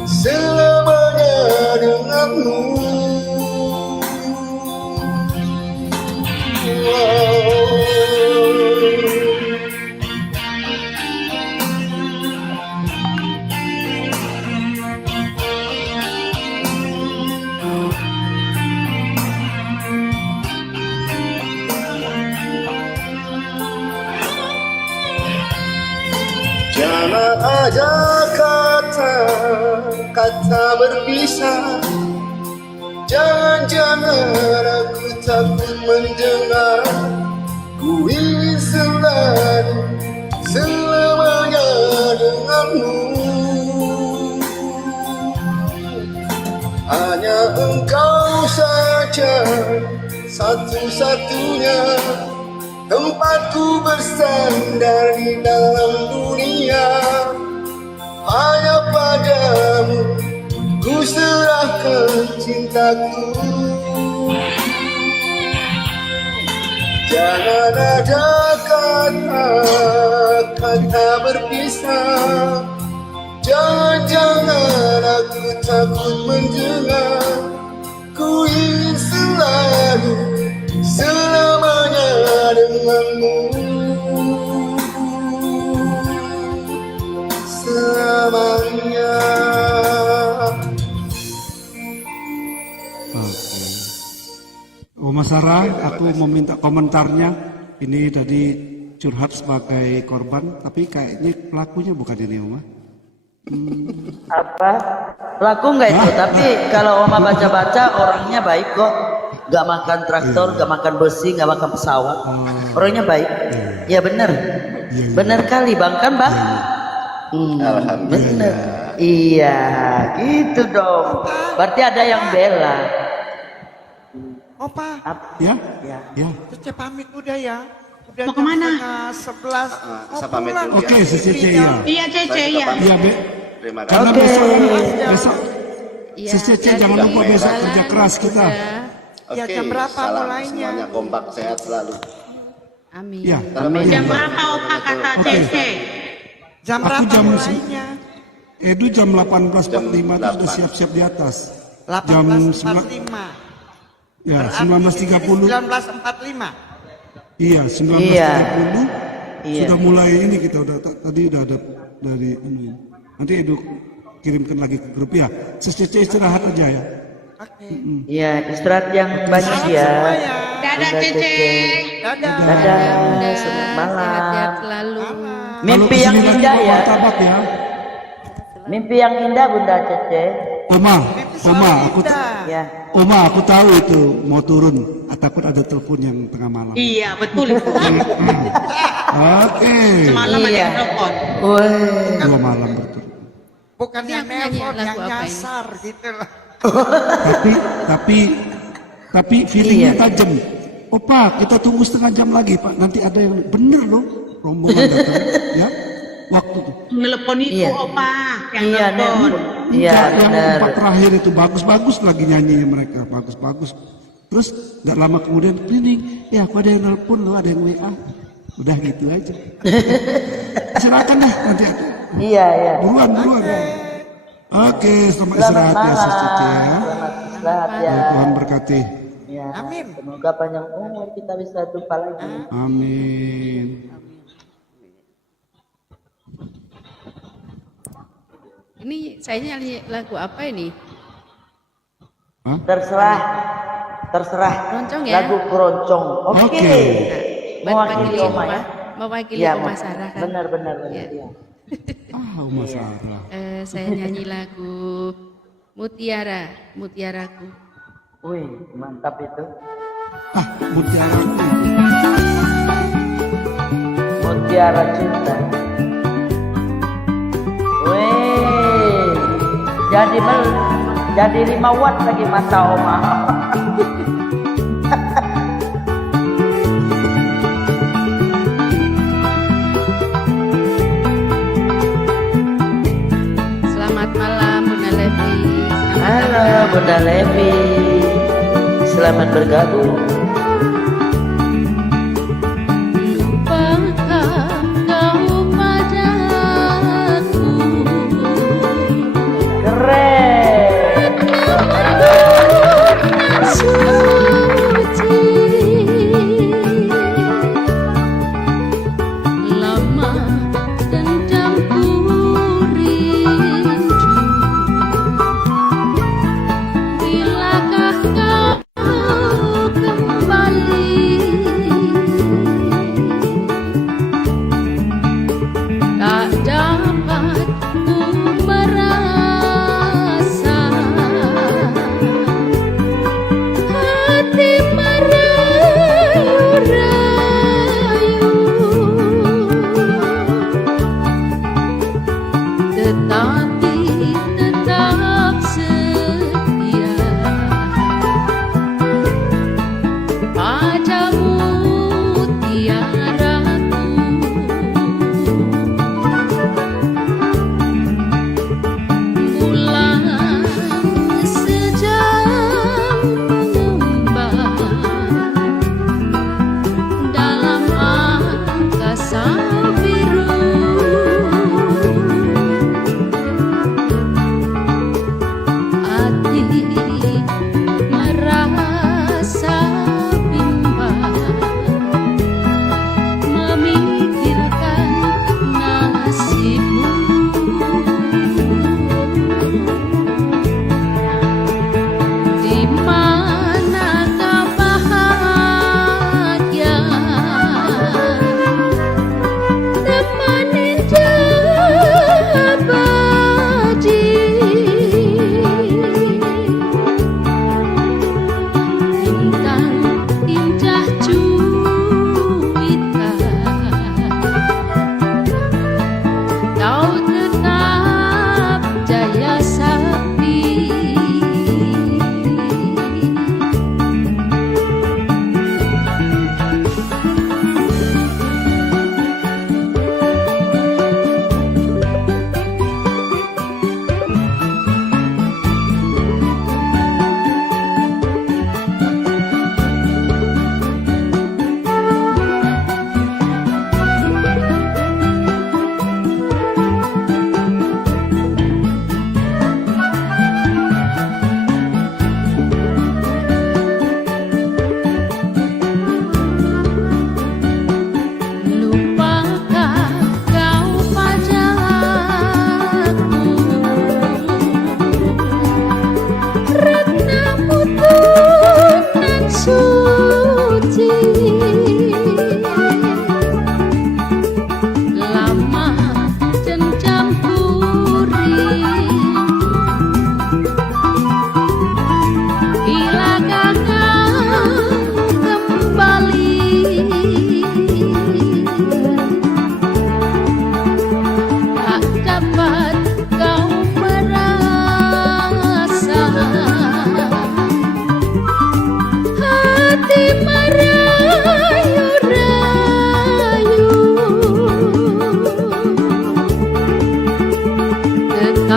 selamanya denganmu. Jangan ada kata berpisah. Jangan-jangan aku takut mendengar. Ku ingin selalu selamanya denganmu. Hanya engkau saja satu-satunya tempatku bersandar di dalam dunia. Hanya padamu ku serahkan cintaku. Jangan ada kata berpisah. Jangan-jangan aku takut mendengar. Ku ingin selalu selamanya denganmu. Selamanya. Oma Sarah, aku meminta komentarnya. Ini tadi curhat sebagai korban, tapi kayaknya pelakunya bukan ini, Oma. Apa? Pelaku enggak itu, tapi kalau Oma baca-baca orangnya baik kok. Gak makan traktor, gak makan besi, gak makan pesawat. Orangnya baik. Ya benar. Benar kali Bang, kan Bang? Benar. Iya, gitu dong. Berarti ada yang bela. Opa. Ya? Ya. Cece pamit udah ya. Udah Mau kemana? 11. Saya pamit dulu Oke, si Cece ya. Iya Cece ya. Iya, Be. Terima kasih. Karena besok si Cece jangan lupa besok kerja keras kita. Ya, Oke, jam berapa salam mulainya? semuanya kompak sehat selalu. Amin. Ya. Jam berapa Opa kata Cece? Jam Aku berapa jam mulainya? Edu jam 18.45 itu sudah siap-siap di atas. Jam 18.45. Ya, 19.30. 19.45. Iya, 19.30. Sudah mulai ini kita tadi udah ada dari ini. Nanti Edu kirimkan lagi ke grup ya. Cece istirahat aja ya. Iya, istirahat yang banyak ya. Dadah Cece. Dadah. Selamat malam. Sehat selalu. Mimpi yang indah ya. Martabat ya. Mimpi yang indah Bunda Cece. Oma, aku tahu itu mau turun. Takut ada telepon yang tengah malam. Iya betul itu. Oke. Semalam ada yang telepon. 2 malam betul. Bukan yang nelpon, yang nyasar gitu loh. Tapi feelingnya tajam. Opa, kita tunggu setengah jam lagi Pak. Nanti ada yang bener loh rombongan datang, ya. Waktu itu. Telepon itu Opa yang telepon. Iya, yang benar. 4 terakhir itu bagus-bagus lagi nyanyinya mereka, bagus-bagus. Terus nggak lama kemudian cleaning, ya aku ada yang nelpon loh, ada yang WA. Udah gitu aja. Silakan dah nanti. Iya. Buruan. Oke, selamat istirahat ya Sis Cici ya. Selamat istirahat ya. Tuhan berkati. Ya. Amin. Semoga panjang umur kita bisa jumpa lagi. Amin. Ini saya nyanyi lagu apa ini? Terserah. Keroncong ya? Lagu keroncong. Oke. Mewakili Oma ya. Mewakili Oma Sarah kan? Benar. Ya. Oma Sarah. Saya nyanyi lagu Mutiaraku. Wih, mantap itu. Mutiara cinta. Wih, jadi 5 watt lagi mata Oma. Selamat malam Bunda Levi. Halo Bunda Levi. Selamat bergabung.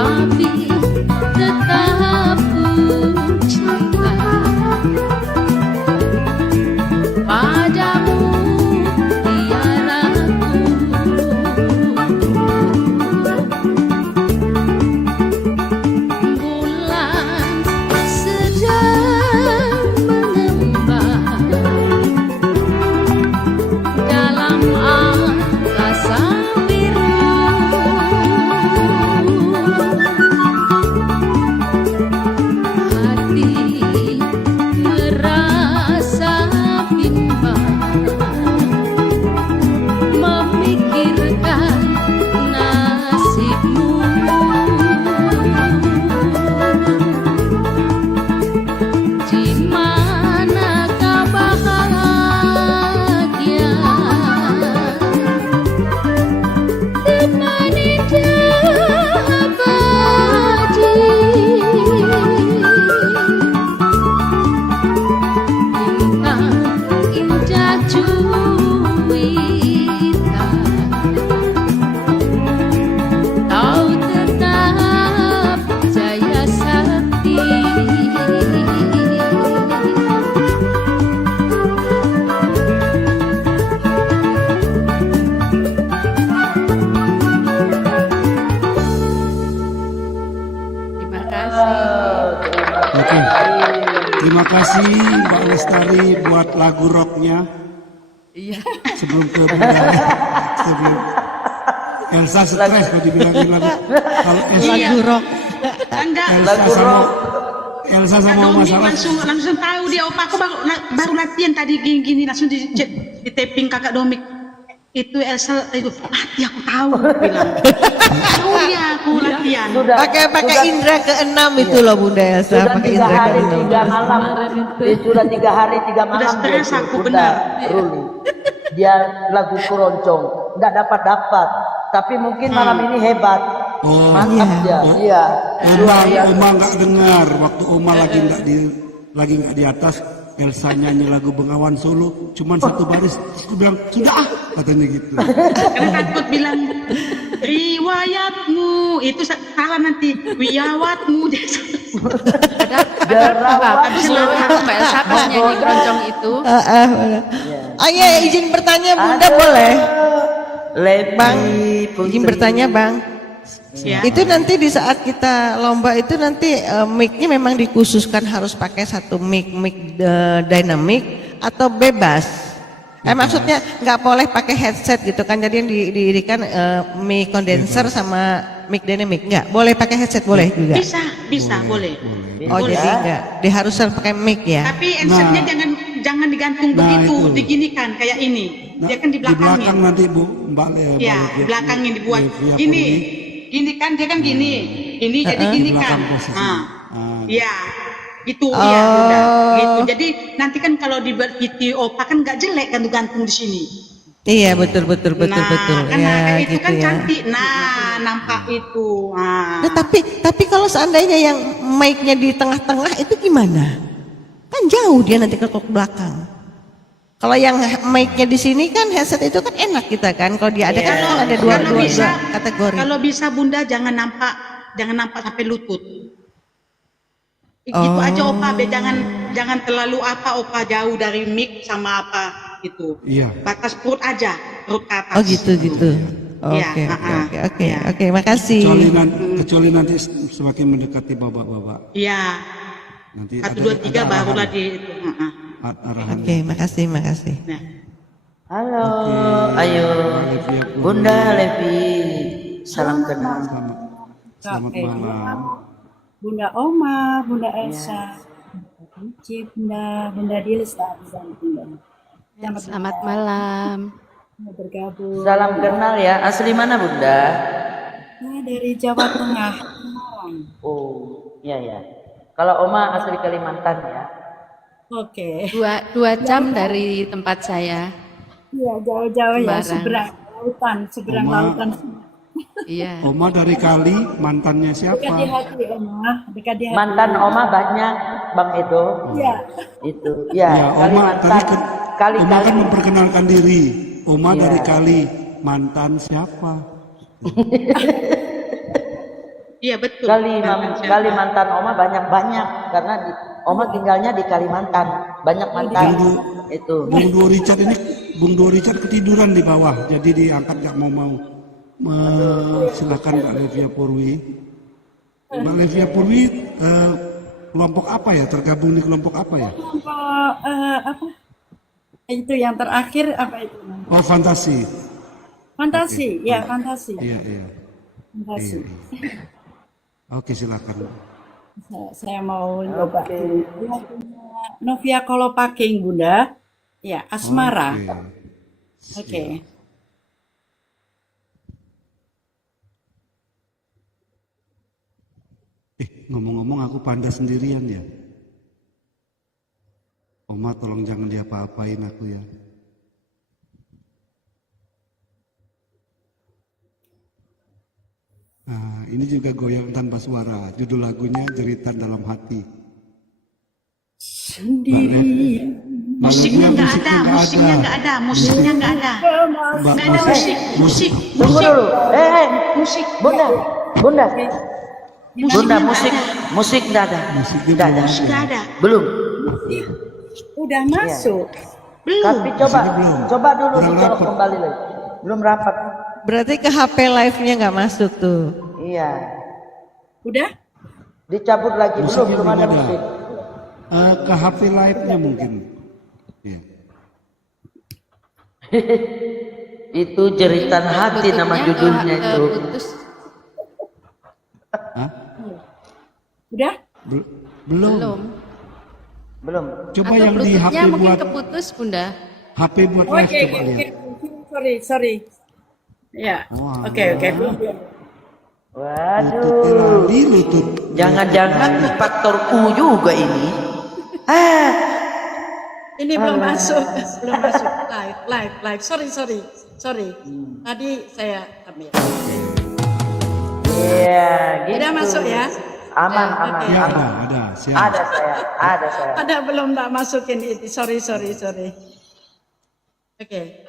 tapi tetap ku cinta padamu tiaraku. Bulan sedang mengembang dalam angkasa biru. Hati merasa bimbang memikirkan nasibmu. Di manakah bahagia temani abadi. Bintang indah juwita, kau tetap jaya sakti. Terima kasih. Oke. Terima kasih Mbak Lestari buat lagu rocknya. Iya. Sebelum ke Bunda. Sebelum Elsa stres kalau dibilangin lagu. Kalau Lagu rock. Enggak. Elsa sama Oma Sarah. langsung tahu dia opa. Aku baru latihan tadi gini langsung di taping kakak Domik. Itu Elsa itu mati aku tahu bilang. Tahu dia aku latihan. Pakai indra ke-6 itu loh Bunda Elsa. Sudah Pakai 3 indra hari ke-6. 3 malam. Sudah 3 hari 3 malam. Udah stres dia aku, Bunda benar. Ruli. Dia lagu keroncong, nggak dapat. Tapi mungkin malam ini hebat. Oh, Mantap dia. Iya. Oma nggak dengar waktu Oma lagi nggak di atas. Elsa nyanyi lagu Bengawan Solo, cuman 1 baris. Aku bilang sudah katanya gitu. Karena takut bilang riwayatmu itu salah nanti wiyawatmu. Habis aku Mbak Elsa pas nyanyi keroncong itu. Oh iya, izin bertanya Bunda boleh? Bang, izin bertanya Bang. Ya. Itu nanti di saat kita lomba itu nanti mic-nya memang dikhususkan harus pakai satu mic dynamic atau bebas? Maksudnya nggak boleh pakai headset gitu kan? Jadi yang didirikan mic condenser sama mic dynamic nggak? Boleh pakai headset boleh juga? Bisa boleh. Oh Boleh. jadi nggak diharuskan pakai mic ya? Tapi headsetnya jangan digantung begitu, diginikan kayak ini. Dia kan di Di belakang belakangnya. nanti Bu Mbak Lea. Ya, di belakangnya dibuat Via gini. Gini kan dia kan gini. Ini jadi gini kan. Iya. Gitu ya, udah. Gitu. Jadi nanti kan kalau di opa kan nggak jelek kan gantung di sini. Iya betul. Kan Ya, itu gitu kan ya. cantik. Nah, nampak itu. Nah, tapi kalau seandainya yang mic-nya di tengah-tengah itu gimana? Kan jauh dia nanti ke belakang. Kalau yang mic-nya di sini kan headset itu kan enak kita kan. Kalau dia ada kan ada dua kategori. Kalau bisa Bunda jangan nampak sampai lutut. Gitu aja opa, jangan terlalu opa jauh dari mic sama apa gitu. Iya. Batas perut aja, perut ke atas. Oh gitu. Iya, Oke, makasih. Kecuali nanti semakin mendekati babak-babak. Iya. Nanti 1, 2, 3 barulah di itu. arahan. Oke, makasih. Halo, ayo Bunda Levi, salam kenal. Selamat malam. Bunda Oma, Bunda Elsa, Bunda Dilesta, Selamat malam. Bergabung. Salam kenal ya. Asli mana Bunda? Saya dari Jawa Tengah. Oh, iya. Kalau Oma asli Kalimantan ya. Oke. 2 jam dari tempat saya. Iya, jauh-jauh ya, Semarang. seberang lautan. Iya. Oma dari Kali, mantannya siapa? Dekat di hati Oma, dekat di hati. Mantan Oma banyak, Bang Edo. Iya. Itu. Ya, Oma Kalimantan. tadi Oma kan memperkenalkan diri. Oma dari Kali, mantan siapa? Iya betul. Kalimantan Oma banyak-banyak karena Oma tinggalnya di Kalimantan, banyak mantan itu. Bung Duo Richard ketiduran di bawah, jadi diangkat nggak mau. Silakan Mbak Levia Purwi. Mbak Levia Purwi kelompok apa ya? Tergabung di kelompok apa ya? Kelompok apa? Itu yang terakhir apa itu? Oh, fantasi. Fantasi, ya fantasi. Iya. Fantasi. Oke, silakan. Saya mau coba. Novia Kolopaking, Bunda. Ya, Asmara. Oke. Ngomong-ngomong aku panda sendirian ya. Oma tolong jangan diapa-apain aku ya. Nah, ini juga goyang tanpa suara. Judul lagunya Jeritan Dalam Hati. Sendiri. Musiknya nggak ada. Nggak ada musik. Tunggu dulu. Musik. Bunda, musik nggak ada. Nggak ada. Belum. Udah masuk. Belum. Tapi coba dulu dicolok kembali lagi. Belum rapat. Berarti ke HP live-nya nggak masuk tuh. Iya. Udah? Dicabut lagi. Belum ada musik. Ke HP live-nya mungkin. Ya. Itu Jeritan Hati nama judulnya itu. Udah? Belum. Coba atau yang di HP mungkin buat keputus, Bunda. HP buat live coba lihat. Sorry. Ya. Oke. Waduh. Jangan-jangan faktor U juga ini. Ini belum masuk. Live. Sorry. Tadi saya ambil. Iya, gitu. Udah masuk ya? Aman. Ya, ada. Siap. Ada saya. Ada belum tak masukin itu. Sorry. Oke.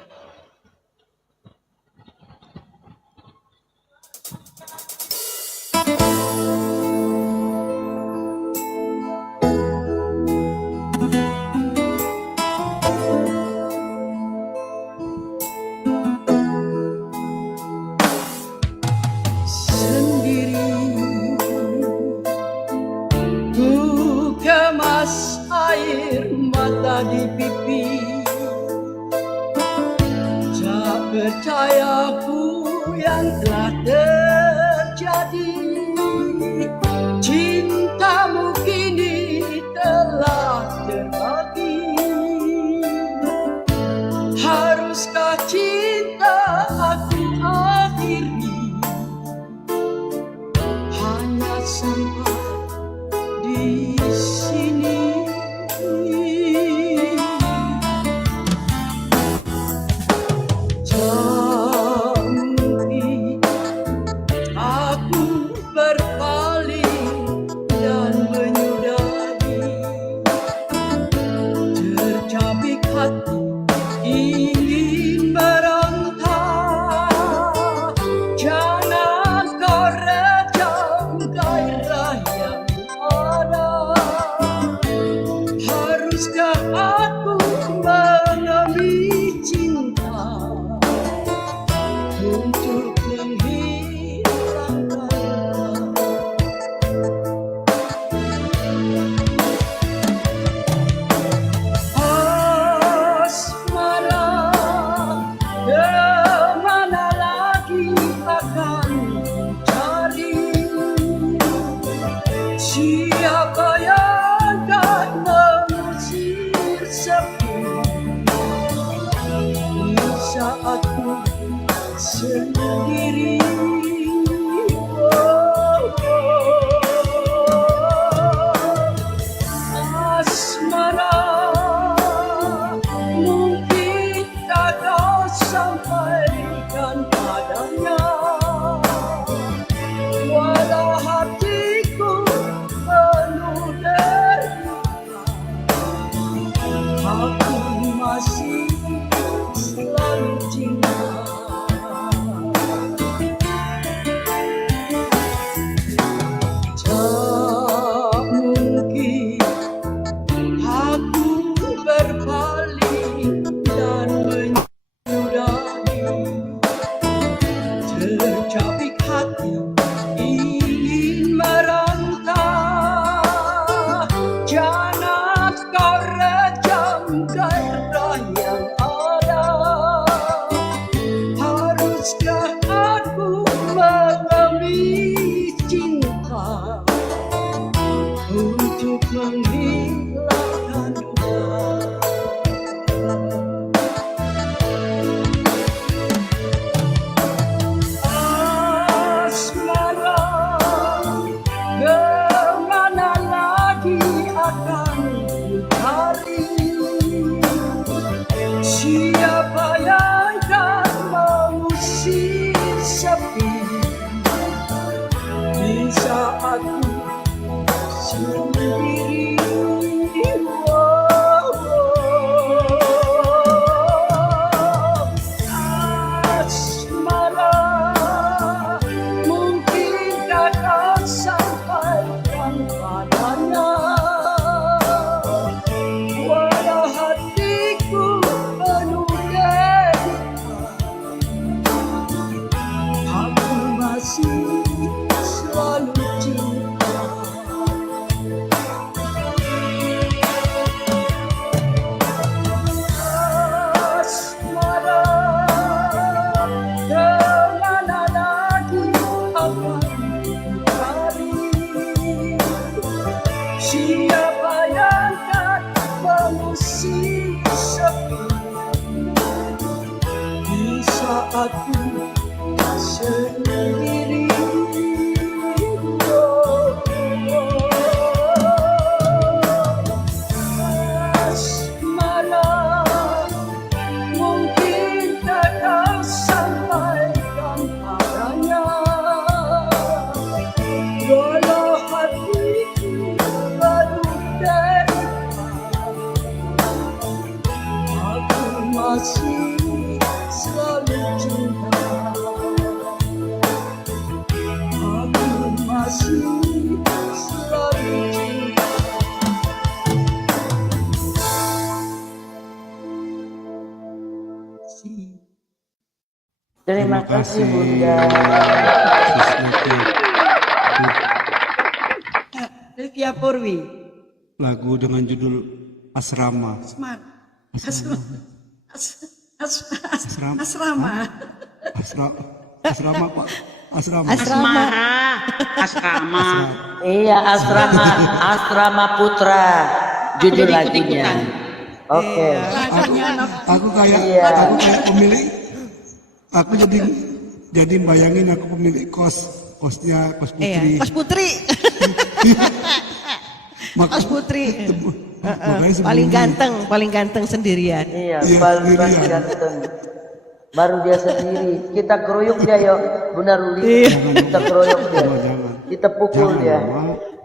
Sendiri ku kemas air mata di pipi, tak percaya ku yang telah terjadi. Cintamu kini telah terbagi. Haruskah cinta aku akhiri hanya sampai di sini? Tak mungkin aku berpaling dan menyudahi. Tercabik hati ingin merantau. Jangan kau rejam gairah yang ada. Haruskah aku mengambil cinta untuk menghilangkan asmara? Kemana lagi akan cari? Siapa yang akan mengusir sepi di saat ku sendiri? Asmara, mungkinkah kau sampaikan padanya? Walau hatiku penuh derita, aku masih selalu cinta. saat sendiri. Wow, asmara mungkin kakak sampaikan padanya, walau hatiku penuh derita, aku masih selalu cinta. Asmara, kemana lagi akan dicari? Siapa yang akan mengusir sepi di saat ku sendiri? Asmara, mungkin kakak sampaikan padanya, walau hatiku penuh derita, aku masih selalu cinta. Aku masih selalu cinta. Terima kasih Bunda. Livia Purwi. Lagu dengan judul Asrama. Asrama. Asrama Pak. Asrama. Asrama. Iya, asrama putra. Judul lagunya. Oke. Aku kayak pemilik. Aku jadi bayangin aku pemilik kosnya kos putri. Kos putri. Kos putri. Paling ganteng sendirian. Iya, paling ganteng. Baru dia sendiri. Kita keroyok dia yuk, Bunda Ruli. Kita keroyok dia. Kita pukul dia.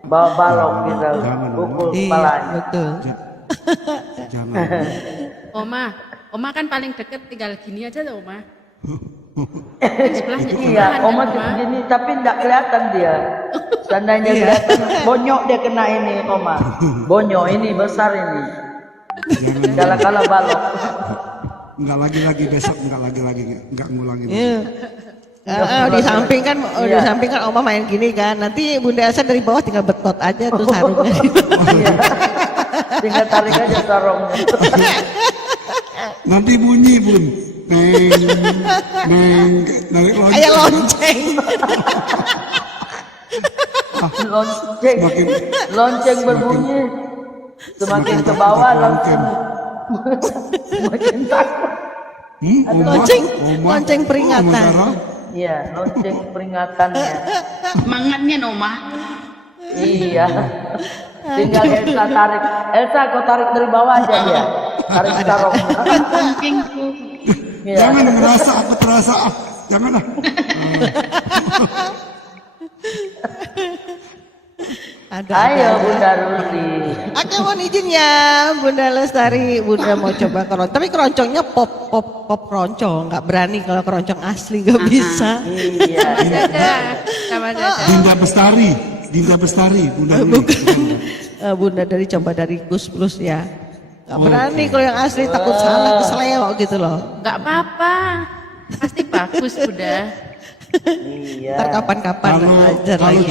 Bawa balok kita pukul kepalanya. Betul. Oma kan paling deket, tinggal gini aja loh Oma. Iya, Oma gini tapi enggak kelihatan dia. Seandainya kelihatan, bonyok dia kena ini Oma. Bonyok ini besar ini. Kala-kala balok. Enggak lagi besok, enggak ngulangin. Disampingkan Oma main gini kan. Nanti Bunda Elsa dari bawah tinggal betot aja tuh sarungnya. Tinggal tarik aja sarungnya. Nanti bunyi Bun. Neng, dari lonceng. Kayak lonceng. Lonceng berbunyi. Semakin ke bawah lonceng. Semakin takut. Lonceng peringatan. Iya, lonceng peringatannya. Semangatnya Noma. Iya. Tinggal Elsa tarik. Elsa kau tarik dari bawah aja dia. Tarik sarung. Jangan merasa aku terasa. Jangan. Ayo Bunda Ruli. Oke, mohon izin ya Bunda Lestari. Bunda mau coba keroncong. Tapi keroncongnya pop keroncong. Nggak berani kalau keroncong asli nggak bisa. Iya. Dinda Bestari. Bunda Ruli. Bunda dari Gus Plus ya. Nggak berani kalau yang asli, takut salah keseleo gitu loh. Nggak apa-apa, pasti bagus udah. Iya. Ntar kapan-kapan ajar lagi.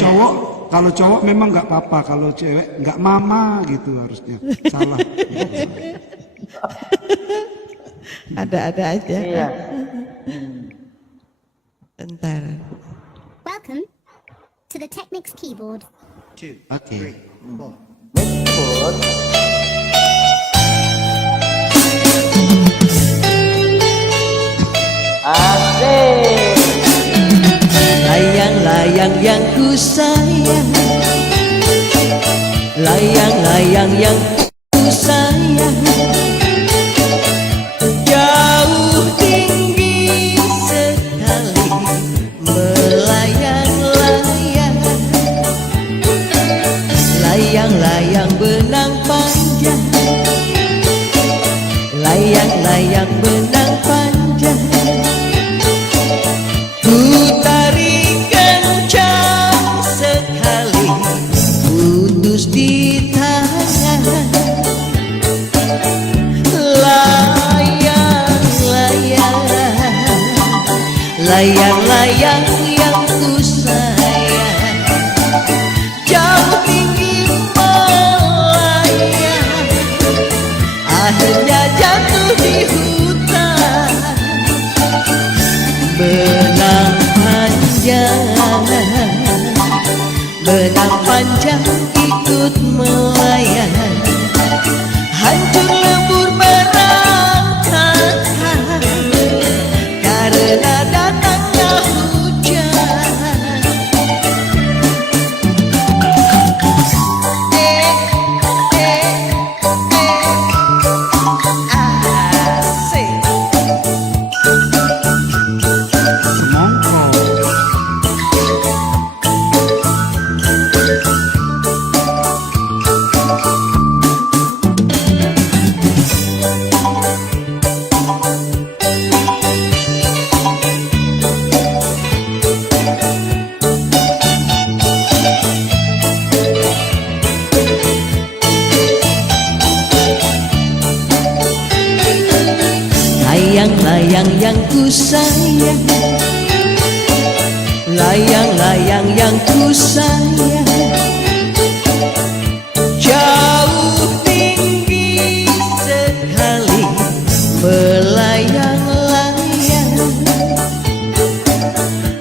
Kalau cowok memang nggak apa-apa, kalau cewek nggak mama gitu harusnya. Salah. Ada aja. Iya. Bentar. Welcome to the Technics keyboard. Oke. Keyboard. Asik. Layang-layang yang ku sayang, layang-layang yang ku sayang, jauh tinggi sekali melayang-layang. layang-layang benang panjang, layang-layang benang panjang, ku tarik kencang sekali, putus di tangan. Layang-layang, layang-layang yang ku sayang, jauh tinggi melayang, akhirnya jatuh di hutan. Benang panjang, benang panjang ikut melayang, hancur lebur berantakan karena datangnya hujan. Asik. Layang-layang yang ku sayang, layang-layang yang ku sayang, jauh tinggi sekali melayang-layang,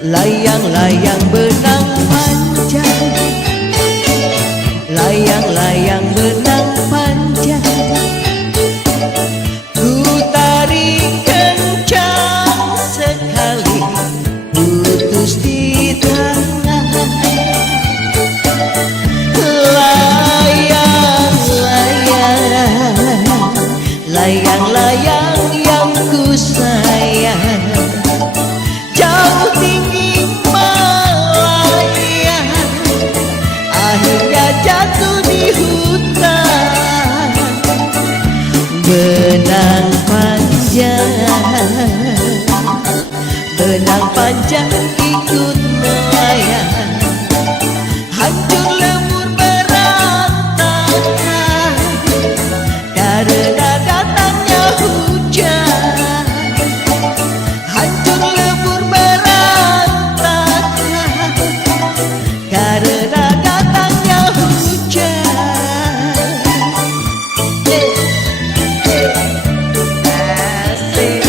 layang-layang benang panjang, layang-layang benang panjang, ku tarik kencang sekali, putus di tangan. Layang-layang, layang-layang yang ku sayang, jauh tinggi melayang, akhirnya jatuh di hutan. Benang panjang, benang panjang ikut melayang, hancur lebur berantakan karena datangnya hujan. Hancur lebur berantakan karena datangnya hujan. Asik.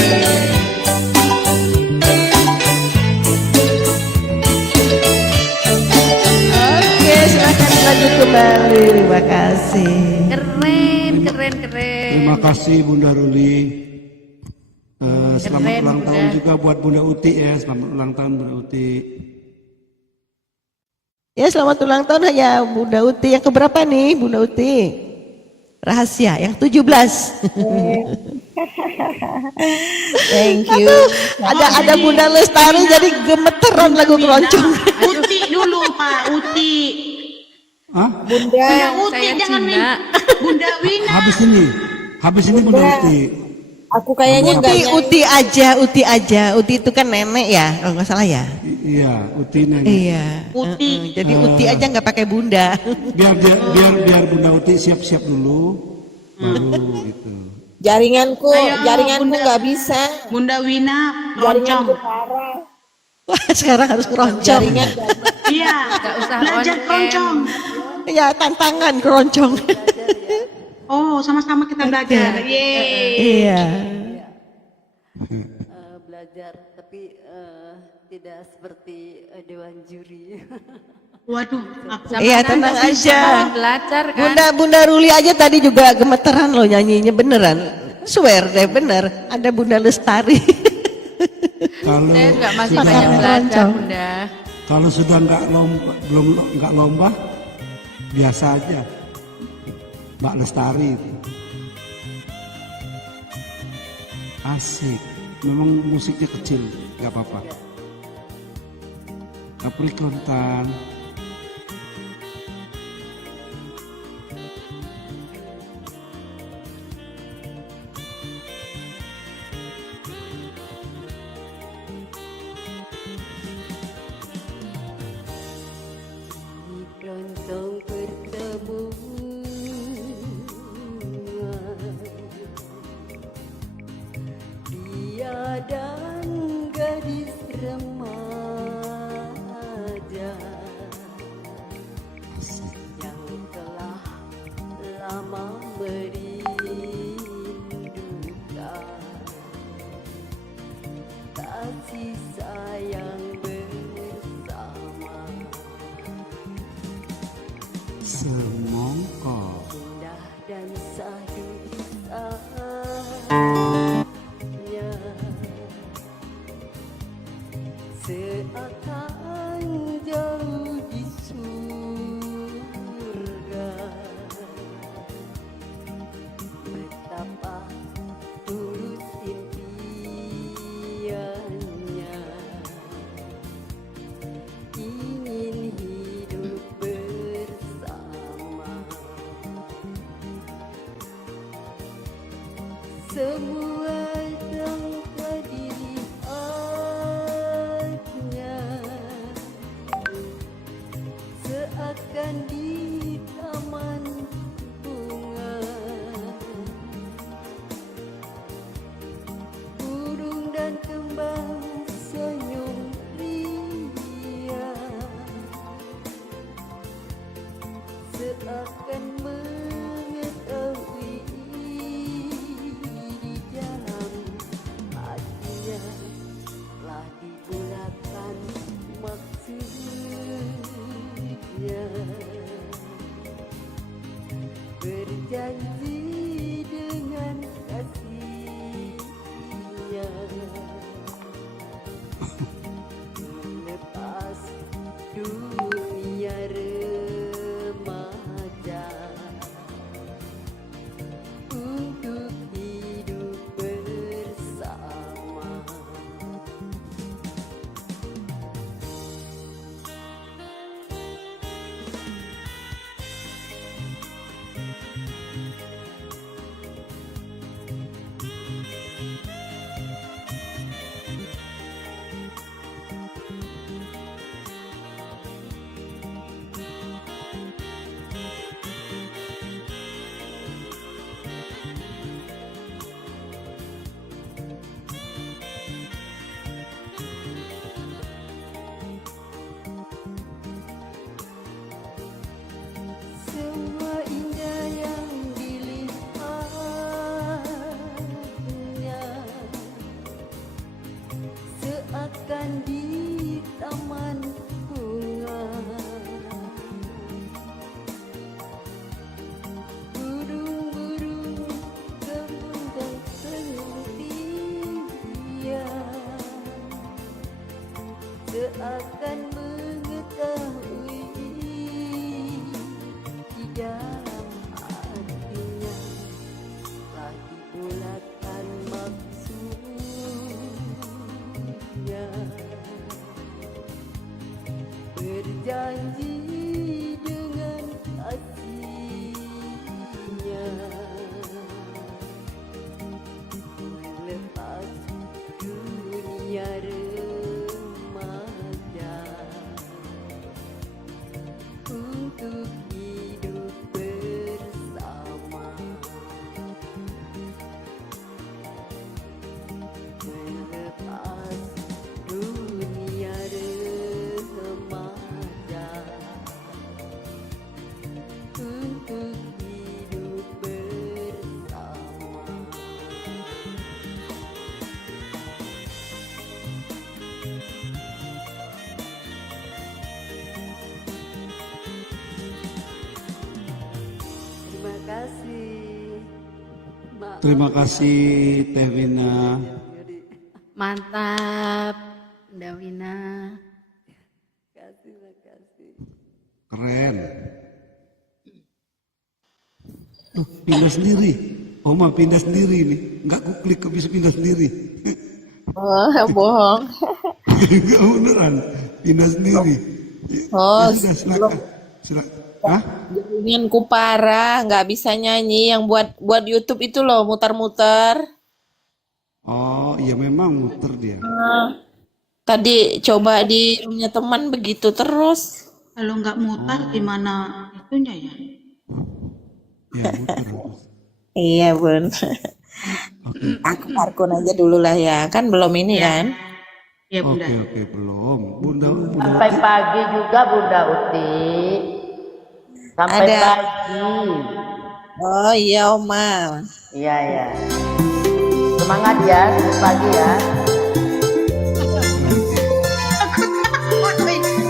Oke, silahkan lanjut kembali. Terima kasih. Keren, keren, keren. Terima kasih Bunda Ruli. Selamat Keren, ulang tahun Bunda. juga buat Bunda Uti ya. Selamat ulang tahun Bunda Uti. Ya, selamat ulang tahun ya Bunda Uti. Yang keberapa nih Bunda Uti? Rahasia yang 17. Thank you. Ada Bunda Lestari jadi gemeteran lagu keroncong. Uti dulu Pak, Uti. Hah? Bunda Uti saya jangan Cina. Bunda Wina. Habis ini Bunda Uti. Aku kayaknya enggak Uti aja. Uti itu kan nenek ya, kalau nggak salah ya. Iya, Uti nenek. Iya. Uti. Jadi Uti aja nggak pakai Bunda. Biar Bunda Uti siap-siap dulu. Baru gitu. jaringanku Ayo, Bunda. nggak bisa. Bunda Wina keroncong. Parah. Wah, sekarang harus keroncong. Jaringan Iya, Nggak usah belajar on-cam. keroncong. Ya, tantangan keroncong. Oh, sama-sama kita belajar. Yeay. Iya. Belajar, tapi tidak seperti dewan juri. Waduh, aku Iya, tenang aja. Belajar kan. Bunda Ruli aja tadi juga gemeteran loh nyanyinya, beneran. Swear deh bener. Ada Bunda Lestari. Kalau Saya juga masih sudah- banyak belajar, keroncong. Bunda. Kalau sudah nggak lomba, biasa aja. Mbak Lestari itu. Asik. Memang musiknya kecil, nggak apa-apa. Capricorn. keroncong pertemuan dia dan gadis remaja yang telah lama merindukan kasih sayang bersama. Semongko. Indah dan sahdu kisahnya seakan jauh di surga. Betapa tulus impiannya ingin hidup bersama. Semua tanpa dilihatnya seakan di taman bunga. Burung dan kembang senyum ria seakan mengetahui di dalam hatinya telah dibulatkan maksudnya. Berjanji dengan kasihnya melepas dunia remaja untuk hidup bersama. Semua indah yang dilihatnya seakan di taman bunga. Burung-burung kembang senyum ria seakan mengetahui di dalam hatinya telah dibulatkan maksudnya. Berjanji dengan kasihnya melepas dunia remaja untuk hidup bersama. Melepas dunia remaja untuk hidup bersama. Terima kasih. Terima kasih Teh Wina. Mantap, Mbak Wina. Terima kasih. Keren. Pindah sendiri. Oma pindah sendiri nih. Nggak kuklik bisa pindah sendiri. Oh, bohong. Enggak beneran. Pindah sendiri. Oh, Ya, silakan. Silakan. Hah? jaringanku parah, nggak bisa nyanyi. Yang buat YouTube itu loh, muter-muter. Oh, iya memang muter dia. Tadi coba di roomnya teman begitu terus. Kalau nggak mutar gimana itunya ya? Iya bun. Aku parkun aja dulu lah ya, kan belum ini kan? Iya bunda. Oke, belum. Bunda. Sampai pagi juga Bunda Uti. Sampai Ada. pagi. Oh iya Oma. Iya ya. Semangat ya, sampai pagi ya.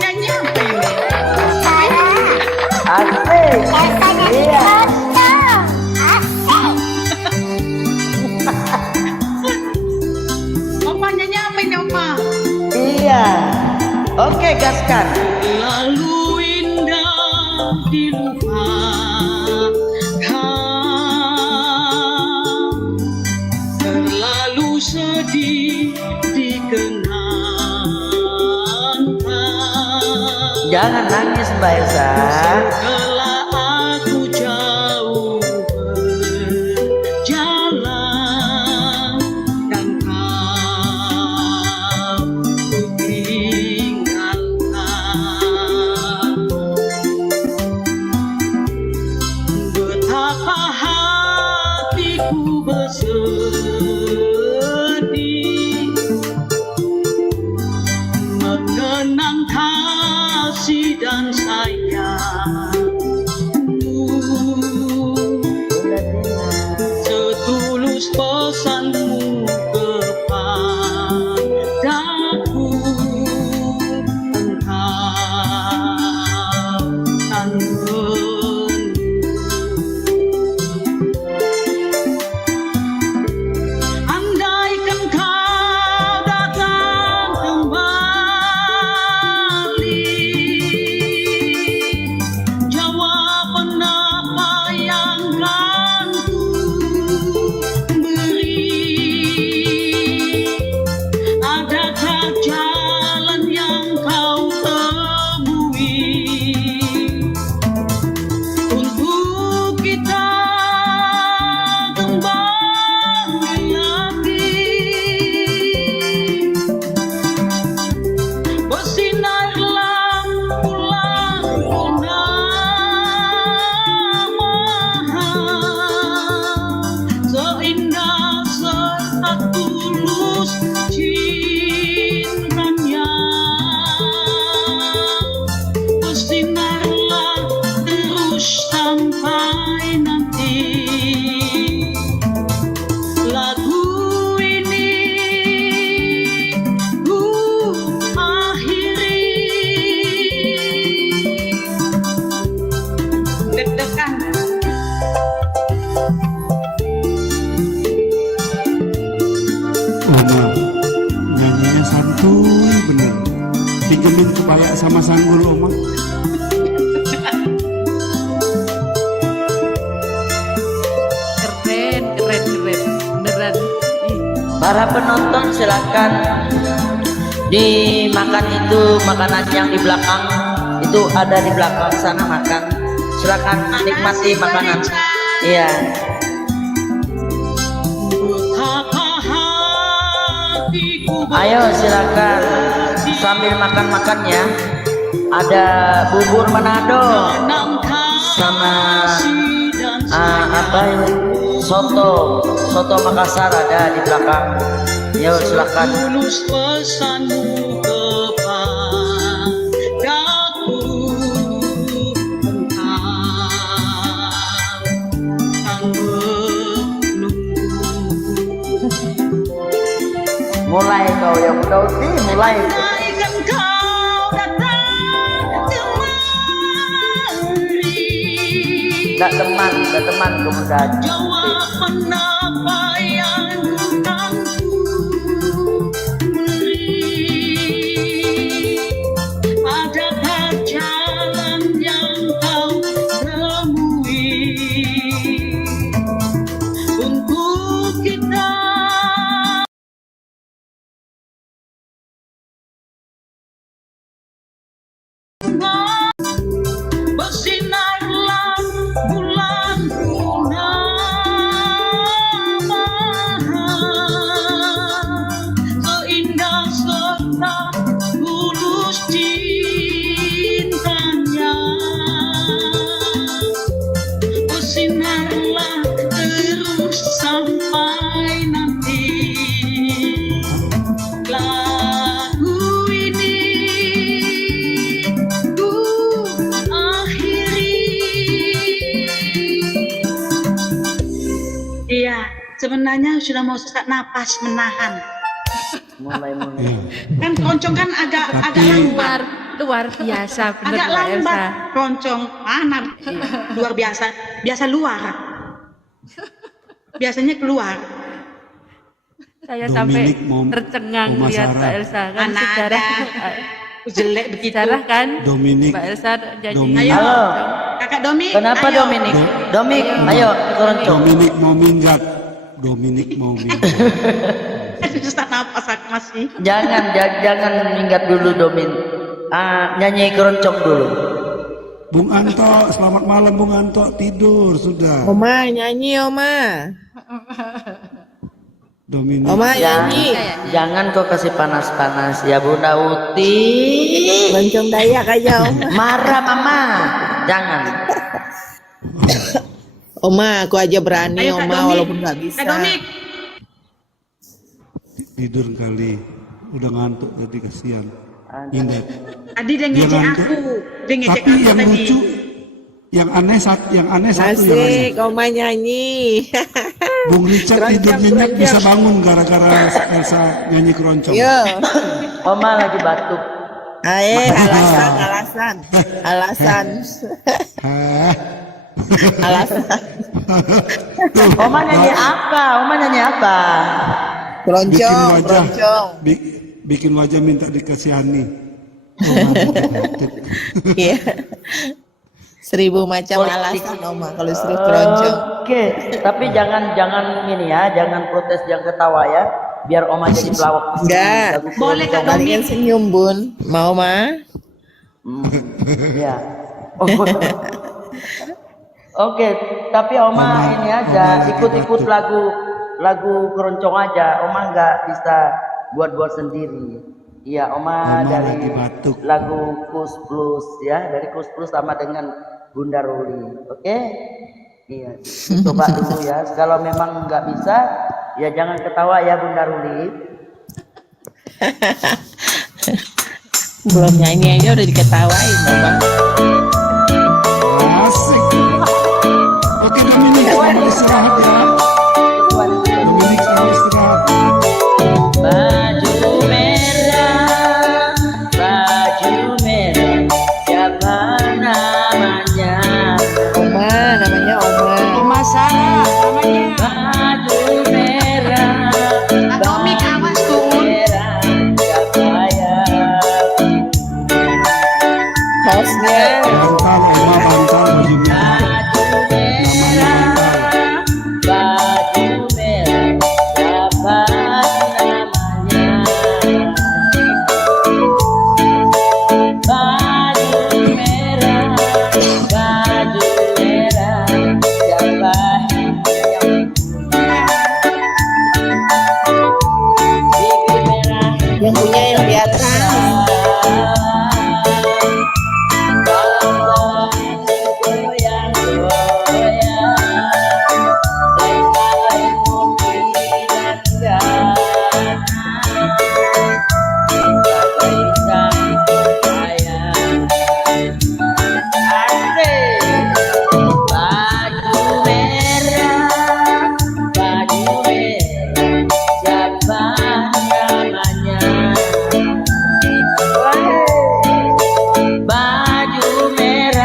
Nyanyi apa ini? Asik. Iya. Oma nyanyi apa ini Oma? Iya. Oke, gaskan. Lalu indah dilupakan, terlalu sedih dikenangkan. Jangan nangis Mbak Elsa. Setelah aku jauh berjalan dan kau tinggalkan, betapa hatiku bersedih mengenang kasih dan sayangmu, setulus pesanmu kepadaku, engkau kan menunggu. Andaikan kau datang kembali, jawaban apa yang kan ku beri? Adakah jalan yang kau temui untuk kita kembali lagi? Bersinarlah bulan purnama, seindah saat tulus cintanya. Bersinarlah terus sampai nanti lagu ini ku akhiri. Deg-degan. Oma, nyanyinya santuy bener. Pinjemin kepala sama sanggul Oma. Keren, beneran. Para penonton silakan dimakan itu makanan yang di belakang itu ada di belakang sana makan. Silakan nikmati makanan. Iya. Ayo silakan sambil makan-makannya. Ada bubur Manado sama apa ini? Soto Makassar ada di belakang. Yo silakan. Tulus pesanmu kepadaku, engkau kan menunggu. Mulai kau yang Uti, mulai. Andaikan kau datang kemari, Tidak teman kemudian. jawaban apa yang kan ku beri? Adakah jalan yang kau temui untuk kita bersinarlah bulan purnama, sebenarnya sudah mau sesak napas menahan. Mulai. Kan keroncong kan agak lambat. Luar biasa bener Agak Mbak lambat Elsa. keroncong. Mana luar biasa. Biasa luar. Biasanya keluar. Saya sampai Dominik mau tercengang Oma lihat Sarah. Mbak Elsa kan Mana sejarah jelek begitu. sejarah kan Dominik. Mbak Elsa jadi Dominik. Ayo, Halo. Kakak Domik. Kenapa ayo. Dominik? Domik, ayo keroncong. Dominik mau minggat. Dominik mau minggat. Sesak napas aku masih. Jangan minggat dulu Domin. Nyanyi keroncong dulu. Bung Anto, selamat malam Bung Anto. Tidur sudah. Oma nyanyi Oma. Dominik. Oma nyanyi. Jangan kau kasih panas-panas ya Bunda Uti. Keroncong Dayak aja Oma. Marah Mama. Jangan. Oma aku aja berani Ayo, Kak Oma Domik. walaupun nggak bisa. Kak Domik. Tidur kali. Udah ngantuk jadi kasihan. Ingat. Tadi dia ngejek ngantuk. aku. Dia ngejek Tapi aku yang tadi. lucu, yang aneh satu yang aneh. Asik Oma nyanyi. Bung Richard tidur nyenyak bisa bangun gara-gara Elsa nyanyi keroncong. Yo. Oma lagi batuk. Alasan. Hah? Alasan. Oma nyanyi apa? Oma nyanyi apa? Keroncong. Bikin wajah minta dikasihani. Iya. 1000 macam alasan Oma kalau suruh keroncong. Oke, tapi jangan ini ya, jangan protes, jangan ketawa ya, biar Oma jadi pelawak. Enggak. Boleh Kak Kalian Domik. senyum Bun. Mau Ma? Ya. Oke, tapi Oma ini aja ikut-ikut lagu keroncong aja. Oma nggak bisa buat sendiri. Iya, Oma dari lagi batuk. lagu Kus Plus ya, dari Kus Plus sama dengan Bunda Ruli. Oke? Iya, coba dulu ya. Kalau memang nggak bisa, ya jangan ketawa ya Bunda Ruli. Belum nyanyi aja udah diketawain Oma. Asik. Oke Dominik, selamat istirahat ya. Dominik selamat istirahat. Baju merah, siapa namanya? Oma, namanya Oma. Oma Sarah namanya. Baju merah, Kak Domik awas tuh. siapa ya? Hostnya. Bantal, Oma bantal baju merah. Namanya bantal. Baju merah, siapa namanya? Baju merah, siapa yang bibir merah? Yang punya yang di atas.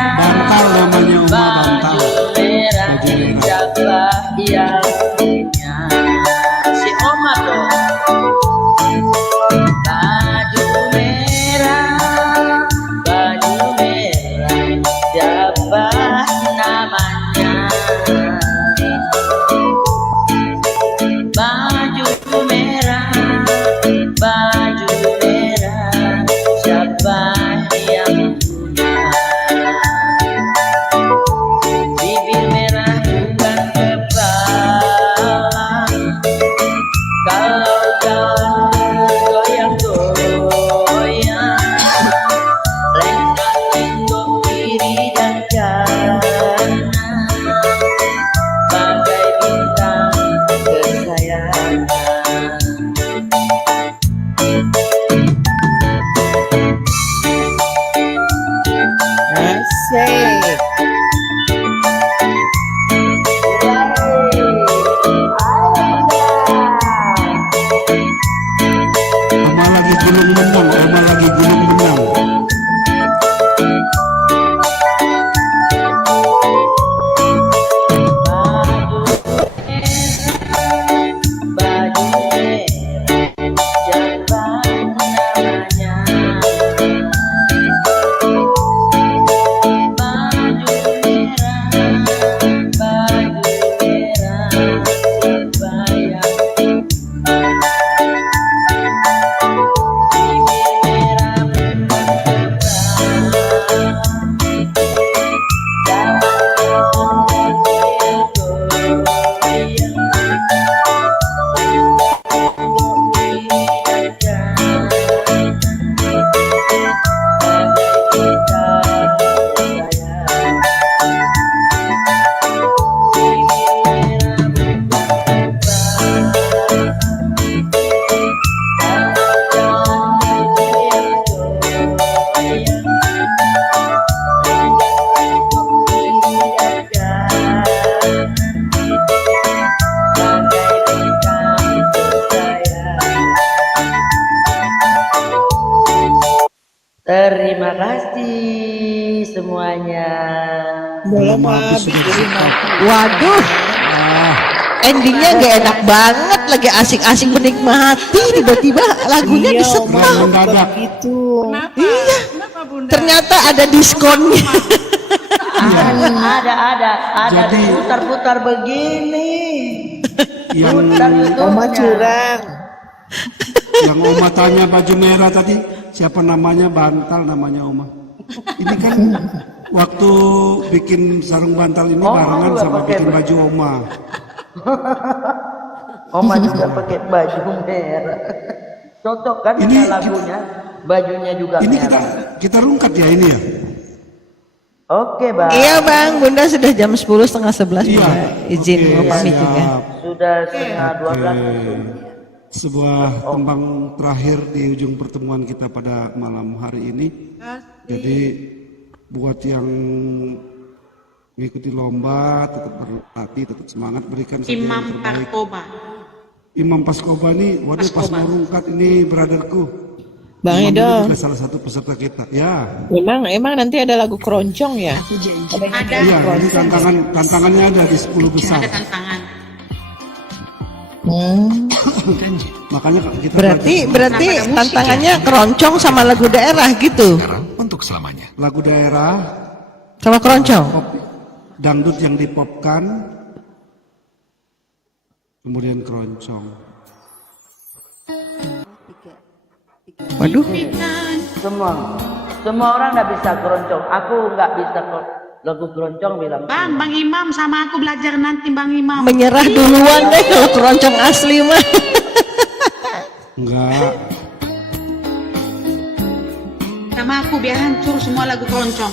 Bantal namanya Oma bantal. Siapa yang punya? Si Oma dong. Baju merah, siapa namanya? Baju merah, siapa yang punya? Bibir merah bukan kepala. Kalau jalan goyang-goyang, lenggak-lenggok kiri dan kanan, bagai bintang kesayangan. Asik. semuanya. Belum habis sudah. Waduh, endingnya nggak enak banget, lagi asik-asik menikmati, tiba-tiba lagunya Iya, disetel. mendadak. Iya, ternyata ada diskonnya. Ada diputar-putar begini. Yang Oma curang. yang Oma tanya baju merah tadi, siapa namanya? Bantal namanya Oma. Ini kan waktu bikin sarung bantal ini barengan sama bikin baju Oma. Oma juga pakai baju merah. Cocok kan Ini lagunya? Bajunya juga Ini merah. kita rungkat ya ini ya. Oke, Bang. Iya Bang, Bunda sudah jam 10, setengah 11 Iya. Bunda izin Oke, mau pamit siap. juga. Sudah setengah 12. Sebuah tembang terakhir di ujung pertemuan kita pada malam hari ini. Jadi buat yang mengikuti lomba tetap berlatih, tetap semangat, berikan saja yang Imam terbaik. Parkoba. Imam Paskoba nih, waduh pas mau rungkat ini brotherku. Bang Imam Edo, ini juga salah satu peserta kita. Ya. emang nanti ada lagu keroncong ya? Ada. Iya, ini tantangannya ada di 10 besar. Ada tantangan. Makanya kita Berarti tantangannya keroncong sama lagu daerah gitu. untuk selamanya. Lagu daerah Sama keroncong. dangdut yang dipopkan, kemudian keroncong. Waduh. Semua orang nggak bisa keroncong. Aku nggak bisa lagu keroncong bilang. Bang Imam sama aku belajar nanti Bang Imam. Menyerah duluan deh kalau keroncong asli mah. Enggak. Sama aku biar hancur semua lagu keroncong.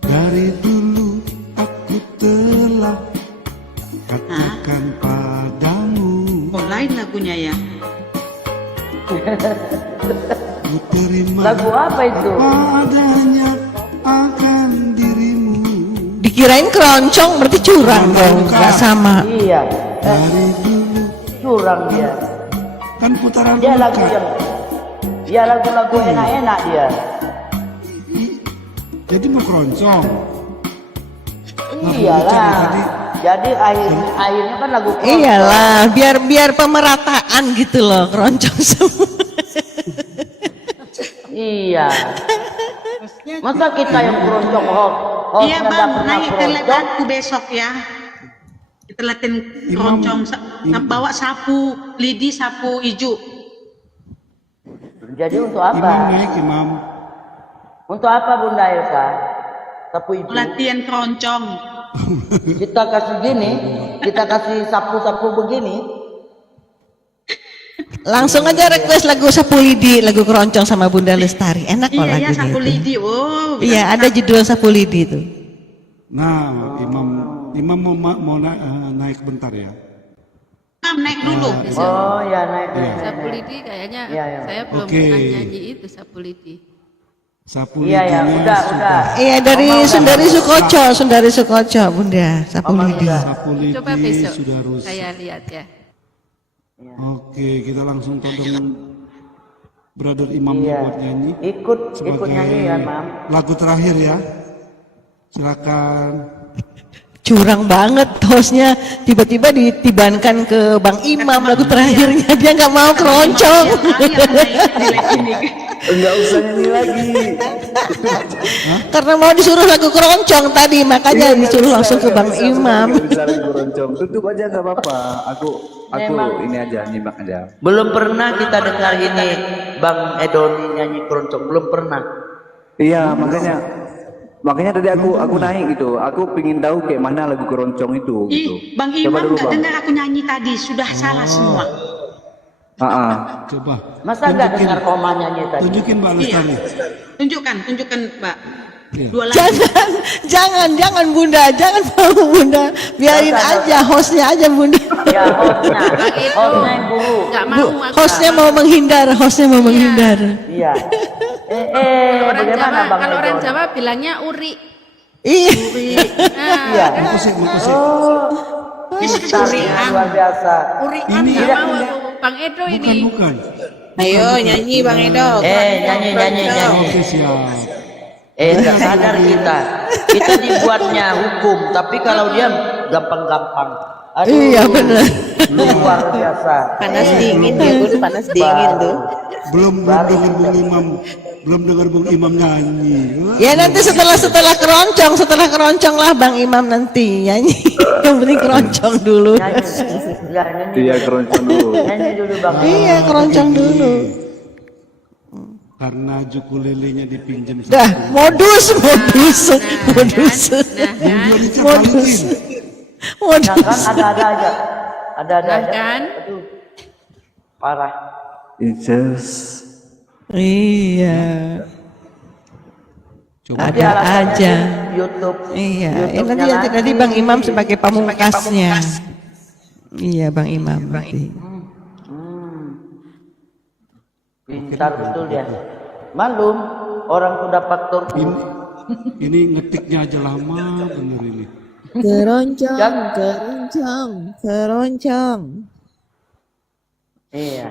Dari dulu aku telah katakan padamu. Oh lain lagunya ya. Ku terima Lagu apa itu? padanya akan dirimu. Dikirain keroncong berarti curang dong, nggak sama. Iya. Dari dulu Curang dia. kan putaran Dia lagu rungkat. yang dia lagu-lagu enak-enak dia. Jadi mau keroncong. Iyalah. Jadi akhirnya kan lagu keroncong. Iyalah, biar pemerataan gitu loh keroncong semua. Iya. Masa kita yang keroncong Iya Bang, naik ke aku besok ya. Kita latihan keroncong, bawa sapu lidi, sapu hijau. Jadi untuk apa? Imam naik Imam. Untuk apa Bunda Elsa? Sapu hijau. Latihan keroncong. Kita kasih gini, kita kasih sapu-sapu begini. Langsung aja request lagu Sapu Lidi, lagu keroncong sama Bunda Lestari. Enak kok Iya ya lagunya sapu itu. lidi. Oh. Iya, ada judul Sapu Lidi itu. Nah, Imam mau naik bentar ya. Imam naik dulu. Oh ya naik. Sapu lidi kayaknya Iya, iya. saya belum Oke. pernah nyanyi itu sapu lidi. Sapu Iya ya, lidinya udah. Iya, dari Sundari Sukoco, Bunda, Sapu Lidi. Sapu lidi Coba besok sudah rusak. saya lihat ya. Oke, kita langsung todong Brother Imam Iya. buat nyanyi. Ikut Sebagai nyanyi ya, Mam. lagu terakhir ya. Silakan. Curang banget hostnya, tiba-tiba ditibankan ke Bang Imam lagu terakhirnya, dia nggak mau keroncong. Enggak usah nyanyi lagi. Karena mau disuruh lagu keroncong tadi, makanya disuruh langsung ke Bang Imam. Enggak bisa lagi keroncong. Tutup aja nggak apa-apa. Aku Memang. ini aja nyimak aja. Belum pernah kita dengar ini Bang Edoni nyanyi keroncong, belum pernah. Iya, makanya tadi aku naik gitu. Aku pingin tahu kayak mana lagu keroncong itu gitu. Ih, Bang Coba Imam dulu, nggak Bang. dengar aku nyanyi tadi, sudah salah semua. Coba. Masa nggak dengar Oma nyanyi tadi? Tunjukin Mbak Lestari. Tunjukkan Mbak. Iya. Dua lagu. Jangan Bunda, jangan mau Bunda, biarin aja hostnya aja Bunda. Ya hostnya yang guru. Nggak mau aku. Hostnya mau menghindar, Iya. Bagaimana Bang Kalau orang Edoni? Jawa bilangnya uri. Iya. Iya. Musik. Oh, pintarnya luar biasa. Uri kan nggak mau aku. Bang Edo ini. Bukan. Ayo nyanyi Bang Edo. Nyanyi. Oke, siap. Nggak sadar kita. Kita dibuatnya hukum, tapi kalau dia gampang-gampang. Aduh, Iya benar. luar biasa. Panas dingin ya Bun, panas dingin tuh. Belum dengar Bung Imam, belum dengar Bung Imam nyanyi. Ya nanti setelah keroncong lah Bang Imam nanti nyanyi. Yang penting keroncong dulu. Iya keroncong dulu. Nyanyi dulu Bang. Iya keroncong dulu. Karena ukulelenya dipinjam. Dah modus. Nah, kan ada-ada aja. Ada-ada aja. Kan? Aduh. Parah. Iya. Nanti Ada alasannya aja. YouTube. Iya. YouTube-nya Nanti Bang Imam sebagai pamungkasnya. Iya Bang Imam. Nanti. Pintar betul dia. Malum orang kuda faktor. Ini ngetiknya aja lama bener ini. Keroncong. Iya.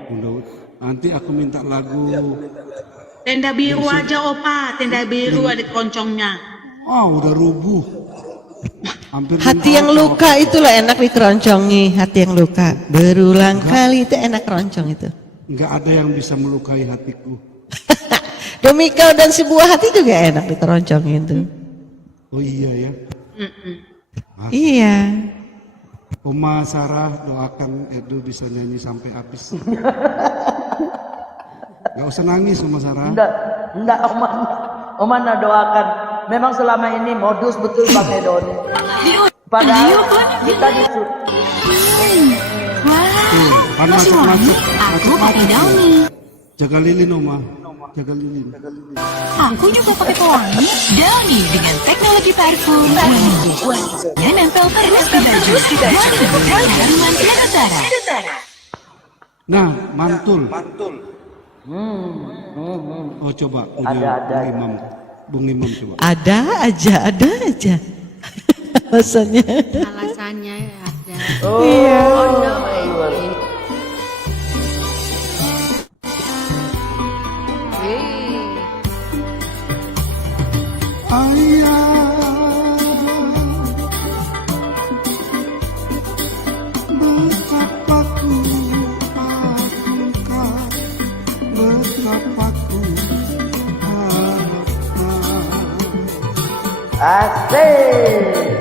Nanti aku minta lagu. Tenda biru aja Opa, tenda biru ada keroncongnya. Udah rubuh. Hampir Hati yang luka itulah enak dikeroncongi. Hati yang luka berulang kali itu enak keroncong itu. Nggak ada yang bisa melukai hatiku. Demi kau dan si buah hati juga enak dikeroncongin tuh. Oh iya ya. Iya. Oma Sarah doakan Edu bisa nyanyi sampai habis. Gak usah nangis Oma Sarah. Enggak Oma doakan. Memang selama ini modus betul Bang Edon. Padahal kita disuruh. Panas. Aku pakai daun nih. Jaga lilin Oma. Jaga lilin. Aku juga pakai pewangi Downy dengan teknologi parfum yang nempel terus di baju dan haruman Utara. Nah, mantul. Oh coba punya Bung Imam coba. Ada aja. Alasannya. Alasannya ada. Iya. Asik.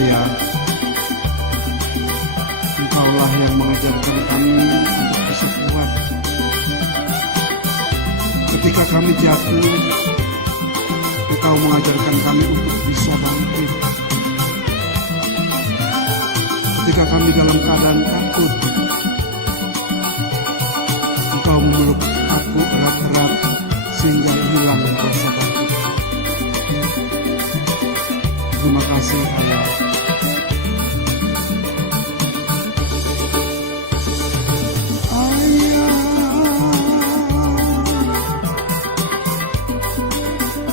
percaya Engkaulah yang mengajarkan kami untuk bisa kuat. Ketika kami jatuh, Engkau mengajarkan kami untuk bisa bangkit. Ketika kami dalam keadaan takut, Engkau memeluk aku erat-erat sehingga hilang rasa takut. Terima kasih Ayah.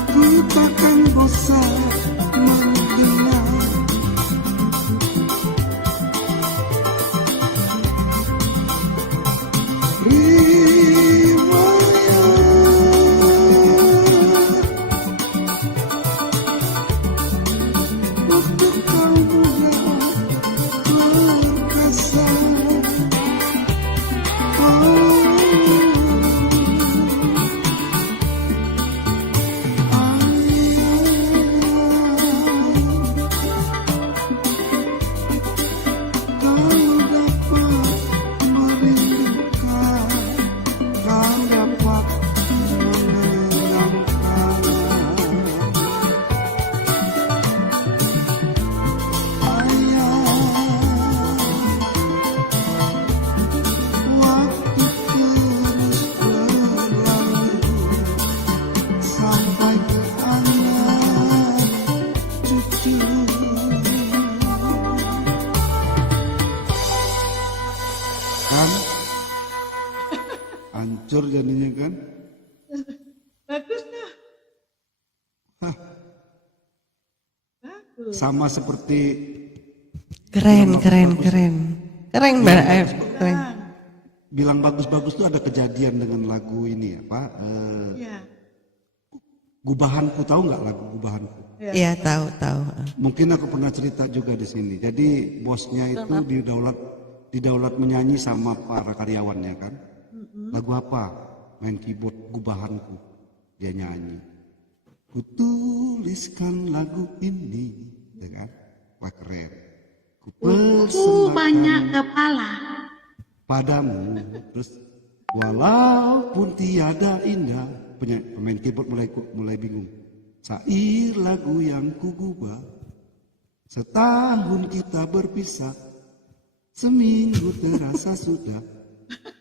Ku takkan bosan mendengar waktu kau muda perkasa. Kan hancur jadinya kan. Bagus dah. Sama seperti Keren keren. bilang bagus-bagus tuh ada kejadian dengan lagu ini apa? Gubahanku, tahu nggak lagu Gubahanku? Iya tahu. Mungkin aku pernah cerita juga di sini. Jadi bosnya itu didaulat menyanyi sama para karyawannya kan. Lagu apa? Main keyboard Gubahanku. Dia nyanyi. Kutuliskan lagu ini, ya kan? Wah keren. Ku banyak kepala. Padamu, terus walaupun tiada indah, pemain keyboard mulai bingung. Sair lagu yang kugubah, setahun kita berpisah, seminggu terasa sudah.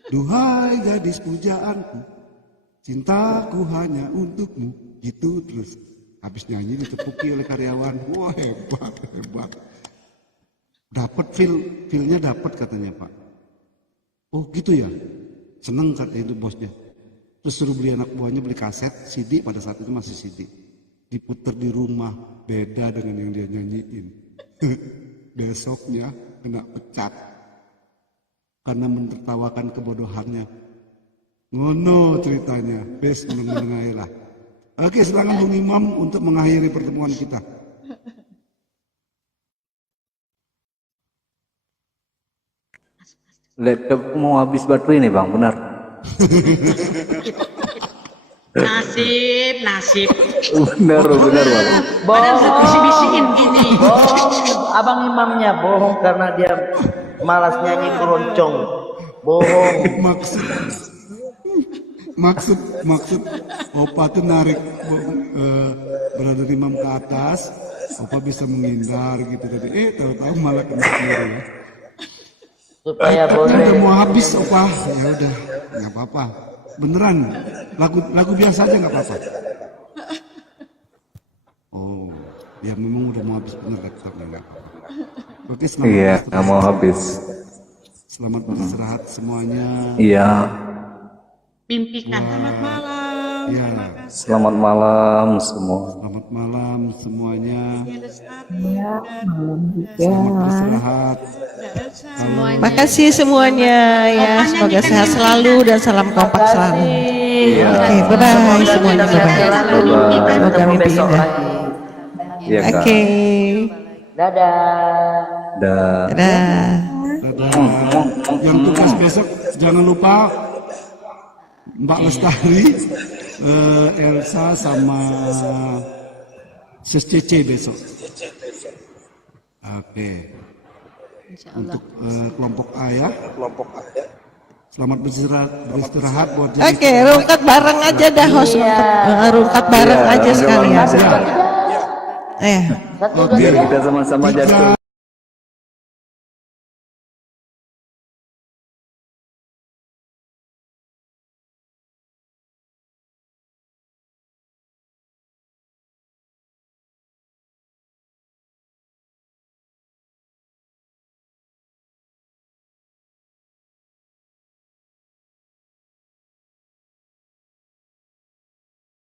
Duhai gadis pujaanku, cintaku hanya untukmu. Gitu terus. Habis nyanyi ditepuki oleh karyawan. Wah hebat. Dapat feel-nya dapat katanya Pak. Oh gitu ya. Seneng katanya itu bosnya. Terus suruh beli anak buahnya beli kaset CD, pada saat itu masih CD. Diputer di rumah, beda dengan yang dia nyanyiin. Besoknya kena pecat karena menertawakan kebodohannya. Ngono ceritanya. Bes meneng-meneng lah. Oke, silakan Bung Imam untuk mengakhiri pertemuan kita. Laptop mau habis baterai nih Bang, benar. Nasib. Benar Bang. Bohong. Bisi-bisiin gini. Bohong. Abang imamnya bohong karena dia malas nyanyi keroncong. Bohong. Maksud Opa tuh narik brother Imam ke atas, Opa bisa menghindar gitu tadi. Tahu-tahu malah kena kiri ya. Supaya boleh. Udah mau habis Opa, ya udah nggak apa-apa. Beneran lagu biasa aja nggak apa-apa. Oh, ya memang udah mau habis bener laptopnya nggak apa-apa. Oke, selamat. Iya, nggak mau habis. Selamat beristirahat semuanya. Iya. Mimpikan. Selamat malam. Ya. Selamat malam semua. Selamat malam semuanya. Ya, malam juga. Selamat beristirahat. Semuanya. Makasih semuanya ya, semoga sehat selalu dan salam kompak selalu. Iya. Oke, bye-bye semuanya, bye-bye. Semoga mimpi indah. Iya, Kak. Oke. Dadah. Dadah. Yang tugas besok jangan lupa Mbak Lestari, Elsa sama Sis Cece besok. Oke. Untuk kelompok A ya. Selamat beristirahat buat jadi. Oke, rungkat bareng aja dah host. Rungkat bareng aja sekalian. Biar kita sama-sama jatuh.